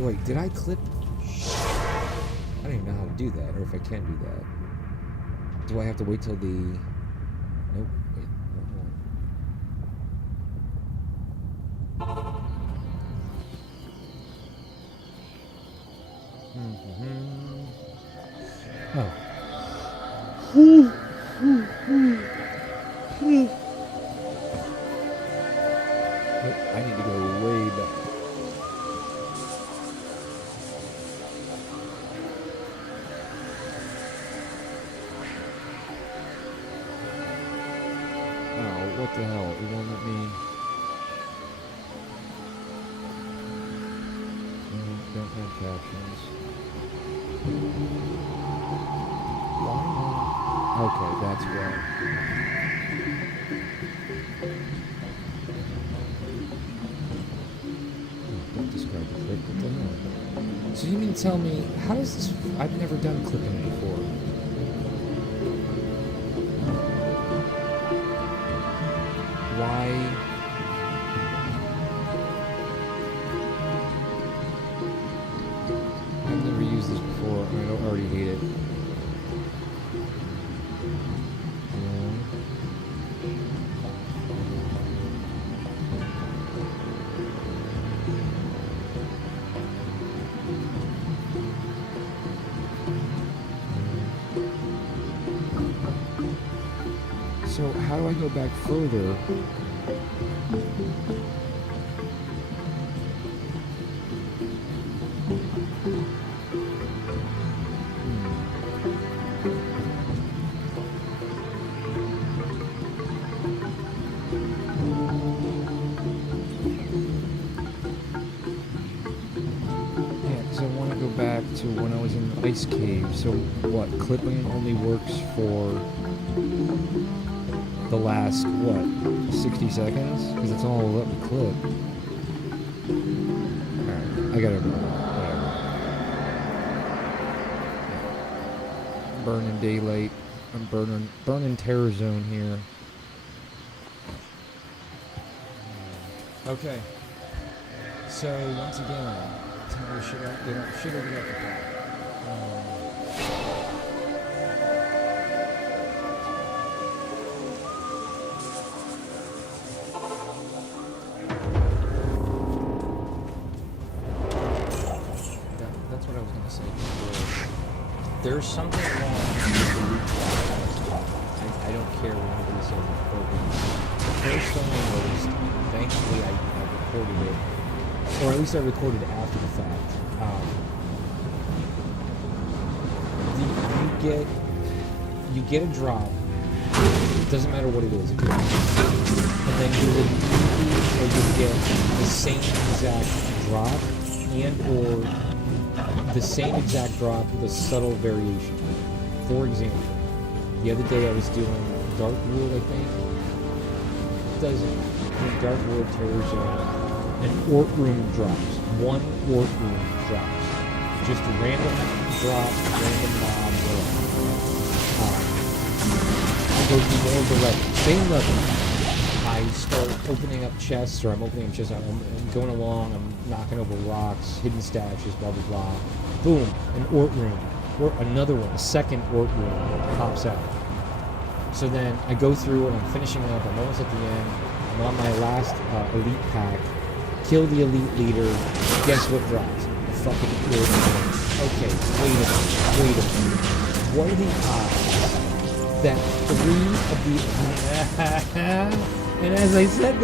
Wait, did I clip? I don't even know how to do that, or if I can do that. Do I have to wait till the... Nope, wait, Nope, I need to go way back. What the hell? It won't let me... Don't have captions. Why not? Okay, that's why. Don't describe the clip. What the hell? So you mean to tell me, how does this... I've never done clipping before. Why? I've never used this before, and I don't already hate it. So how do I go back further? I want to go back to when I was in the ice cave. So what, clipping only works for the last, what, 60 seconds? Because it's all let me clip. Alright, I gotta go. Whatever. Burning daylight. I'm burning terror zone here. Okay. So once again, should I get up the top? That's what I was going to say before. There's something wrong with the loot process. I don't care what anybody says in the program. The first thing I noticed, thankfully I recorded it, or at least I recorded it after the fact. You get a drop. It doesn't matter what it is. And then you will get the same exact drop, and or the same exact drop with a subtle variation. for example, the other day I was doing Darkwood, I think. It doesn't. Darkwood, Terror Zone, and Ort Room drops. One Ort Room drops. Just a random drop, random mob. I go through more of the level. Same level. I start opening up chests, or I'm opening up chests. I'm going along. I'm knocking over rocks, hidden stashes, blah blah blah. Boom, an Ort Room. Or another one, a second Ort Room pops out. So then I go through and I'm finishing up. I'm almost at the end. I'm on my last elite pack. Kill the elite leader. Guess what drops? A fucking Ort Room. Okay, wait a minute. What are the odds that 3 of the... and as I said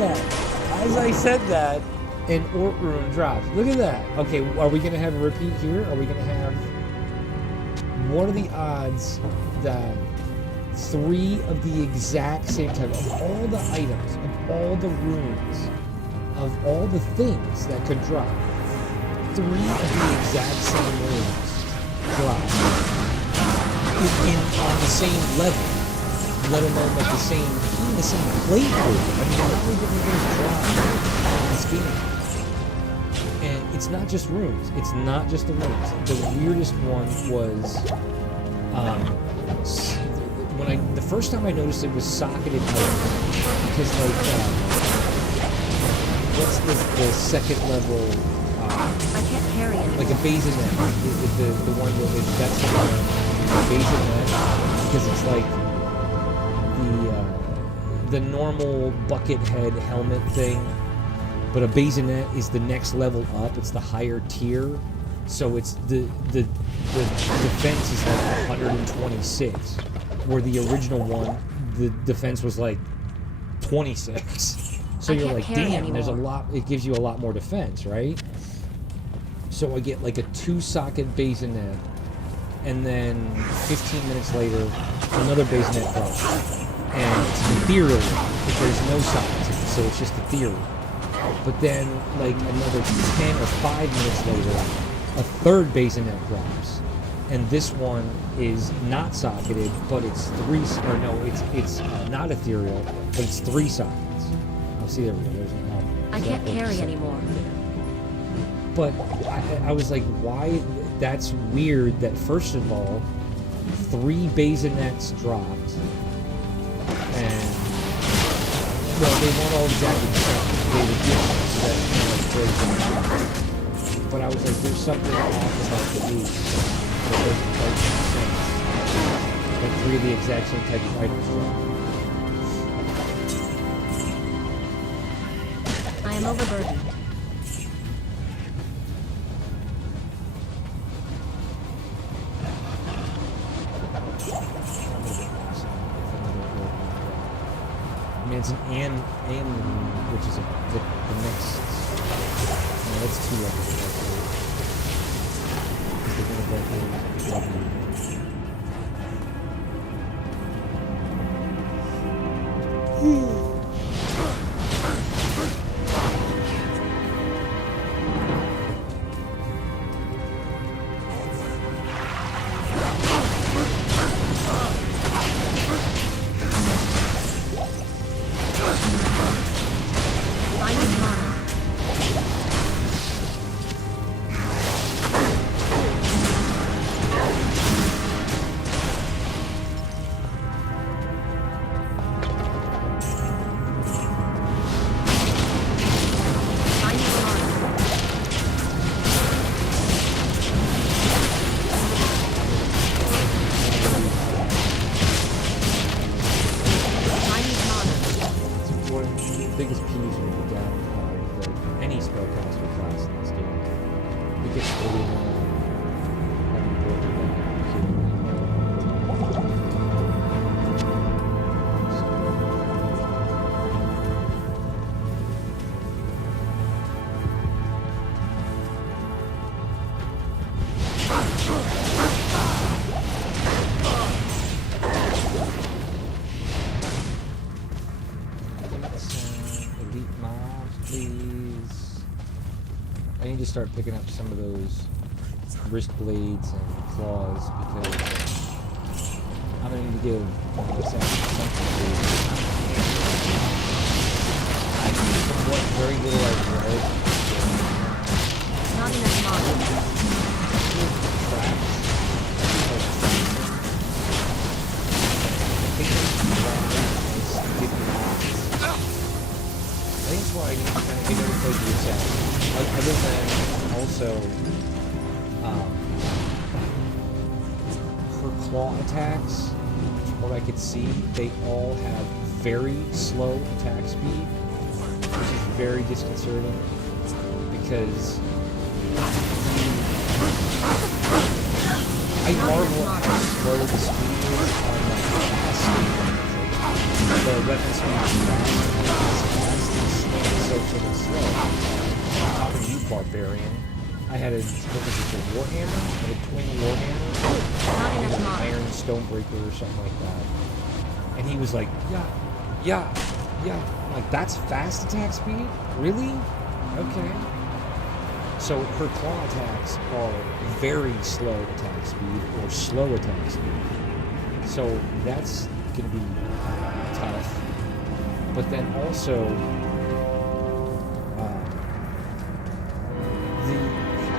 that, an Ort Room drops. Look at that. Okay, are we going to have a repeat here? Are we going to have... What are the odds that 3 of the exact same type, of all the items, of all the runes, of all the things that could drop, 3 of the exact same runes drop on the same level, let alone like the same playthrough? I mean, how many different things drop in this game? And it's not just runes. It's not just the runes. The weirdest one was the first time I noticed it was socketed items, because like what's the second level? I can't carry it. Like a bassinet, the one that's the one, the bassinet, because it's like the normal bucket head helmet thing. But a bassinet is the next level up. It's the higher tier. So it's the defense is like 126. Where the original one, the defense was like 26. So you're like, damn, there's a lot, it gives you a lot more defense, right? So I get like a 2-socket bassinet, and then 15 minutes later, another bassinet drops. And it's ethereal, if there's no sockets, so it's just ethereal. But then, like, another 10 or 5 minutes later, a third bassinet drops. And this one is not socketed, but it's it's not ethereal, but it's 3 sockets. Oh, see, there we go. There's I can't carry anymore. But I was like, why? That's weird that, first of all, 3 bassinets dropped. And, well, they weren't all exactly the same. They were different, so that kind of crazy. But I was like, there's something off about the loot. That doesn't quite make sense. Like 3 of the exact same type of items dropped. I am overburdened. I mean, it's an which is the next. No, that's 2 levels. They're gonna go through level. Biggest peeve with the down any spellcaster class in this game. It gets really annoying having broken down elite mobs, please. I need to start picking up some of those wrist blades and claws because I'm gonna need to give something. From what very little I've read, Not enough mana. traps, I think that's why I never played the attack. Other than also, her claw attacks, from what I could see, they all have very slow attack speed, which is very disconcerting because I marvel at how slow the speed is on like the weapon speed is fast, so slow. On top of you, barbarian. I had a, what was it, a warhammer? I had a twin warhammer. An iron stonebreaker or something like that. And he was like, yeah. I'm like, that's fast attack speed? Really? Okay. So her claw attacks are very slow attack speed or slow attack speed. So that's going to be tough. But then also,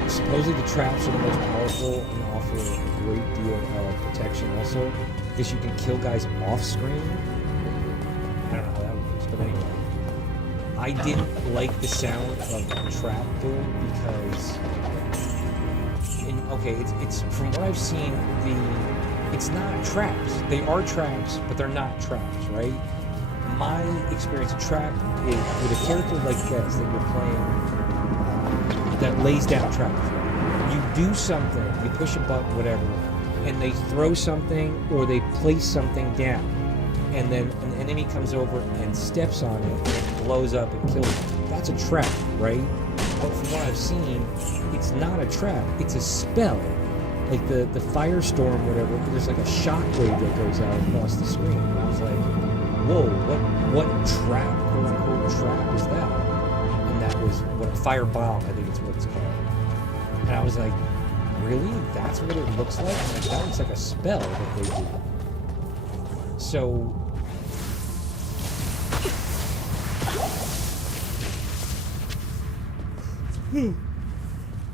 supposedly the traps are the most powerful and offer a great deal of protection also, because you can kill guys off screen. I don't know how that works, but anyway. I didn't like the sound of the trap build because, it's from what I've seen, it's not traps. They are traps, but they're not traps, right? My experience of trap is with a character like this that you're playing that lays down traps. You do something, you push a button, whatever, and they throw something or they place something down, and then an enemy comes over and steps on it and it blows up and kills them. That's a trap, right? But from what I've seen, it's not a trap, it's a spell. Like the firestorm, whatever, there's like a shockwave that goes out across the screen. And I was like, whoa, what trap, quote unquote, trap is that? And that was what a firebomb, I think it's what it's called. And I was like, really? That's what it looks like? Like, that looks like a spell that they do. So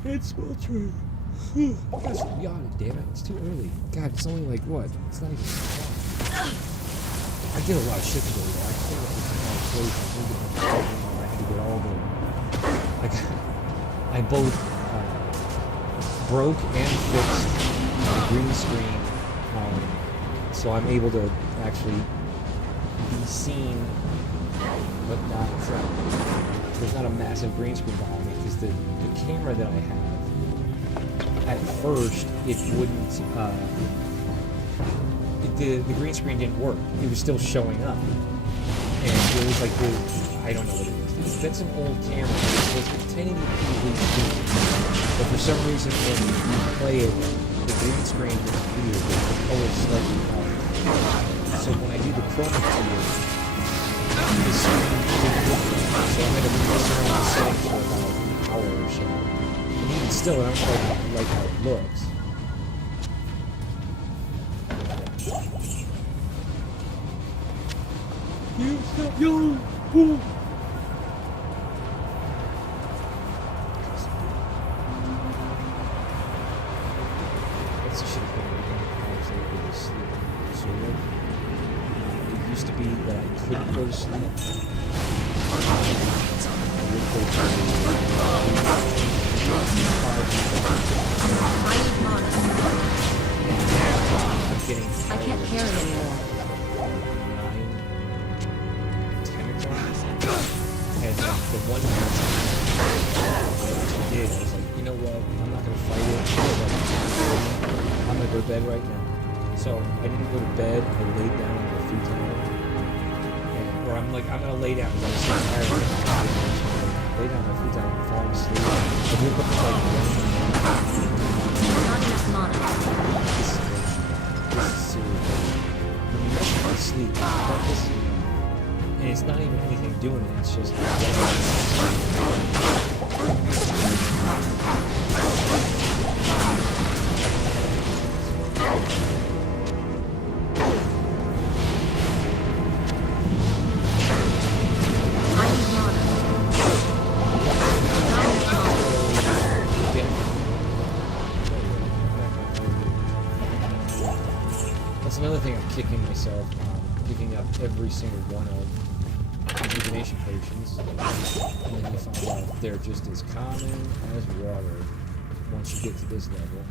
it's well true. I gotta stop yawning, damn it. It's too early. God, it's only like what? It's not even. I did a lot of shit today, though. I cleaned up this place. I had to get all the. I both broke and fixed the green screen, so I'm able to actually be seen, but not. There's not a massive green screen behind me because the camera that I have. At first, it wouldn't, the green screen didn't work. It was still showing up. And it was like I don't know what it is. That's an old camera. It was 1080p. But for some reason, when you play it, the green screen is weird. The color is slightly off. So when I do the chroma key, the screen didn't look right. So I'm going to mess around the settings for about an hour or so. And even still, I don't like how it looks. You stop yelling! Whoa! That's the shit I was able to sleep, sort of. It used to be that I couldn't go to sleep. I can't carry anymore. 9, 10 o'clock. And the one match I did, I was like, you know what? I'm not going to fight it. I'm going to go to bed right now. So I didn't go to bed. I laid down on the futon. Or I'm like, I'm going to lay down because I was so tired. Lay down on my futon and fall asleep. I woke up at like 1 in the morning. Not enough mana. This is serious. When you mess with my sleep, and it's not even anything doing it, it's just kicking myself on picking up every single one of rejuvenation potions, and then you find out they're just as common as water once you get to this level.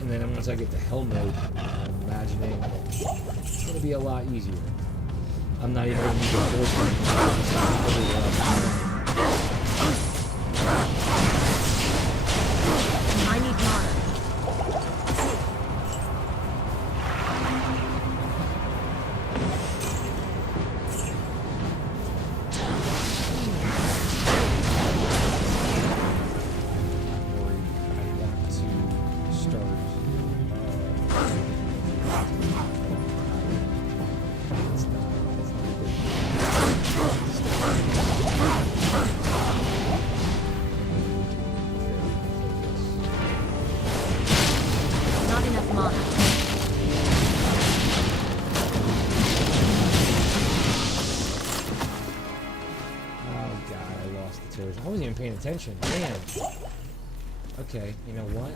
And then once I get to Hell mode, I'm imagining it's going to be a lot easier. I'm not even going to need the force I need water. Not enough mana. Oh god, I lost the terrors. I wasn't even paying attention. Man. Okay, you know what?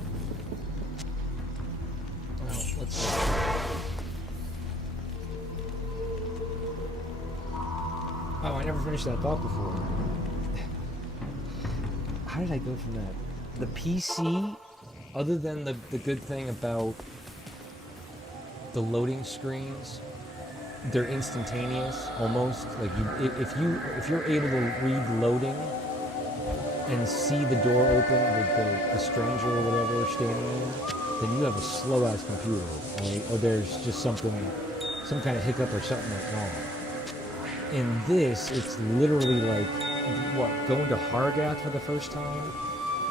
Well, let's see. Oh, I never finished that thought before. How did I go from that? The PC, other than the good thing about the loading screens, they're instantaneous almost. Like if you're able to read loading and see the door open with the stranger or whatever standing there, then you have a slow ass computer, right? Or there's just some kind of hiccup or something went wrong. In this, it's literally like what, going to Hargath for the first time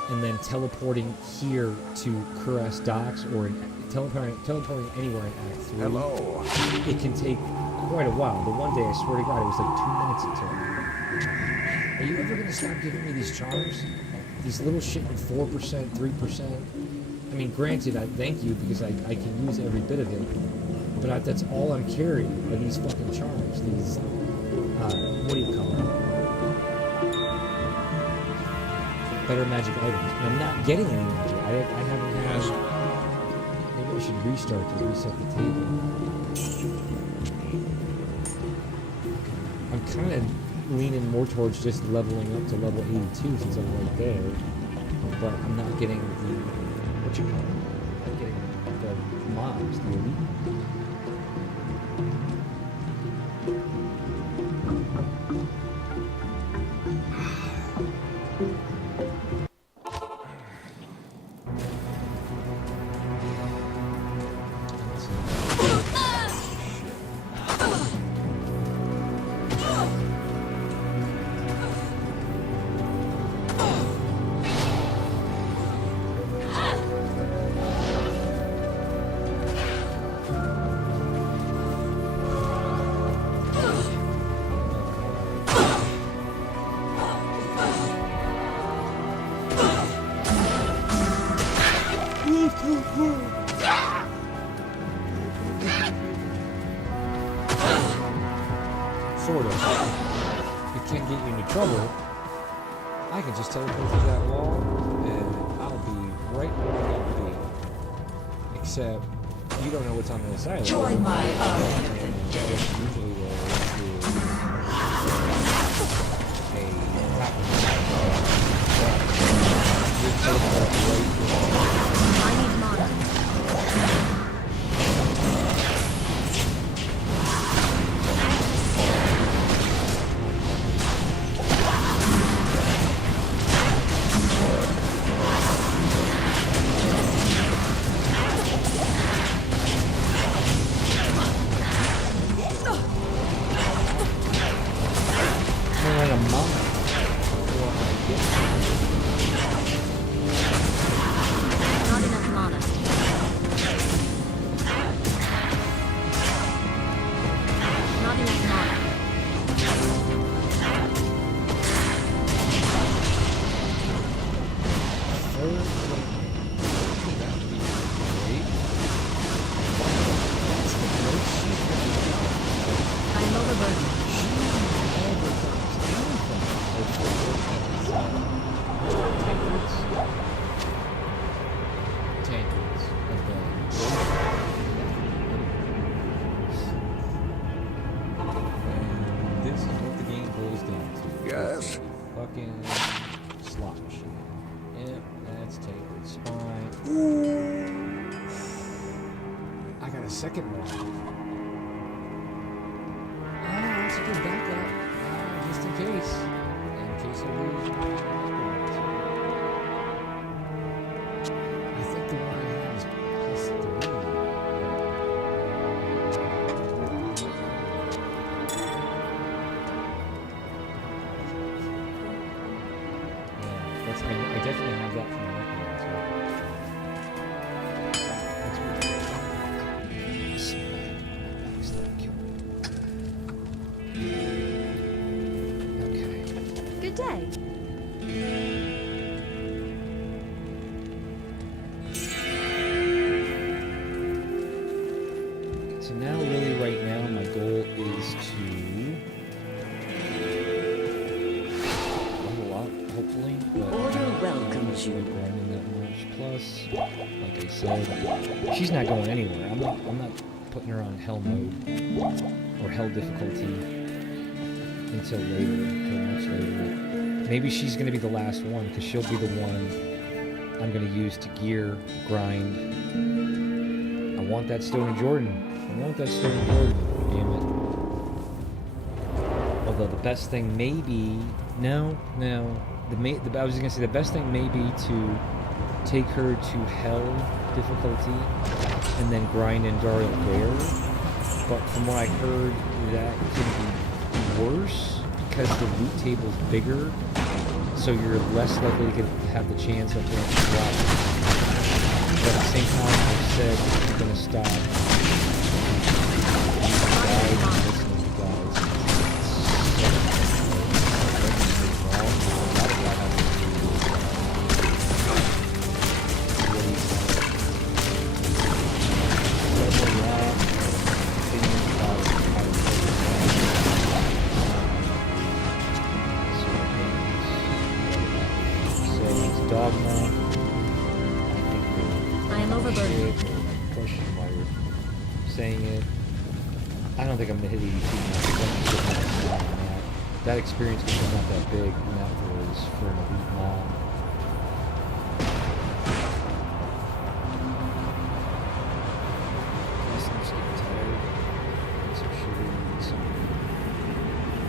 and then teleporting here to Kuras Docks or teleporting anywhere in Act 3. Hello. It can take quite a while. The one day, I swear to God, it was like 2 minutes it took. Are you ever going to stop giving me these charms? These little shit in 4%, 3%? I mean, granted, I thank you because I can use every bit of it, but that's all I'm carrying are these fucking charms. These, what do you call them? Better magic items. And I'm not getting any magic. I haven't had... Maybe I should restart to reset the table. I'm kind of leaning more towards just leveling up to level 82 since I'm right there. But I'm not getting the... What you call it? I'm not getting the mobs, the elite. Sort of. It can't get you into trouble. I can just teleport through that wall, and I'll be right where I need to be. Except, you don't know what's on the other side of the wall. Join my army. And usually there is a you teleport right I need mana. second one. That's a good backup. Just in case. In case I lose. I think the one I have is +3. Yeah, that's, I definitely have that from my weapon as well. Good day. So now, really, right now, my goal is to level up, hopefully. But Order welcomes you. grinding that much. Plus, like I said, she's not going anywhere. I'm not putting her on hell mode or hell difficulty until later, until much later. Maybe she's gonna be the last one because she'll be the one I'm gonna use to gear, grind. I want that Stone Jordan. I want that Stone Jordan. Damn it. Although the best thing may be no. I was gonna say the best thing may be to take her to hell difficulty and then grind Endariel there. But from what I heard, that can be worse because the loot table is bigger, so you're less likely to have the chance of getting dropped. But at the same time, I've said I'm gonna stop. Question why you're saying it. I don't think I'm gonna hit 82 now. That experience was not that big, and that was for an elite mob. I'm just getting tired. Get some sugar, get some.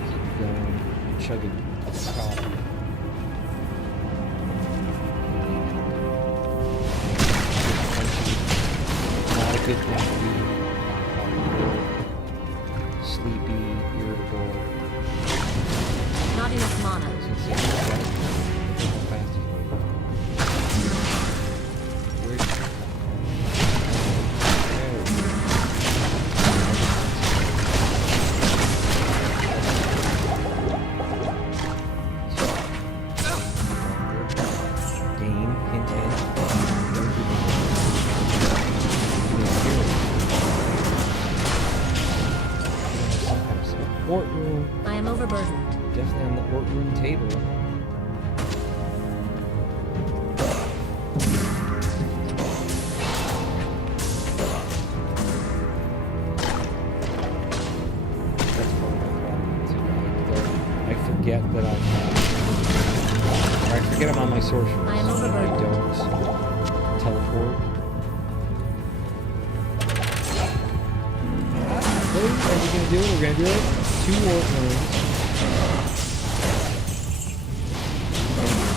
Keep going, chugging coffee. Good thing to be sleepy, irritable. Not enough mana. Courtroom. I am overburdened. Definitely on the courtroom table. That's part of my problem too. I forget that I forget I'm on my sorcerer. I am overburdened. I don't teleport. Are we gonna do it? We're gonna do it. 2 warp rooms.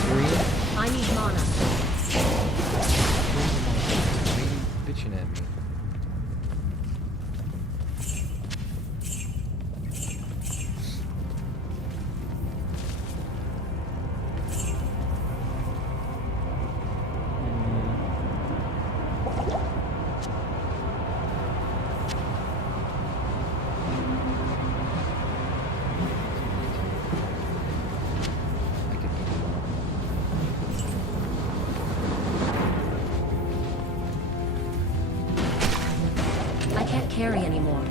3. I need mana. Why are you bitching at me? Carry anymore.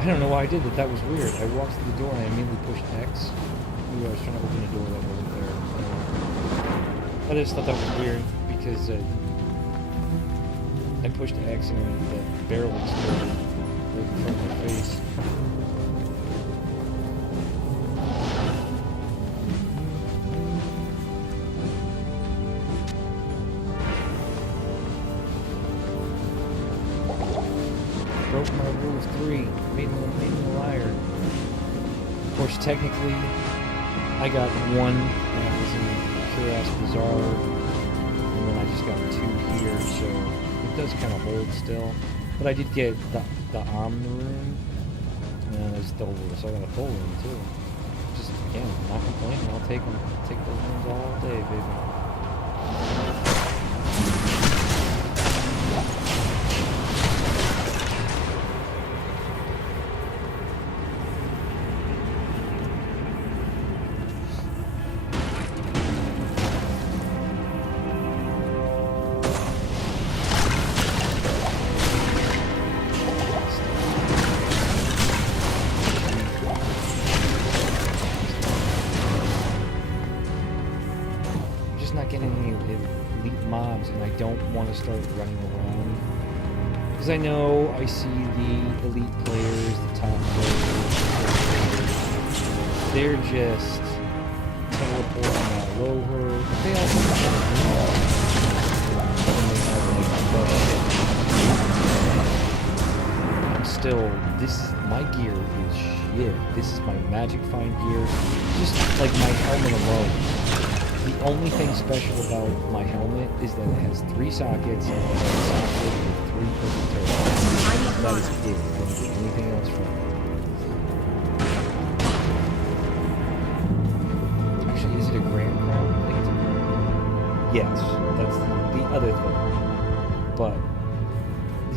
I don't know why I did that. That was weird. I walked through the door and I immediately pushed X. Maybe I was trying to open a door that wasn't there. I just thought that was weird because I pushed X and the barrel exploded right in front of my face. Broke my rule of 3. Made me a liar. Of course, technically, I got 1 when I was in Pure Ass Bazaar, and then I just got 2 here, so it does kind of hold still. But I did get the Omni room, and it's double, so I got a full room too. Just again, not complaining. I'll take them. Take those rooms all day, baby. Not getting any elite mobs, and I don't want to start running around because I know I see the elite players, the top players, they're just teleporting all over. They all I'm still, my gear is shit. This is my Magic Find gear, just like my helmet alone. The only thing special about my helmet is that it has 3 sockets and it has a socket with 3 perfect turrets. That is it. I don't get anything else from it. Actually, is it a Grand Crown? I think it's a Grand Crown. Yes, that's the other thing. But,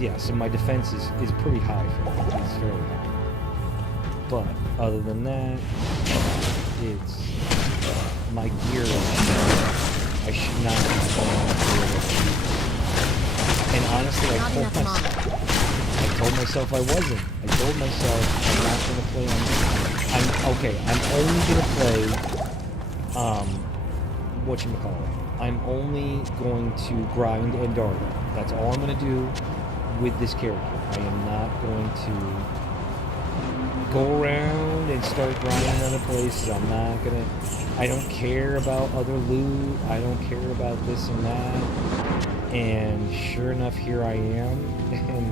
yeah, so my defense is pretty high for it. It's fairly high. But, other than that, it's... my gear I should not be playing gear. And honestly, I told myself I wasn't. I told myself I'm not gonna play on. I'm only gonna play whatchamacallit. I'm only going to grind Andarga. That's all I'm gonna do with this character. I am not going to go around and start grinding other places. I'm not gonna. I don't care about other loot. I don't care about this and that. And sure enough, here I am. And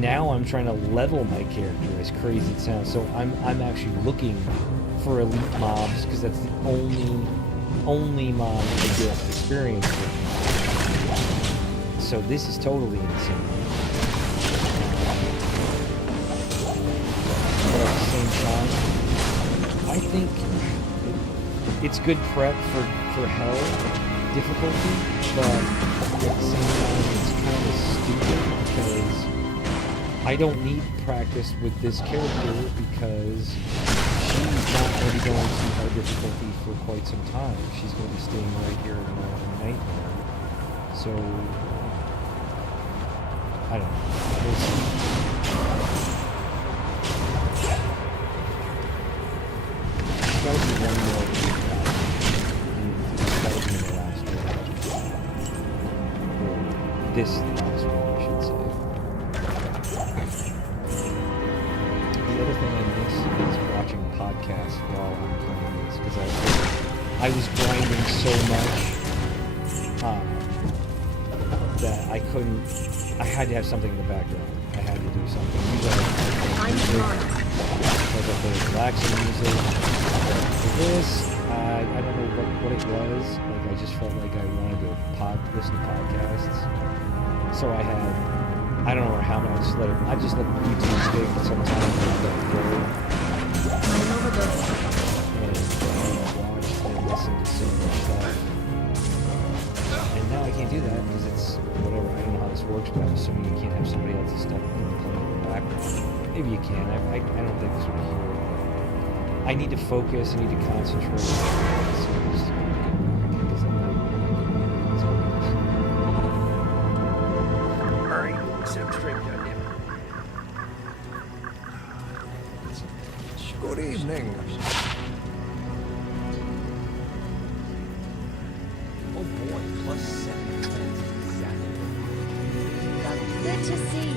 now I'm trying to level my character, as crazy as it sounds. So I'm actually looking for elite mobs because that's the only mob I get experience with. So this is totally insane. But at the same time, I think it's good prep for hell difficulty, but at the same time it's kind of stupid because I don't need practice with this character because she's not going to be going to hard difficulty for quite some time. She's going to be staying right here in Nightmare. So, I don't know. We'll see. There's got to be one more. This last one, I should say. The other thing I miss is watching podcasts while I'm playing this, because I was grinding so much that I couldn't. I had to have something in the background. I had to do something. Usually I play relaxing music. For this, I don't know what it was. Like I just felt like I wanted to listen to podcasts. So I don't know how many. I just let YouTube stick sometimes and let it go. And watch and listen to so much stuff. And now I can't do that because it's whatever. I don't know how this works, but I'm assuming you can't have somebody else's stuff playing in the background. Maybe you can. I don't think this would be here. I need to focus. I need to concentrate. Hurry, sit up straight, goddamn. Good evening. Oh boy, +7 cents. Exactly. Good to see you.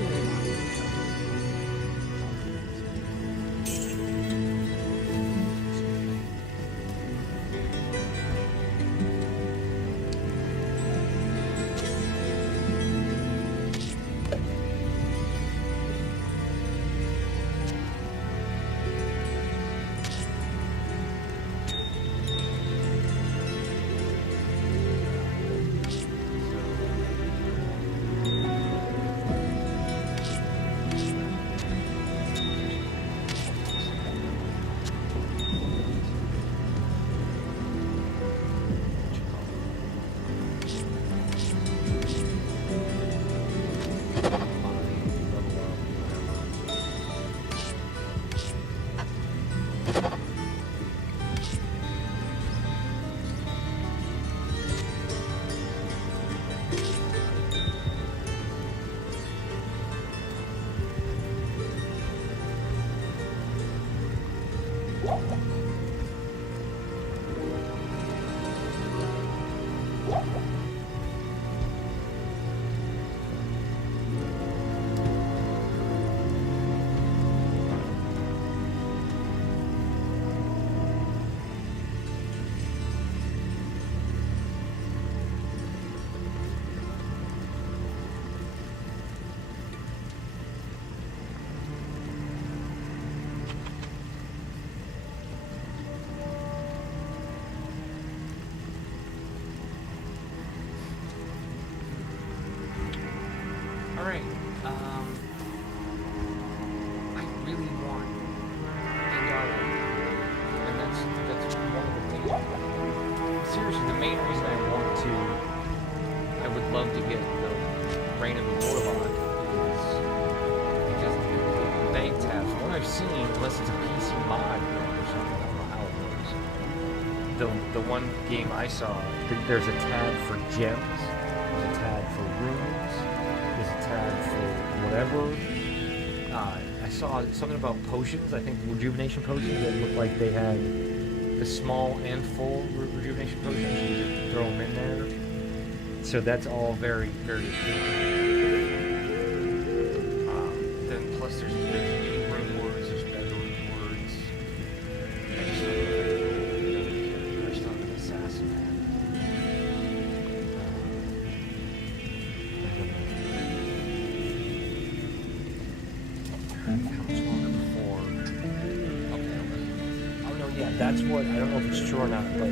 Alright, I really want Andara, and that's one of the things. Seriously, the main reason I would love to get the Reign of the Warlock is because the bank tabs, from what I've seen, unless it's a PC mod or something, I don't know how it works. The one game I saw, there's a tab for gems, there's a tab for runes, there's a tab for whatever. I saw something about potions, I think rejuvenation potions that looked like they had the small and full rejuvenation potions. You just throw them in there. So that's all very, very appealing. Then plus there's new rune words, there's better rune words. I just don't know if I can do another character. I still have an assassin hat. How much longer before? Okay. Oh no, yeah, that's what, I don't know if it's true or not, but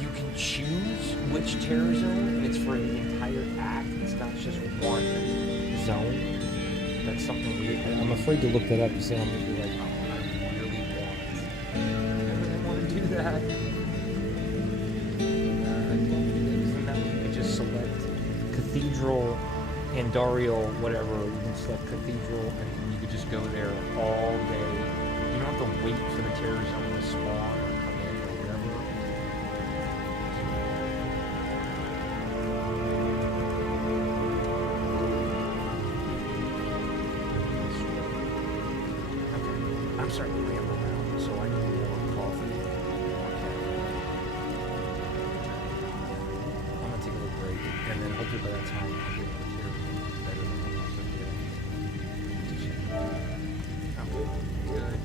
you can choose which terror zone, and it's for the entire act. It's not just one zone. That's something weird. I'm afraid to look that up because then I'm going to be like, Oh, I really want to do that. Isn't that you could just select Cathedral, Andariel, whatever. You can select Cathedral, and you could just go there all day. You don't have to wait for the terror zone to spawn or come in or whatever. Okay, I'm starting to ramble now, so I need more coffee. Okay. I'm gonna take a little break, and then hopefully by that time I'll be able to hear better than I was okay. Good.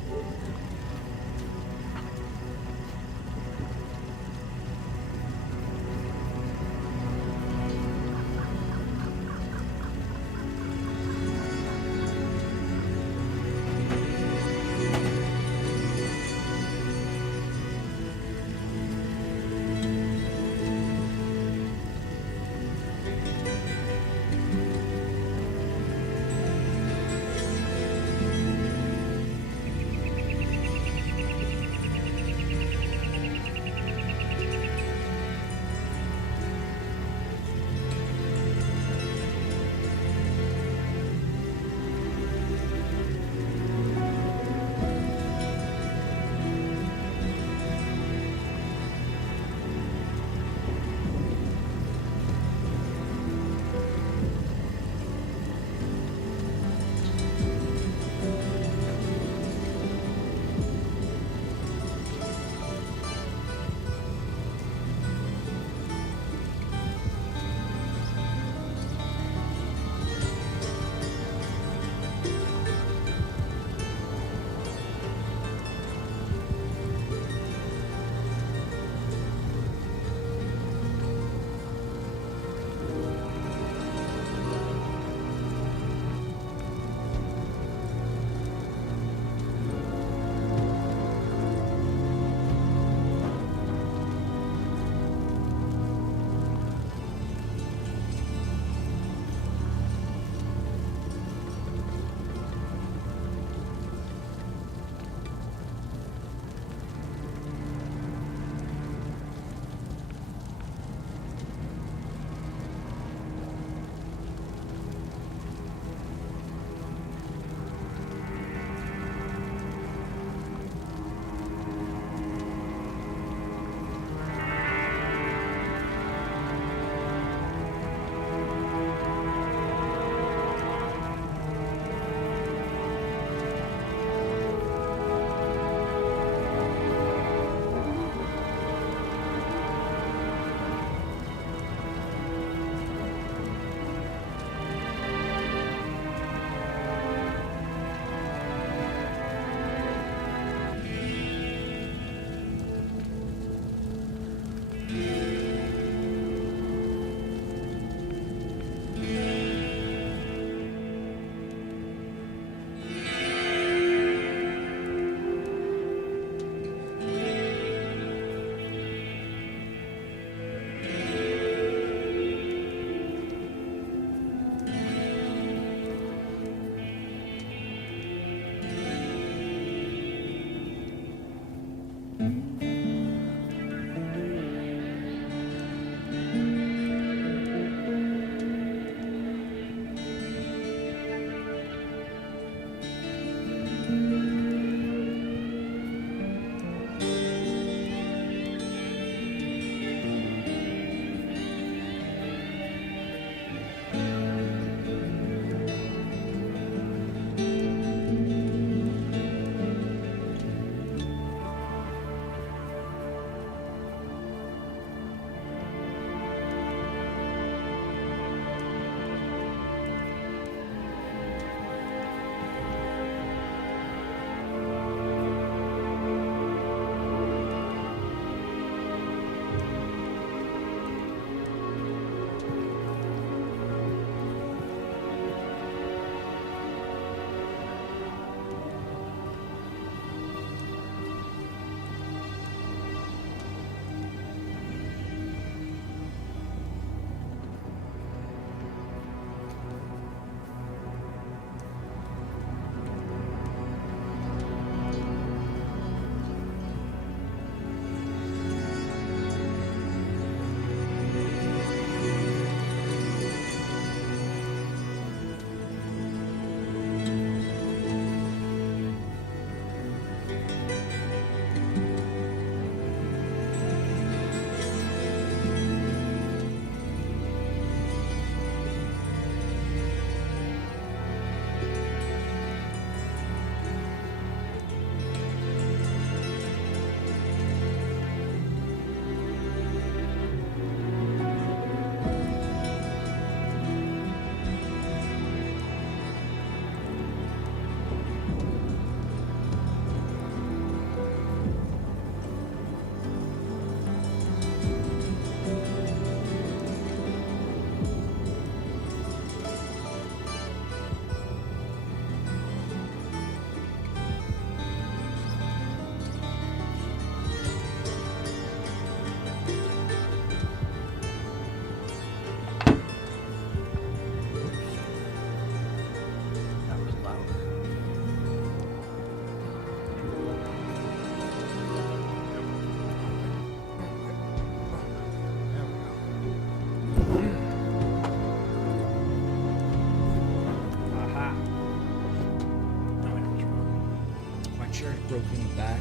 chair's broken in the back,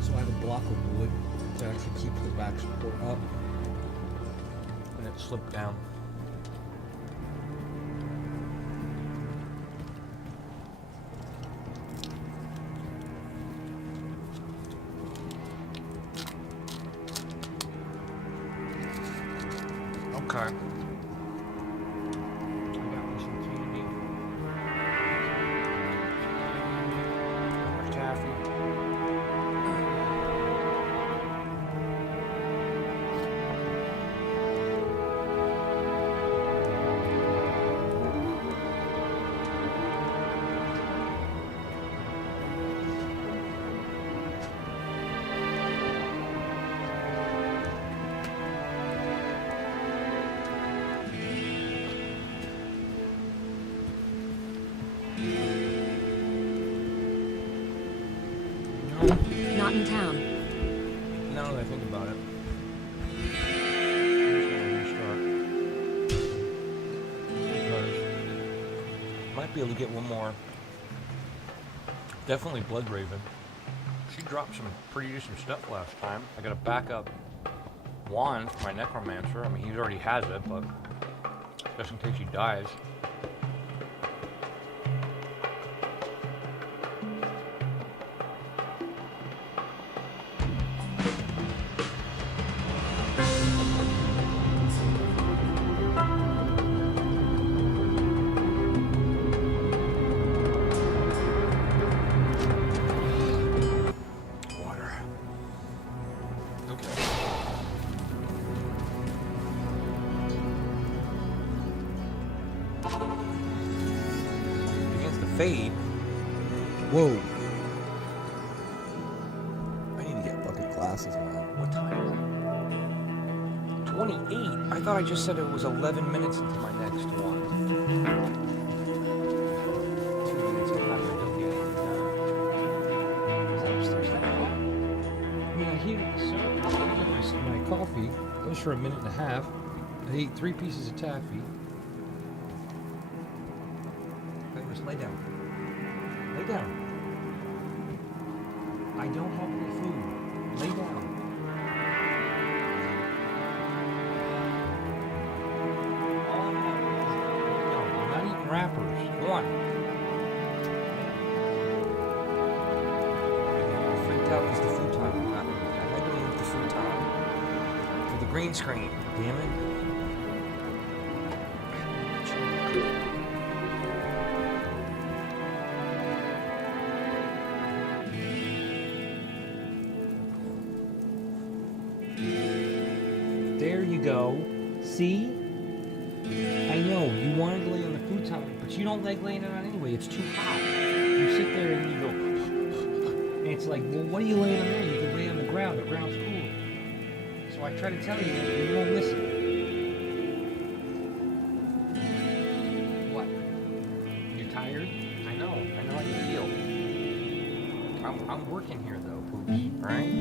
so I have a block of wood to actually keep the back support up, and it slipped down. Okay. I got me some candy. More taffy. Not in town. Now that I think about it. Because might be able to get one more. Definitely Blood Raven. She dropped some pretty decent stuff last time. I got a backup wand for my Necromancer. I mean, he already has it, but just in case he dies. Fade. Whoa. I need to get fucking glasses, man. What time is it? 28? I thought I just said it was 11 minutes into my next one. 2 minutes, I'm not going to get it done. Is that upstairs that long? I mean, I heated the soda. My coffee goes for a minute and a half. I ate 3 pieces of taffy. Just lay down. Lay down. I don't have any food. Lay down. All I have is... No, I'm not eating wrappers. Go on. I freaked out because the food time was not moving. I had to move the food time for the green screen. Damn it. There you go. See? I know, you wanted to lay on the futon, but you don't like laying it on anyway. It's too hot. You sit there and you go, and it's like, well, what are you laying on there? You can lay on the ground. The ground's cool. So I try to tell you, but you won't listen. What? You're tired? I know how you feel. I'm working here though, poops, alright?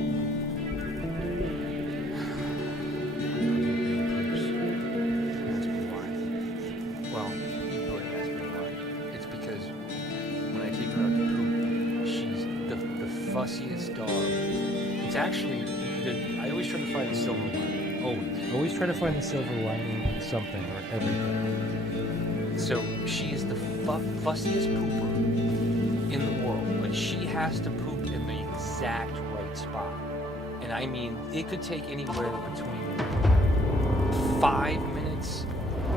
Fussiest dog. It's actually, I always try to find the silver lining. Always try to find the silver lining in something or everything. So she is the fussiest pooper in the world. Like, she has to poop in the exact right spot. And I mean, it could take anywhere between 5 minutes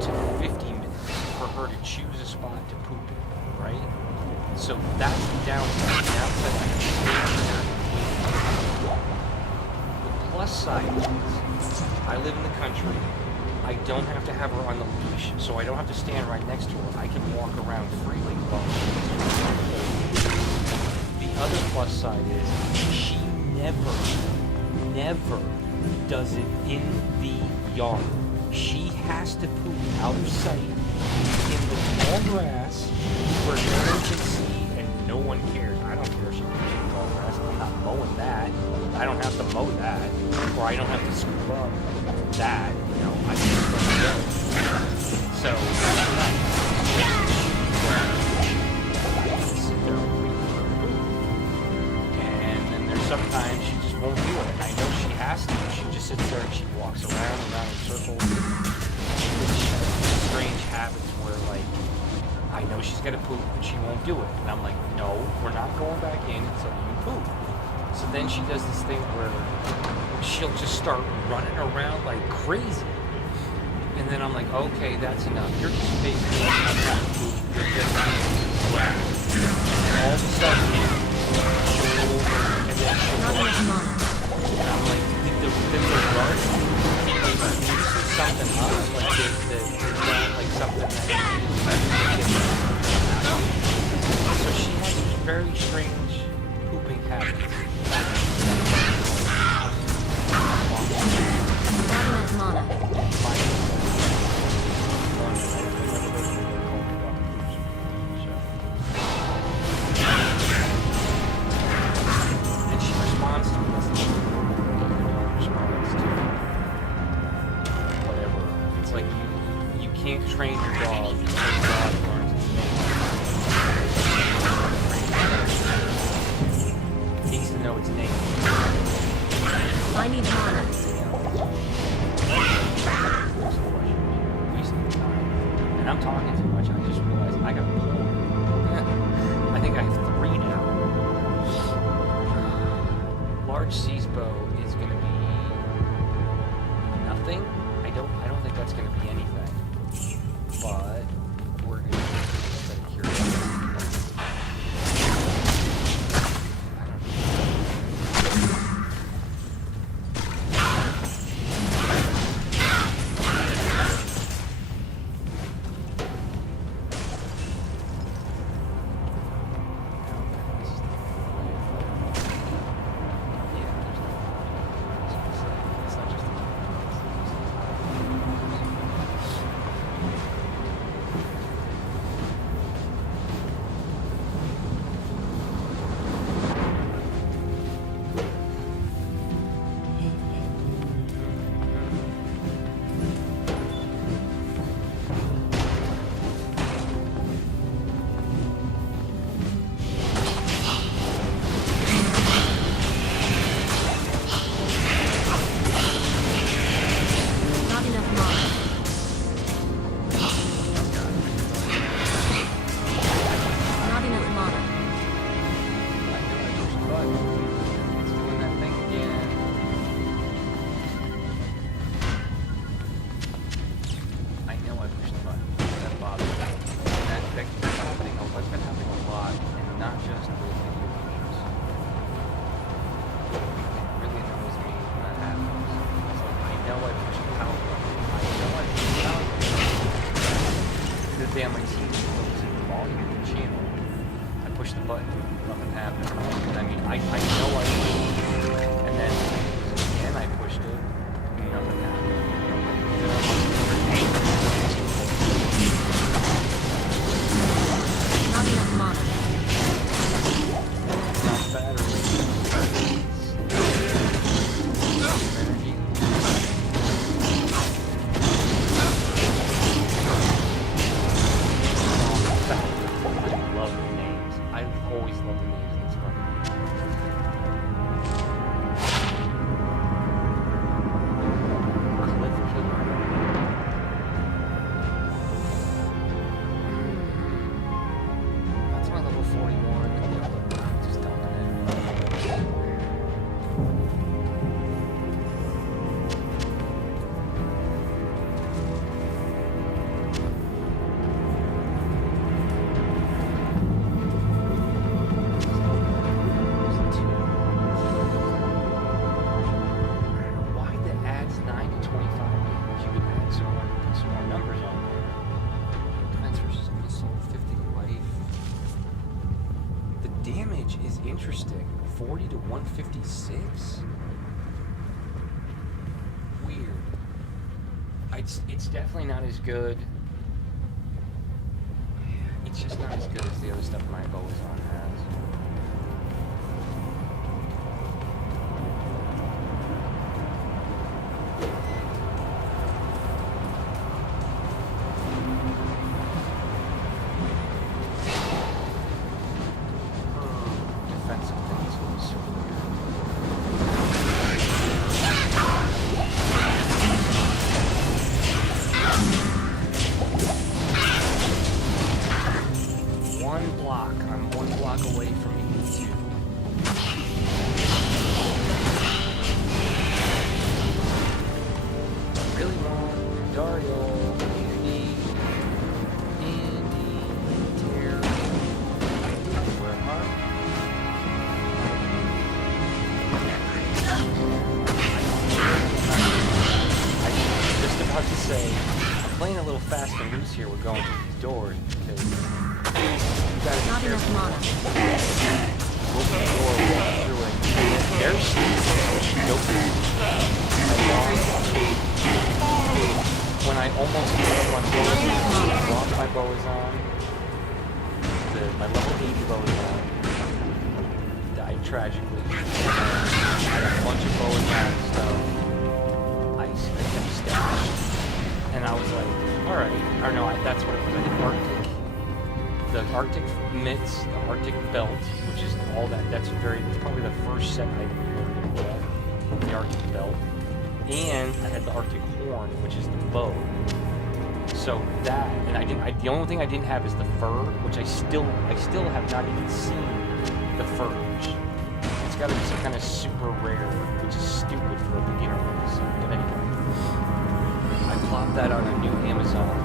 to 50 minutes for her to choose a spot to poop in, right? So that's the downside. The downside the plus side is, I live in the country. I don't have to have her on the leash, so I don't have to stand right next to her. I can walk around freely while the other plus side is, she never does it in the yard. She has to poop out of sight in the tall grass where no one can see and no one cares. I don't care if she poops in the tall grass. I'm not mowing that. I don't have to mow that. Or I don't have to scoop up that. You know, I just let it go. So, sits there and she walks around in circles. She has strange habits where, like, I know she's gonna poop, but she won't do it. And I'm like, no, we're not going back in until you poop. So then she does this thing where she'll just start running around like crazy. And then I'm like, okay, that's enough. You're just faking it. I'm not poop. You're just and all of a sudden, she'll go over and then she'll go. And I'm like, did the run? This is something else. Like, they're not like something that so she has these very strange pooping habits. And she responds to this. Responds to whatever. It's like you can't train your dog until your dog learns his name. He needs to know its name. I need mana. And I'm talking too much. I just realized I got pull. I think I have 3 now. Large Seasbow is going to be nothing. I don't think that's going to be anything. But we're going to get a curiosity. Damn, my team focusing the volume of the channel. I push the button, nothing happened. And I mean, I know I pushed it, and then again I pushed it, nothing happened. Not enough mana. Not battery. Energy. I love the names. I've always loved the names in this fucking game. Cliff Killer. That's my level 41. I'm just dumping it. Why the adds 9 to 25 damage? You could add some more numbers on there. Defense versus missile, 50 to life. The damage is interesting. 40 to 156? Weird. It's definitely not as good. It's just not as good as the other stuff my bow is on has. Defensive things was so weird. fast and loose here we're going through these doors because you gotta be Not enough careful. mana. Open the door, walk through it. There's nope. When I almost gave up on bow, I lost my bow is on. My level 80 bow is on. Died tragically. I had a bunch of bow and arrow stuff. I kept stashed. And I was like, alright. Or no, that's what it was. I did Arctic. The Arctic mitts, the Arctic belt, which is all that. That's probably the first set I ever did get. The Arctic belt. And I had the Arctic horn, which is the bow. So that, and the only thing I didn't have is the fur, which I still have not even seen the furs. It's got to be some kind of super rare, which is stupid for a beginner race. But anyway, I plopped that on a new Amazon, and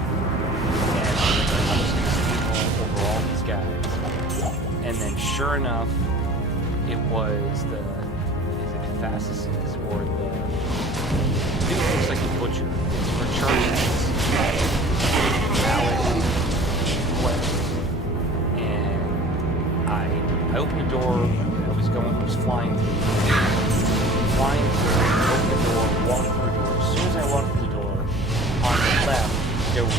I was going to steamroll over all these guys. And then, sure enough, it was the fastest or the. I think it looks like a butcher. It's for charging. And I opened the door. I was flying through. Opened the door, walked through the door. As soon as I walked through the door, on the left, there was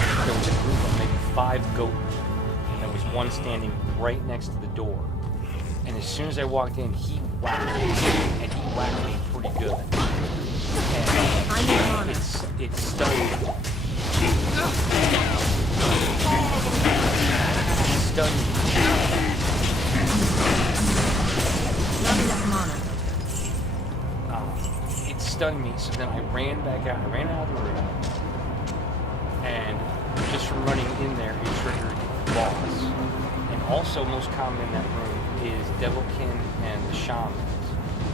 a group of maybe 5 goatmen. And there was one standing right next to the door. And as soon as I walked in, he whacked me. And he whacked me pretty good. And it stunned me. Not enough mana. It stunned me, so then I ran back out. I ran out of the room, and just from running in there, it triggered boss. And also, most common in that room is Devilkin and the Shamans.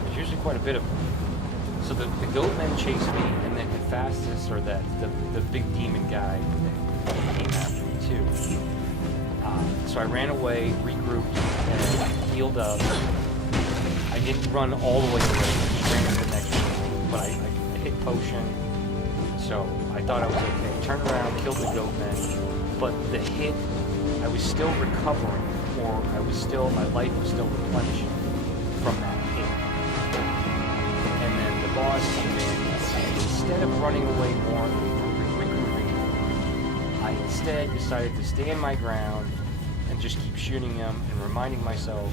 There's usually quite a bit of them. So the goatmen chased me, and then the fastest, or the big demon guy that came after me too. So I ran away, regrouped, and healed up. I didn't run all the way away, I just ran to the next room, but I hit potion, so I thought I was okay. Turned around, killed the goatmen, but the hit, I was still recovering, or my life was still replenishing from that hit. And then the boss came in, and instead of running away more and regrouping, I instead decided to stay in my ground and just keep shooting him and reminding myself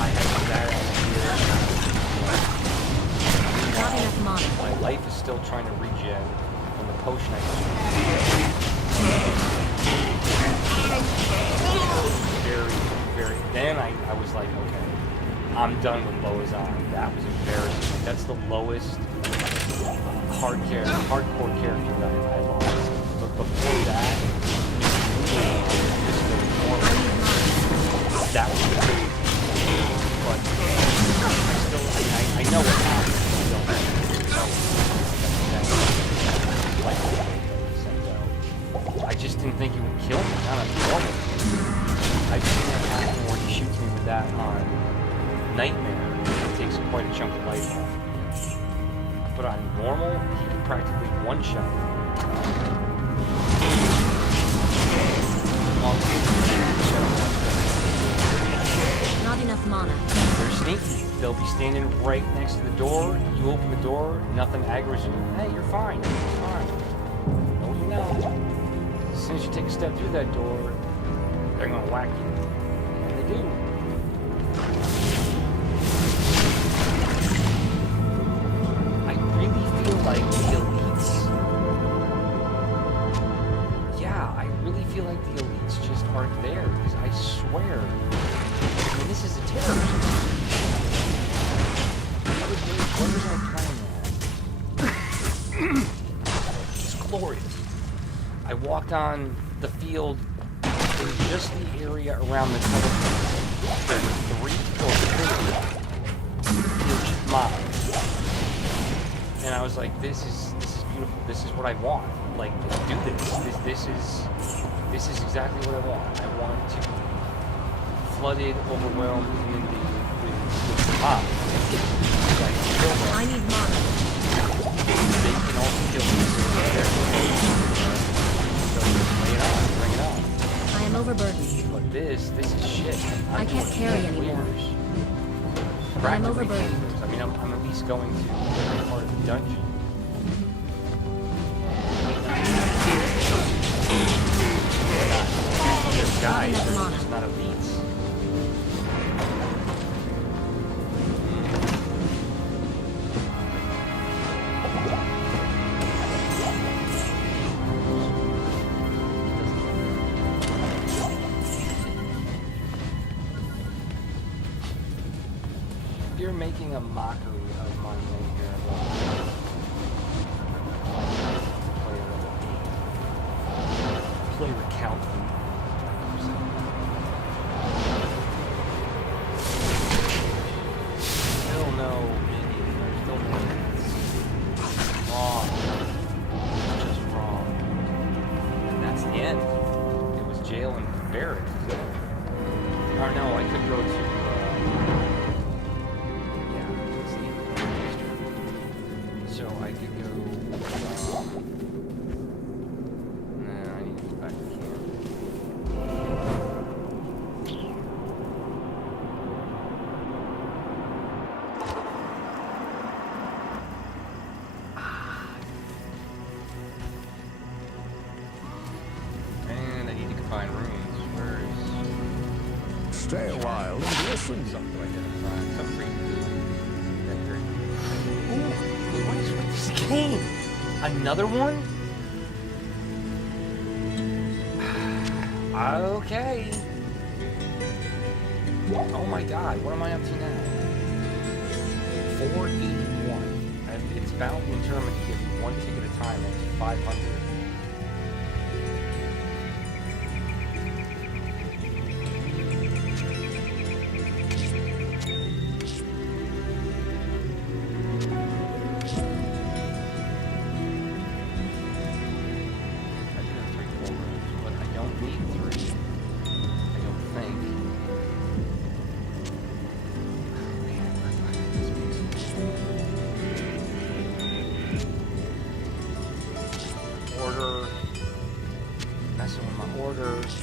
I have that here. Not enough mana. My life is still trying to regen from the potion I very. Then I was like, okay, I'm done with Boazon. That was embarrassing. Like, that's the lowest hardcore character that I lost. But before that, that was the truth. But I know what happened. I don't know. I just didn't think he would kill me. Not on normal. I've seen that happen where he shoots me with that on Nightmare. It takes quite a chunk of life off. But on normal, he can practically one-shot me. Not enough mana. They're sneaky. They'll be standing right next to the door. You open the door, nothing aggroes you. Hey, you're fine. You're fine. No, you're not. As soon as you take a step through that door, they're gonna whack you. And they do. I really feel like the elites. Yeah, I really feel like the elites just aren't there because I swear. I mean, this is a terrorist. What was I playing at? It's glorious. I walked on the field in just the area around the telephone. There were 3 or 4 huge mobs. And I was like, this is beautiful. This is what I want. Like, do this. This is exactly what I want. I want to be flooded, overwhelmed, inundated with mobs. So I can kill them. I need mana. They can also kill me. So I'm overburdened. But this is shit. I can't carry anymore. I'm overburdened. I mean, I'm at least going to part of the dungeon. There's guys, they're just not elites. You're making a mockery of my name here. Player count. Still no minions. There's still minions. Wrong. Just wrong. And that's the end. It was jail and barracks. Or no, I could go to. So I could go. Nah, I need to go back to camp. And I need to combine rooms. Where is? Stay a while and listen. Something like that. Some free food. Ooh. What is with this game? Another one? Okay. Oh my god, what am I up to now? 481. And it's bound in tournament to get one ticket at a time up to 500. Messing with my orders.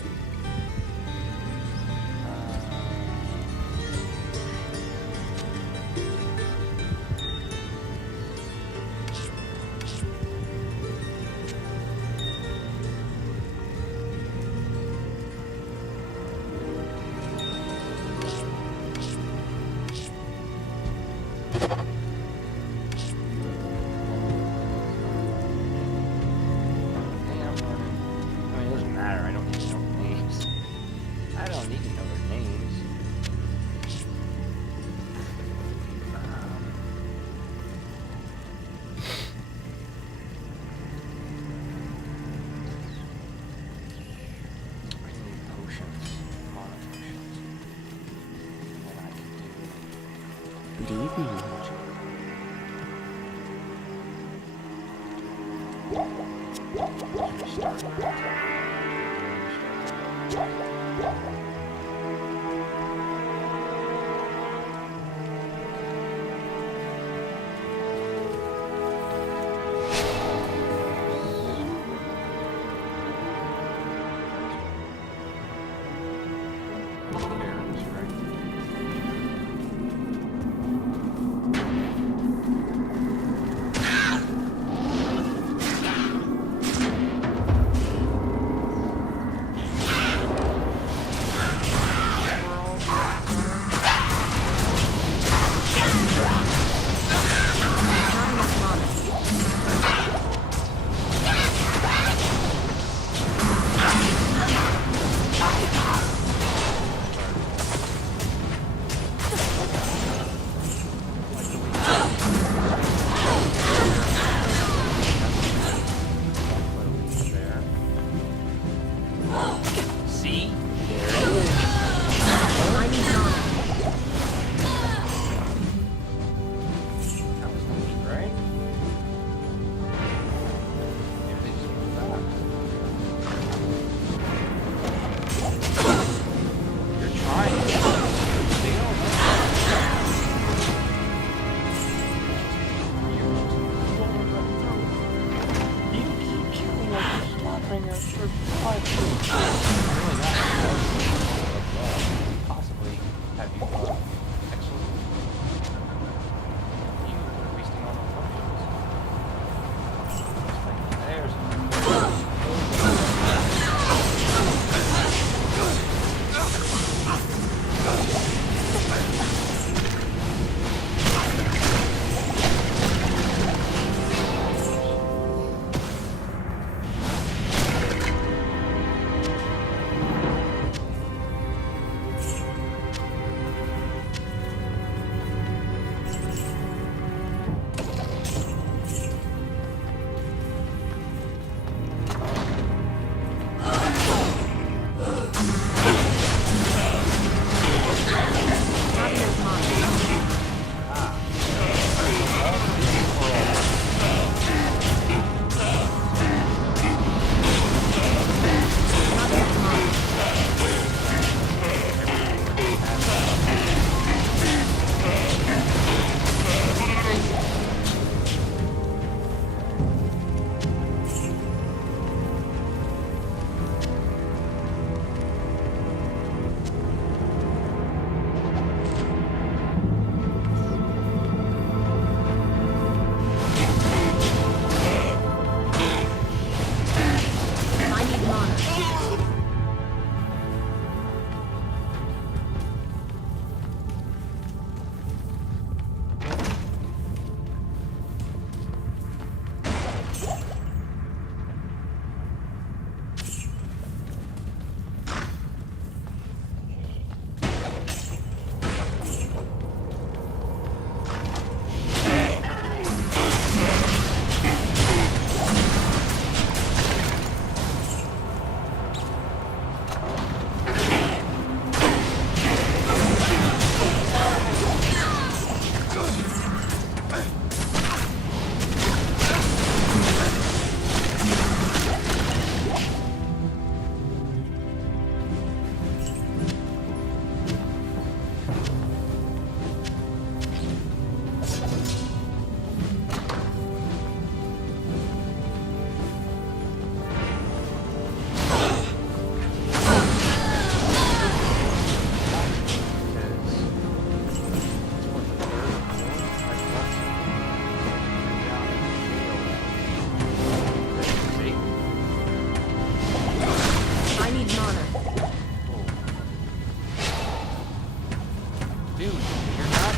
Dude, you're not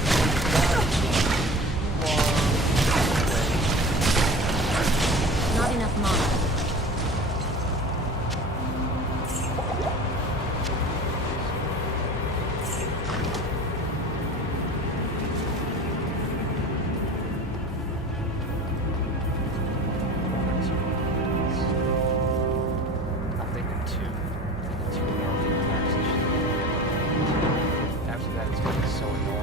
Not enough mana. I'm thinking two. Two more max. After that, it's going to be so annoying.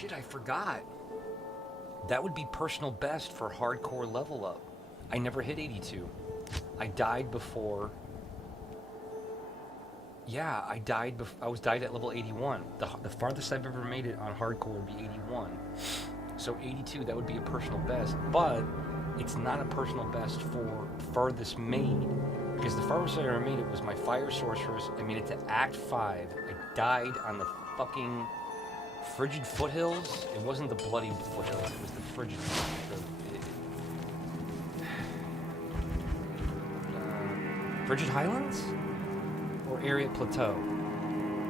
shit, I forgot. That would be personal best for hardcore level up. I never hit 82. I died before. Yeah, I was died at level 81. The farthest I've ever made it on hardcore would be 81. So 82, that would be a personal best, but it's not a personal best for farthest made, because the farthest I ever made it was my fire sorceress. I made it to Act 5. I died on the fucking frigid foothills. It wasn't the bloody foothills, it was the frigid frigid highlands? Or Ariat Plateau?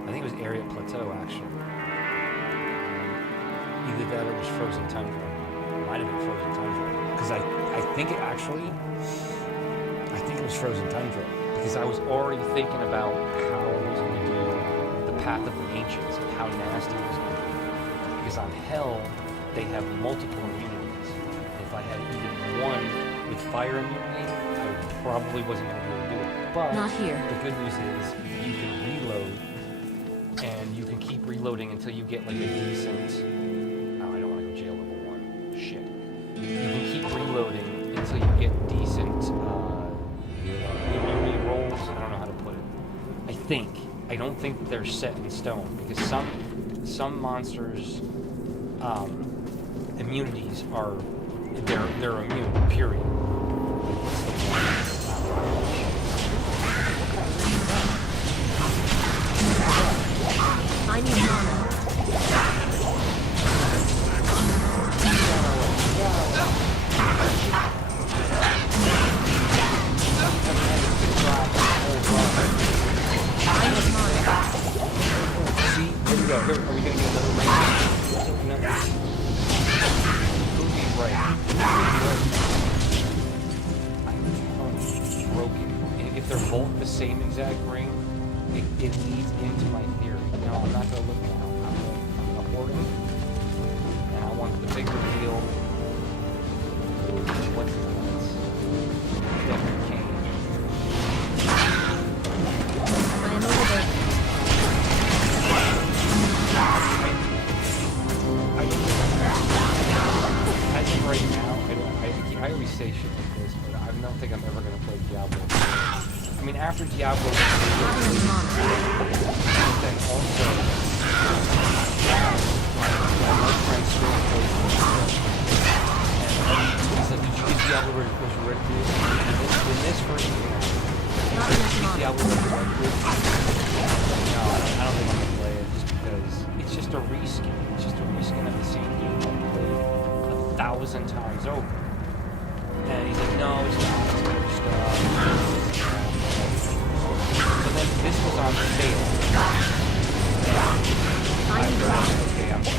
I think it was Ariat Plateau, actually. Either that or it was frozen tundra. It might have been frozen tundra. Because I think it was frozen tundra. Because I was already thinking about how I was going to do the Path of the Ancients and how nasty it was going to be. Because on Hell, they have multiple immunities. If I had even one with fire immunity, I probably wasn't going to be able to do it. But Not here. the good news is you can reload, and you can keep reloading until you get like a decent. Oh, I don't want to go jail level 1. Shit. You can keep reloading until you get decent immunity rolls. I don't know how to put it. I don't think they're set in stone, because some monsters' immunities are they're immune. Period. I need mana. See, here we go. Are we gonna get another ring? No. Ruby's right. I'm broken. And if they're both the same exact ring, it leads into my theory. No, I'm not gonna look now. I'm hoarding, and I want the big reveal. What's his name? Definitely Kane. I am over there. As of right now, I always say shit like this, but I don't think I'm ever gonna play Diablo. I mean, after Diablo, but then also, my friend still plays and he's like, did you get Diablo was ready to in this version? Diablo was ready to No, I don't think I'm gonna play it, just because it's just a reskin. It's just a reskin of the same game I've played 1,000 times over. And he's like, no, it's not. It's better stuff. So then this was on sale. I was like, okay, I'm gonna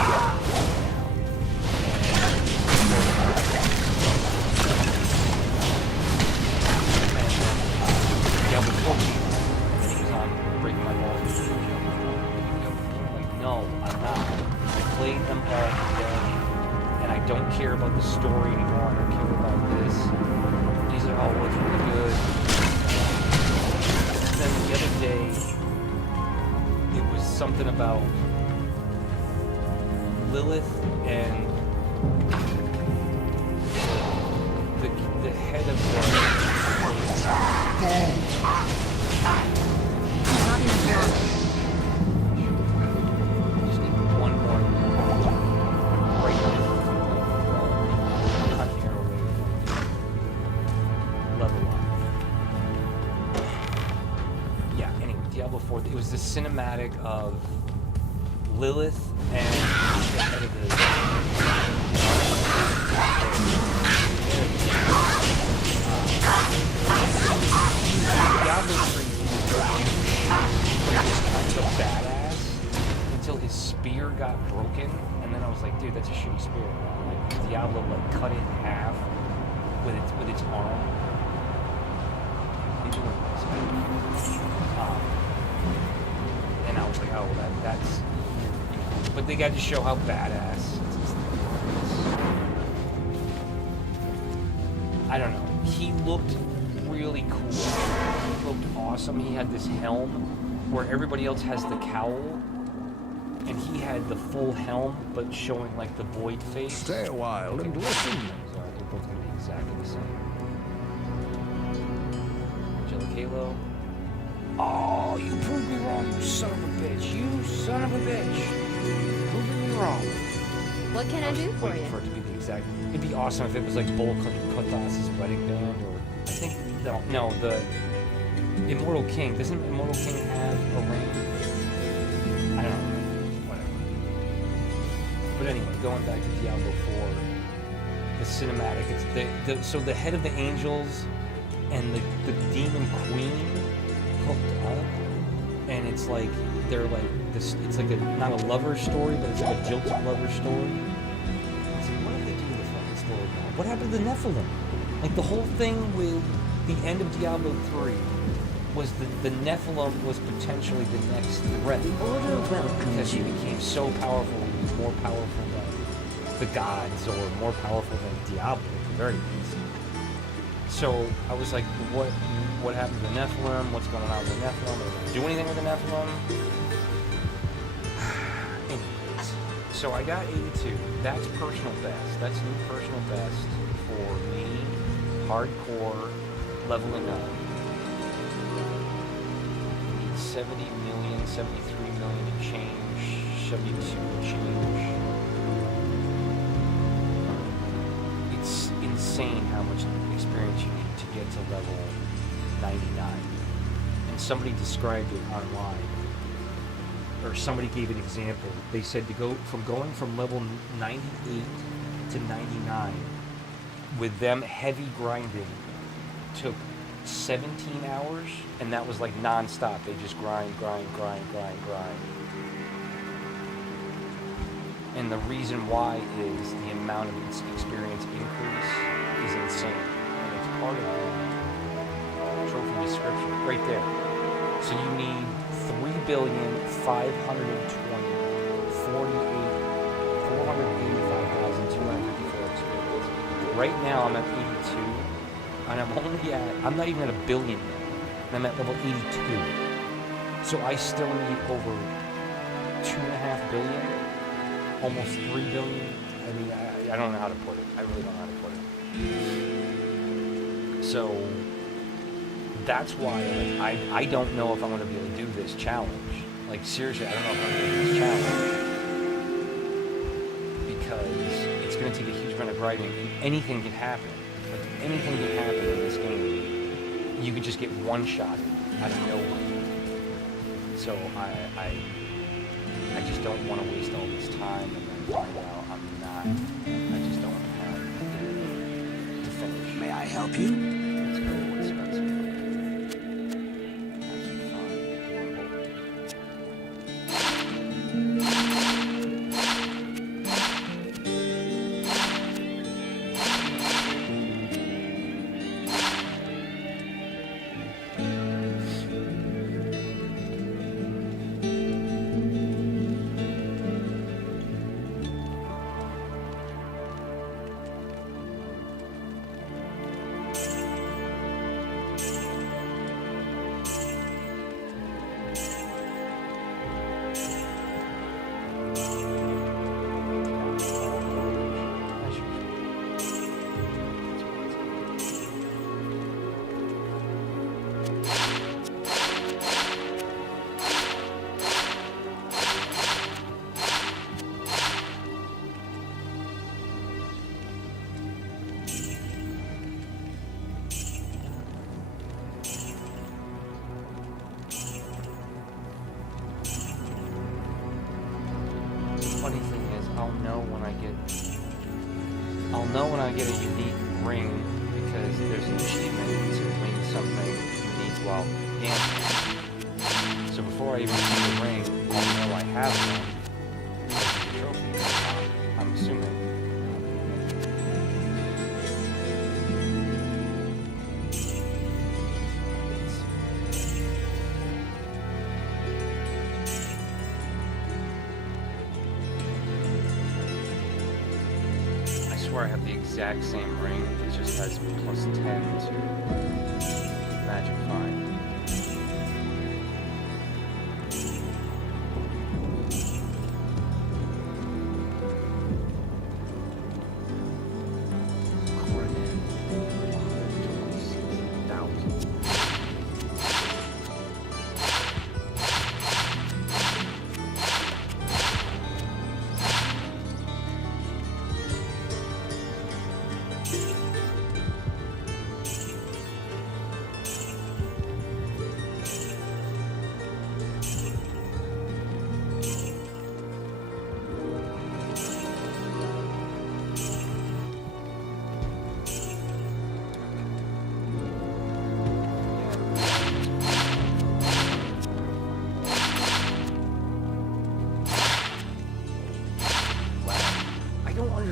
Diablo 14. And then he was on Breaking My Balls. I'm like, no, I'm not. I played them all today, and I don't care about the story anymore. I don't care about this. And he's like, oh, well, it's really good. Then the other day, it was something about Lilith and the head of the... Not enough mana. Just need one more right cut arrow level up. Yeah, anyway, Diablo 4, it was the cinematic of Lilith and the head of the... Diablo 3 was just kind of badass until his spear got broken, and then I was like, dude, that's a shitty spear. Like, Diablo like cut it in half with its arm. And I was like, oh, well, that's. But they got to show how badass. I don't know. He looked really cool. He looked awesome. He had this helm where everybody else has the cowl, and he had the full helm, but showing like the void face. Stay a while and listen. Sorry, they're both gonna be exactly the same. Angelic Halo. Oh, you proved me wrong, you son of a bitch. You son of a bitch. Proving me wrong. What can I do for Waiting you? for it to be the exact. It'd be awesome if it was like Bull Kotas's wedding band, or I think no, the Immortal King. Doesn't Immortal King have a ring? I don't know. Whatever. But anyway, going back to Diablo 4, the cinematic. It's so the head of the angels and the demon queen hooked up, and it's like they're like this. It's like not a lover story, but it's like a jilted lover story. It's like, what did they do with the fucking story now? What happened to the Nephilim? Like the whole thing with the end of Diablo 3 was the Nephilim was potentially the next threat. Order welcomes Because he you. became so powerful, he was more powerful than the gods, or more powerful than Diablo at the very least. So I was like, what happened to the Nephilim? What's going on with the Nephilim? Are they gonna do anything with the Nephilim? Anyways, so I got 82. That's personal best. That's new personal best for me. Hardcore, leveling up. 70 million, 73 million and change, 72 and change. It's insane how much experience you need to get to level 99. And somebody described it online, or somebody gave an example. They said to go from level 98 to 99 with them heavy grinding took 17 hours, and that was like non-stop. They just grind. And the reason why is the amount of experience increase is insane. And it's part of the trophy description right there. So you need 485,254 experience. Right now I'm at 82. And I'm not even at a billion yet. And I'm at level 82. So I still need over 2.5 billion, almost 3 billion. I mean, I don't know how to put it. I really don't know how to put it. So that's why I don't know if I'm going to be able to do this challenge. Like seriously, I don't know if I'm going to do this challenge. Because it's going to take a huge amount of grinding, and anything can happen. Anything can happen in this game. You could just get one shot out of nowhere. So I just don't want to waste all this time and then find out I just don't have to finish. May I help you? Let's go. What's Spencer? Have some fun. Funny thing is, I'll know when I get a unique ring, because there's an achievement to win something unique while gambling. So before I even see the ring, I'll know I have one. The trophy, I'm assuming. I swear I have the exact same ring, it just has plus 10 to Magic Find.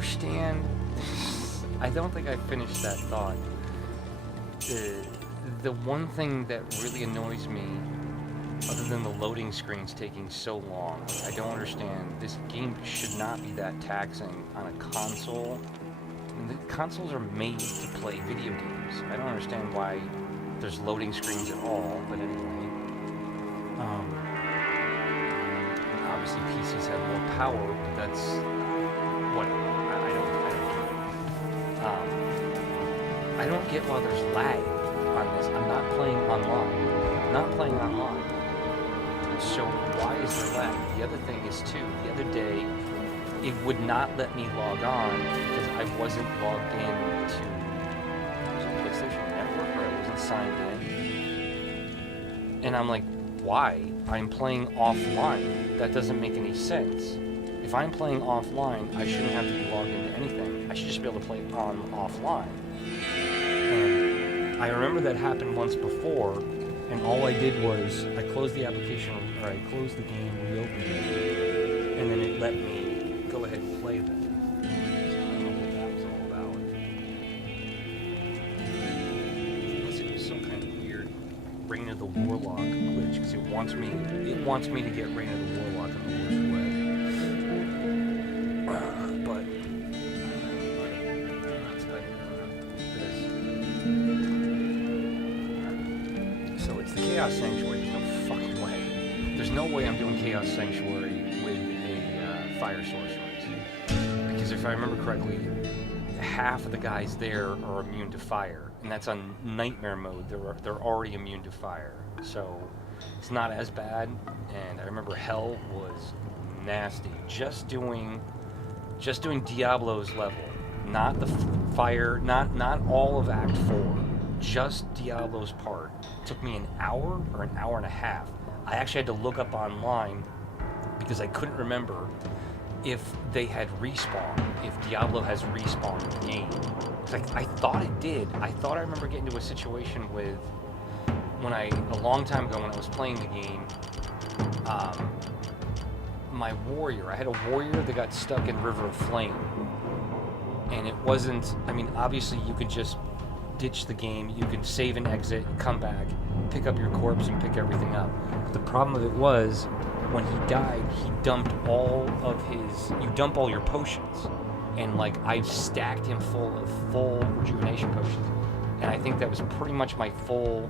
understand. I don't think I finished that thought. The one thing that really annoys me, other than the loading screens taking so long, I don't understand. This game should not be that taxing on a console. I mean, the consoles are made to play video games. I don't understand why there's loading screens at all, but anyway. Obviously PCs have more power, but that's whatever. I don't get why there's lag on this. I'm not playing online. So why is there lag? The other thing is too, the other day, it would not let me log on because I wasn't logged in to PlayStation Network, or I wasn't signed in. And I'm like, why? I'm playing offline. That doesn't make any sense. If I'm playing offline, I shouldn't have to be logged into anything. I should just be able to play offline. And I remember that happened once before, and all I did was I closed the application, or I closed the game, reopened it, and then it let me go ahead and play them. So I don't know what that was all about. Unless it was some kind of weird Reign of the Warlock glitch, because it wants me to get Reign of the Warlock in the worst way. But so it's the Chaos Sanctuary. There's no fucking way. There's no way I'm doing Chaos Sanctuary with a fire sorceress. Because if I remember correctly, half of the guys there are immune to fire, and that's on nightmare mode. They're already immune to fire, so it's not as bad. And I remember Hell was nasty. Just doing Diablo's level, not the fire, not all of Act 4, just Diablo's part. It took me an hour or an hour and a half. I actually had to look up online because I couldn't remember if they had respawn, if Diablo has respawn in the game. I thought it did. I thought I remember getting to a situation with, a long time ago when I was playing the game, my warrior, I had a warrior that got stuck in River of Flame. And it wasn't, I mean, obviously you could just ditch the game, you could save and exit, come back, pick up your corpse and pick everything up. But the problem of it was, when he died, he dumped all your potions. And like, I stacked him full of full rejuvenation potions. And I think that was pretty much my full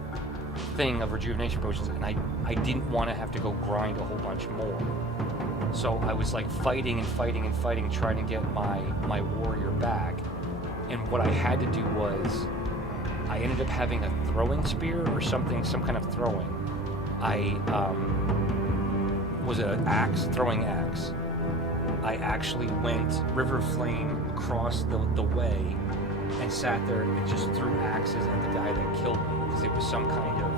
thing of rejuvenation potions. And I didn't want to have to go grind a whole bunch more. So I was like fighting, trying to get my warrior back. And what I had to do was, I ended up having a throwing spear or something, some kind of throwing. I was an throwing axe. I actually went River of Flame across the way and sat there and just threw axes at the guy that killed me, because it was some kind of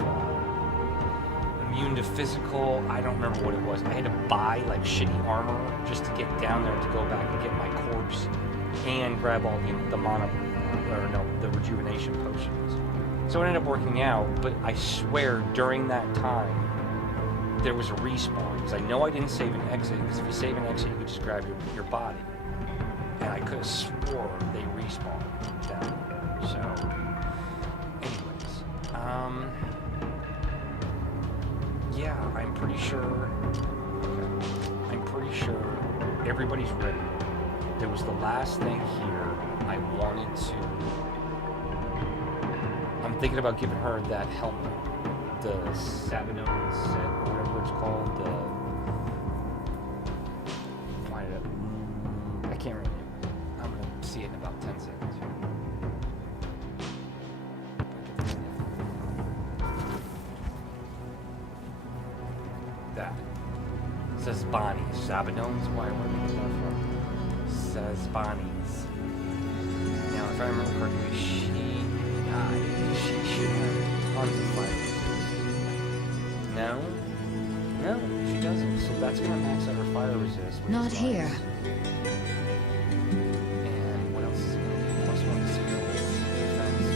immune to physical, I don't remember what it was. I had to buy like shitty armor just to get down there to go back and get my corpse and grab all the rejuvenation potions. So it ended up working out, but I swear during that time there was a respawn, because I know I didn't save and exit, because if you save and exit you could just grab your body, and I could have swore they respawned down. So anyways, yeah, I'm pretty sure everybody's ready. There was the last thing here I wanted to, I'm thinking about giving her that helmet, the Sabinone set, or whatever it's called, I can't remember. I'm going to see it in about 10 seconds. That. Says Bonnie. Sabinones? Where did that from? Says Bonnie's. Now, if I remember correctly, she should have tons of fire resist. No, she doesn't. So that's going to max out her fire resist. Not here. And what else is it going to do? +1 skills, defense.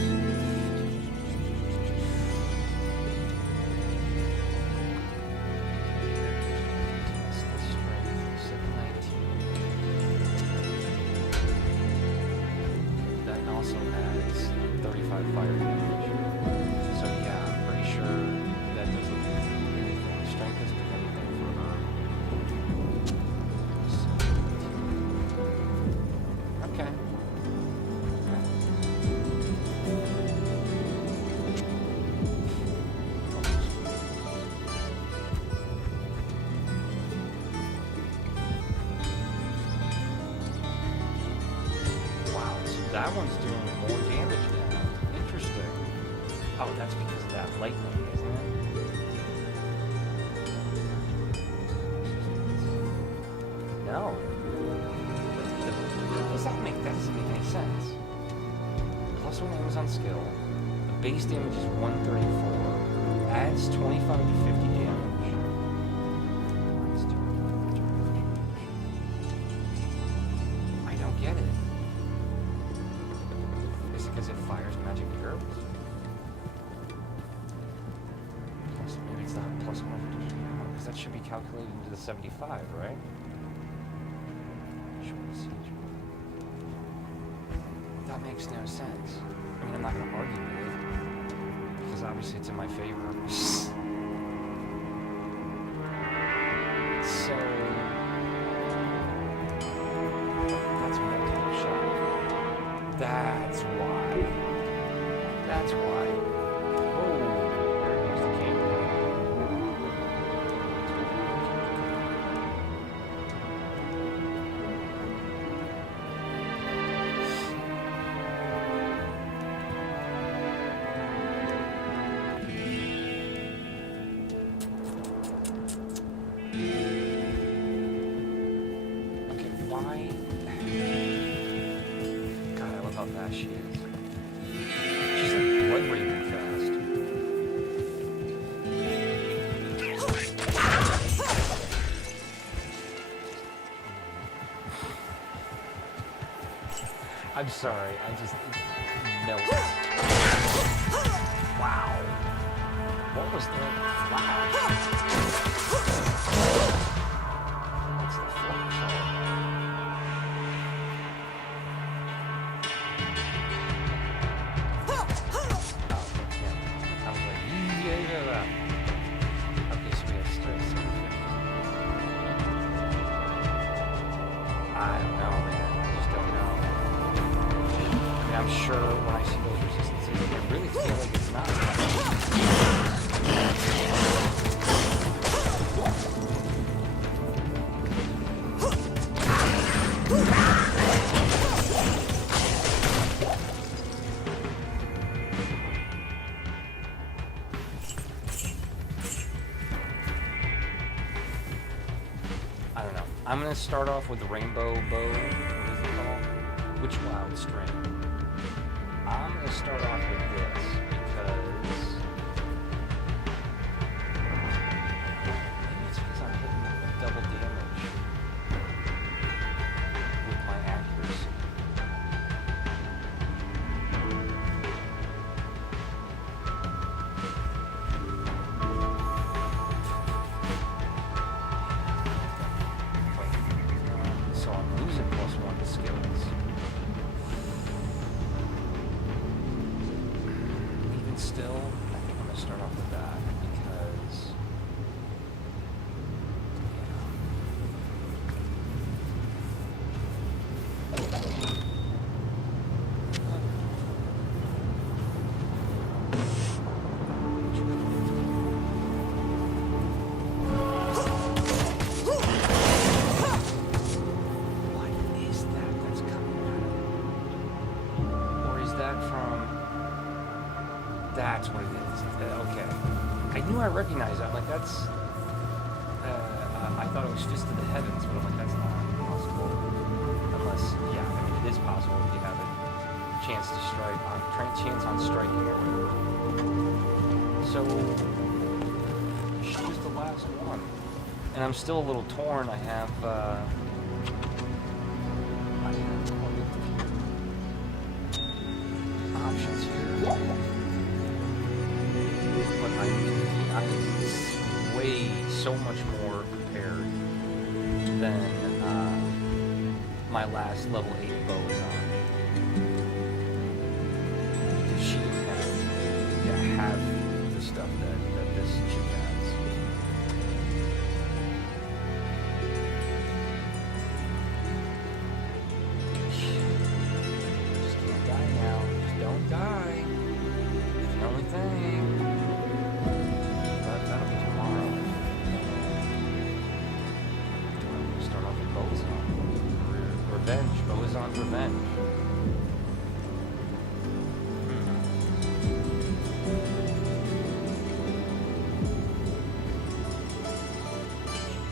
Test the strength, 719. also has 35 fire damage. So yeah, I'm pretty sure that doesn't do anything. Strength doesn't do anything for her. Okay. Wow, so that one's doing more damage now. Interesting. Oh, that's because of that lightning, isn't it? No. That doesn't make any sense. Plus one Amazon skill. The base damage is 134. Adds 25 to 50 damage. I don't get it. Is it because it fires magic arrows? Plus, maybe it's not plus one addition. Because that should be calculated into the 75, right? Short siege. That makes no sense. I mean, I'm not going to argue with it. Because obviously it's in my favor. So... that's multiple shot. That's why. That's why. Oh, there goes the king. Okay, why? God, I love how fast she is. She's like blood raging fast. I'm sorry, I just melted. Wow. What was that flash? What's the flash on? I was like, yeah. Okay, so we have stress. I don't know, man. I just don't know. I mean, I'm sure when I see those resistances, I really feel like it's not. I don't know. I'm gonna start off with the rainbow bow. What is it called? Witch Wild String. I'm gonna start off with this because maybe it's because I'm hitting double damage with my accuracy. So I'm losing plus one to skills. Even still, I think I'm gonna start off with that because what is that that's coming out of it? Or is that from... That's what it is. Okay. I knew I recognized that. I'm like, that's... I thought it was Fist of the Heavens, but I'm like, that's not possible. Unless, yeah, I mean, it is possible if you have a chance to strike, chance on striking or whatever. So, she was the last one. And I'm still a little torn. I have quite a few options here. But I am way so much more prepared than my last level 8 bow is on. revenge.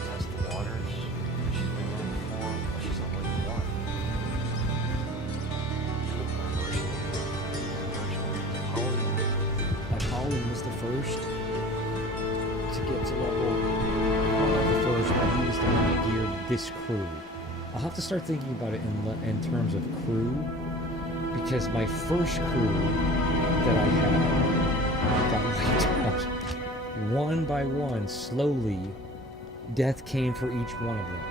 Test the waters. She's been there before. Oh, she's only one. Holland was the first to get to level. Well, not the first, but he was the one that geared this crew. I'll have to start thinking about it in terms of crew, because my first crew that I had got wiped out one by one. Slowly, death came for each one of them.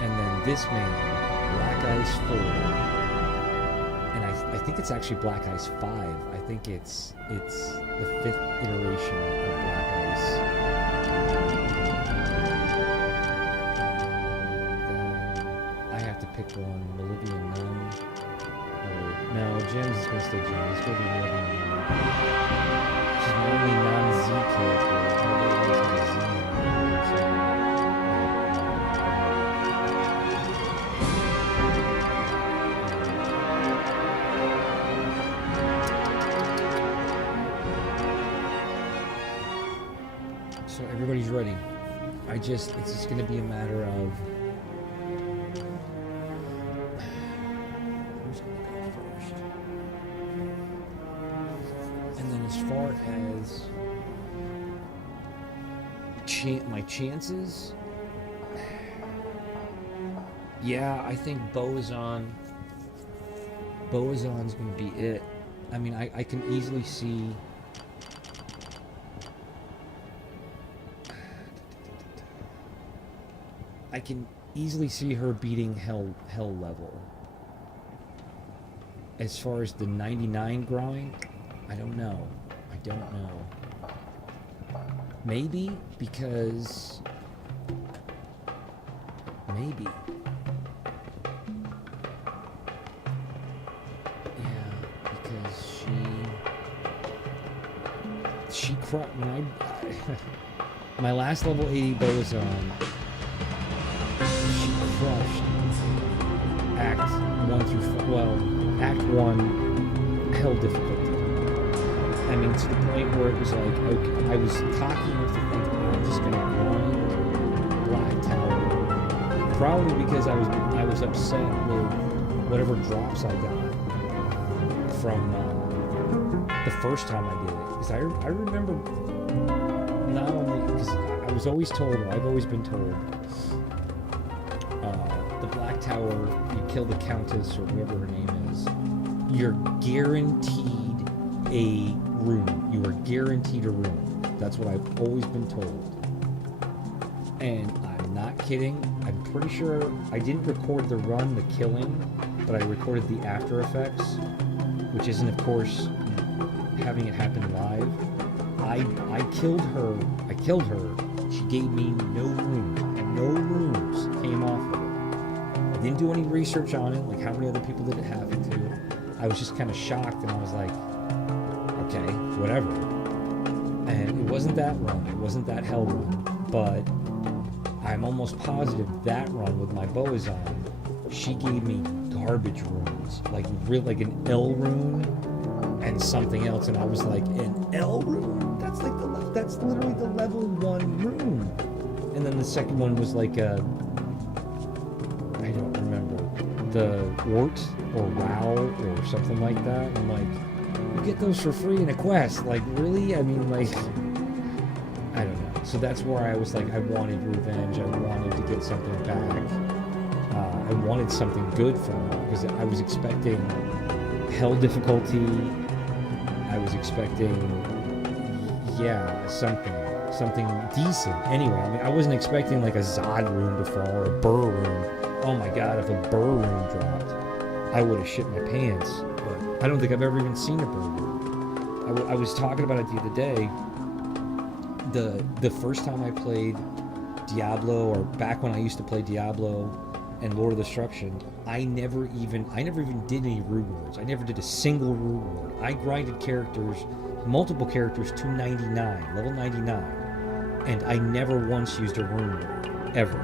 And then this man, Black Ice 4, and I think it's actually Black Ice 5. I think it's the 5th iteration of Black Ice. I have to pick one, Bolivian Nun. Or, no, Gems is going to stay Gems. It's going to be Bolivian Nun. She's my only non-Z character. Everybody else has a Z in her, so... So everybody's ready. It's just going to be a matter of who's going to go first. And then as far as my chances, yeah, I think Boazon's going to be it. I mean, I can easily see. I can easily see her beating hell level. As far as the 99 grind, I don't know. Maybe because... Maybe. Yeah, because she crushed my last level 80 Boazon. She crushed Act 1 through Act 1 hell difficulty. I mean, to the point where it was like, okay, I was cocky enough to think, I'm just gonna grind Black Tower. Probably because I was upset with whatever drops I got from the first time I did it. Because I remember not only, because I was always told, or I've always been told, the Black Tower, you kill the Countess or whatever her name is, you're guaranteed a room. You are guaranteed a room. That's what I've always been told. And I'm not kidding. I'm pretty sure I didn't record the run, the killing, but I recorded the after effects, which isn't, of course, having it happen live. I killed her. She gave me no room, and no rooms came off of it. I didn't do any research on it, like how many other people did it happen to. I was just kind of shocked, and I was like, okay, whatever. And it wasn't that run, it wasn't that hell run, but I'm almost positive that run with my Boazon, she gave me garbage runes, like an L rune and something else, and I was like, an L rune? That's literally the level 1 rune. And then the second one was like I don't remember, the Wart or Wow or something like that. And I'm like, you get those for free in a quest. Like, really? I mean, like, I don't know. So that's where I was like, I wanted revenge. I wanted to get something back. I wanted something good from her because I was expecting hell difficulty. I was expecting, yeah, something decent. Anyway, I mean, I wasn't expecting like a Zod rune to fall or a Burr rune. Oh my god, if a Burr rune dropped, I would have shit my pants. But I don't think I've ever even seen a Burr rune. I was talking about it the other day. The first time I played Diablo, or back when I used to play Diablo and Lord of Destruction, I never even did any rune I never did a single rune ward. I grinded multiple characters to 99, level 99, and I never once used a rune ward, ever.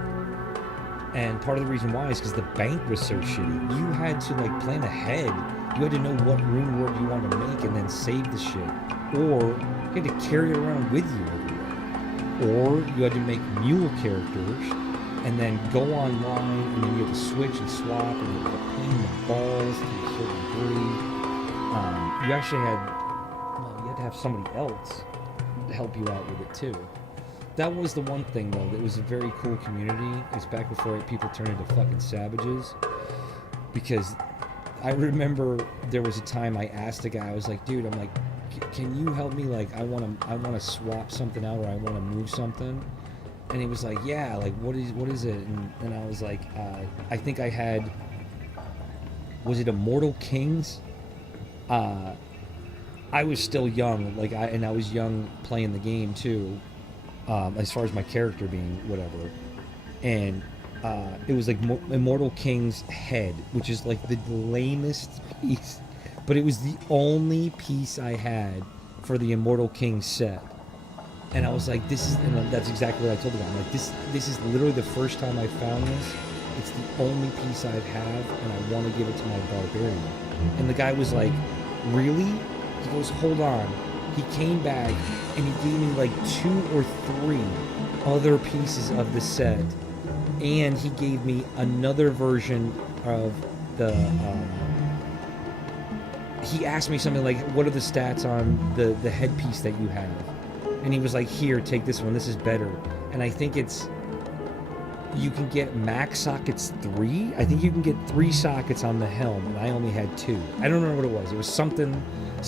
And part of the reason why is because the bank was so shitty. You had to like plan ahead. You had to know what rune word you wanted to make and then save the shit. Or you had to carry it around with you everywhere. Or you had to make mule characters and then go online and then you had to switch and swap and you had to clean the balls to a certain degree. You actually had, well, you had to have somebody else to help you out with it too. That was the one thing though, that was a very cool community. It's back before people turned into fucking savages. Because I remember there was a time I asked a guy, I was like, dude, I'm like, can you help me? Like, I wanna swap something out or I wanna move something. And he was like, yeah, like what is it? And I was like, I think I had, was it Immortal Kings? I was still young, like I was young playing the game too. As far as my character being whatever, and it was like Immortal King's head, which is like the lamest piece, but it was the only piece I had for the Immortal King set, and I was like, this is, and that's exactly what I told the guy. I'm like, this is literally the first time I found this. It's the only piece I have, and I want to give it to my barbarian. And the guy was like, really? He goes, hold on. He came back and he gave me like 2 or 3 other pieces of the set, and he gave me another version of the he asked me something like, what are the stats on the headpiece that you have? And he was like, here, take this one, this is better. And I think it's, you can get max sockets 3. I think you can get 3 sockets on the helm, and I only had 2. I don't remember what it was. It was something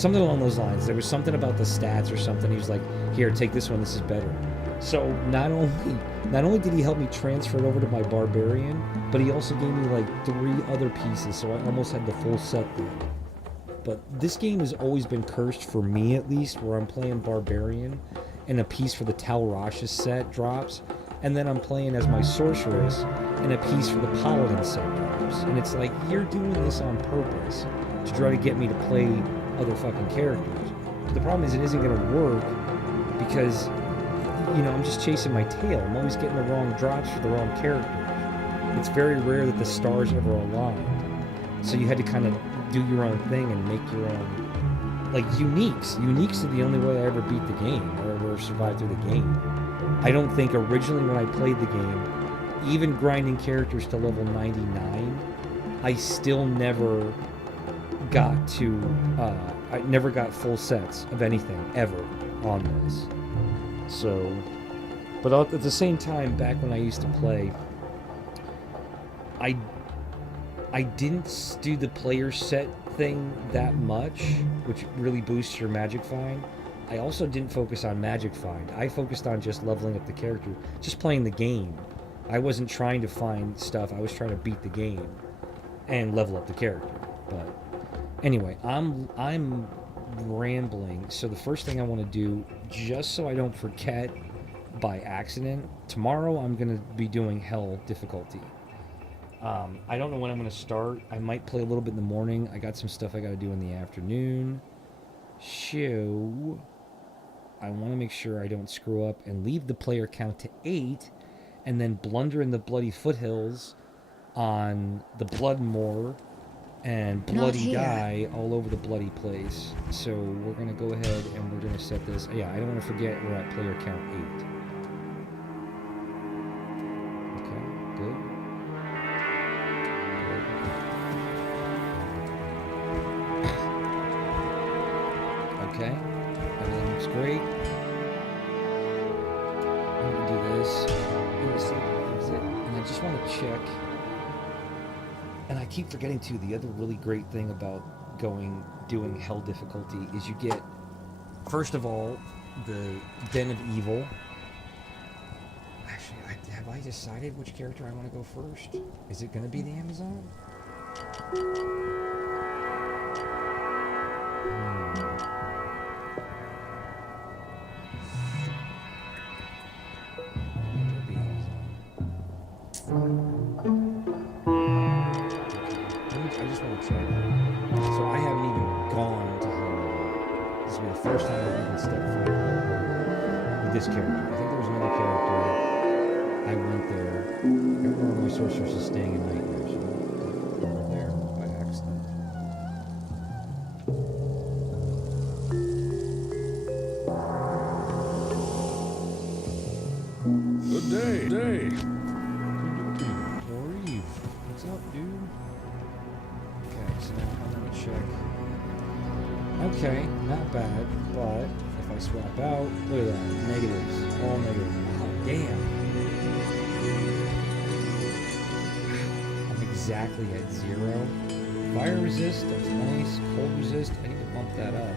along those lines. There was something about the stats or something. He was like, here, take this one, this is better. So not only did he help me transfer it over to my barbarian, but he also gave me like 3 other pieces, so I almost had the full set there. But this game has always been cursed, for me at least, where I'm playing barbarian and a piece for the Tal Rasha set drops, and then I'm playing as my sorceress and a piece for the paladin set drops. And it's like, you're doing this on purpose to try to get me to play other fucking characters. But the problem is it isn't going to work because, you know, I'm just chasing my tail. I'm always getting the wrong drops for the wrong characters. It's very rare that the stars ever align. So you had to kind of do your own thing and make your own, like, uniques. Uniques are the only way I ever beat the game or ever survived through the game. I don't think originally when I played the game, even grinding characters to level 99, I still never got to, I never got full sets of anything ever on this. So, but at the same time, back when I used to play, I didn't do the player set thing that much, which really boosts your magic find. I also didn't focus on magic find. I focused on just leveling up the character, just playing the game. I wasn't trying to find stuff. I was trying to beat the game and level up the character. But anyway, I'm rambling. So the first thing I want to do, just so I don't forget by accident, tomorrow I'm going to be doing Hell difficulty. I don't know when I'm going to start. I might play a little bit in the morning. I got some stuff I got to do in the afternoon. So I want to make sure I don't screw up and leave the player count to 8 and then blunder in the bloody foothills on the Bloodmoor and Bloody Guy all over the bloody place. So we're going to go ahead and we're going to set this. Yeah, I don't want to forget we're at player count 8. Okay, good. Okay, everything looks great. I'm going to do this. And I just want to check. And I keep forgetting too, the other really great thing about doing Hell difficulty is you get, first of all, the Den of Evil. Actually, have I decided which character I want to go first? Is it going to be the Amazon? I just want to check. So I haven't even gone to Hell. This will be the first time I've even stepped foot with this character. I think there was another character. I went there. I don't know every sorceress is staying in nightmares. Over there by accident. Good day. Or Eve. What's up, dude? Okay, so now I'm gonna check. Okay, not bad, but if I swap out, look at that, negatives, all negative. Wow, damn. I'm exactly at 0. Fire resist, that's nice. Cold resist, I need to bump that up.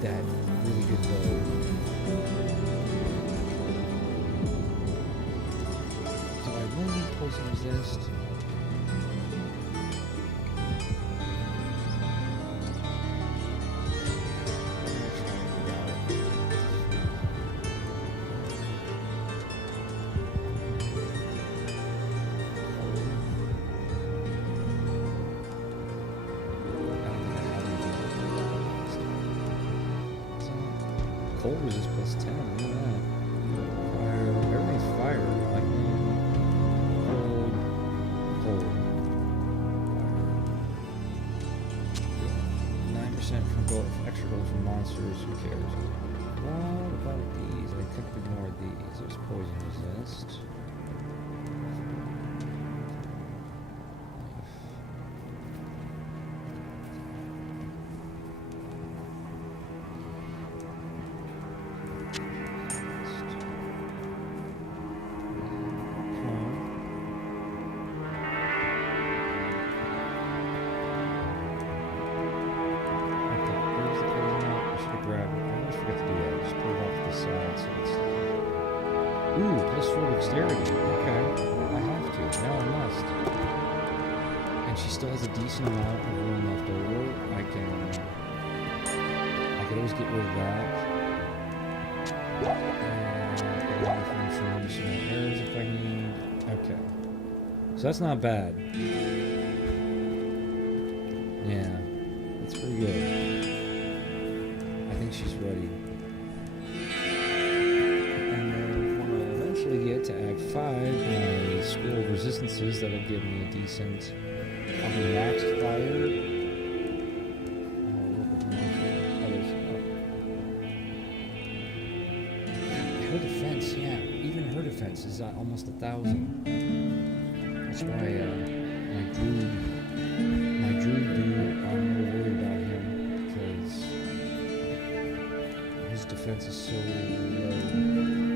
That really good bow. Do I really need poison resist? Cold resist plus 10, look at that. Fire, everything's fire. Lightning, cold, cold. Fire. 9% from gold, extra gold from monsters, who cares? What about these? I could ignore these. There's poison resist. Ooh, plus 4 dexterity. Okay. I have to. Now I must. And she still has a decent amount of room left over. I could always get rid of that. And I can some additional arrows if I need. Okay. So that's not bad. Yeah. That's pretty good. I think she's ready. Get to Act 5, my Scroll of Resistances, that'll give me a decent, I'll be maxed fire. Her defense, yeah, even her defense is almost 1,000. That's why my druid dude, I'm a little worried about him, because his defense is so low.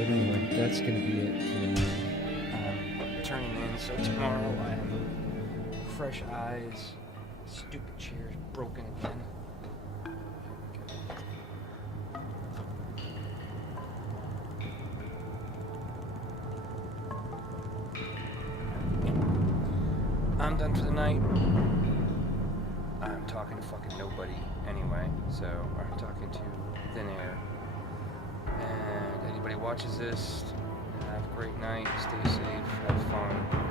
Anyway, that's gonna be it for me. Turning in, so tomorrow I have fresh eyes, stupid chairs broken again. I'm done for the night. I'm talking to fucking nobody anyway, so I'm talking to thin air. And anybody watches this, have a great night, stay safe, have fun.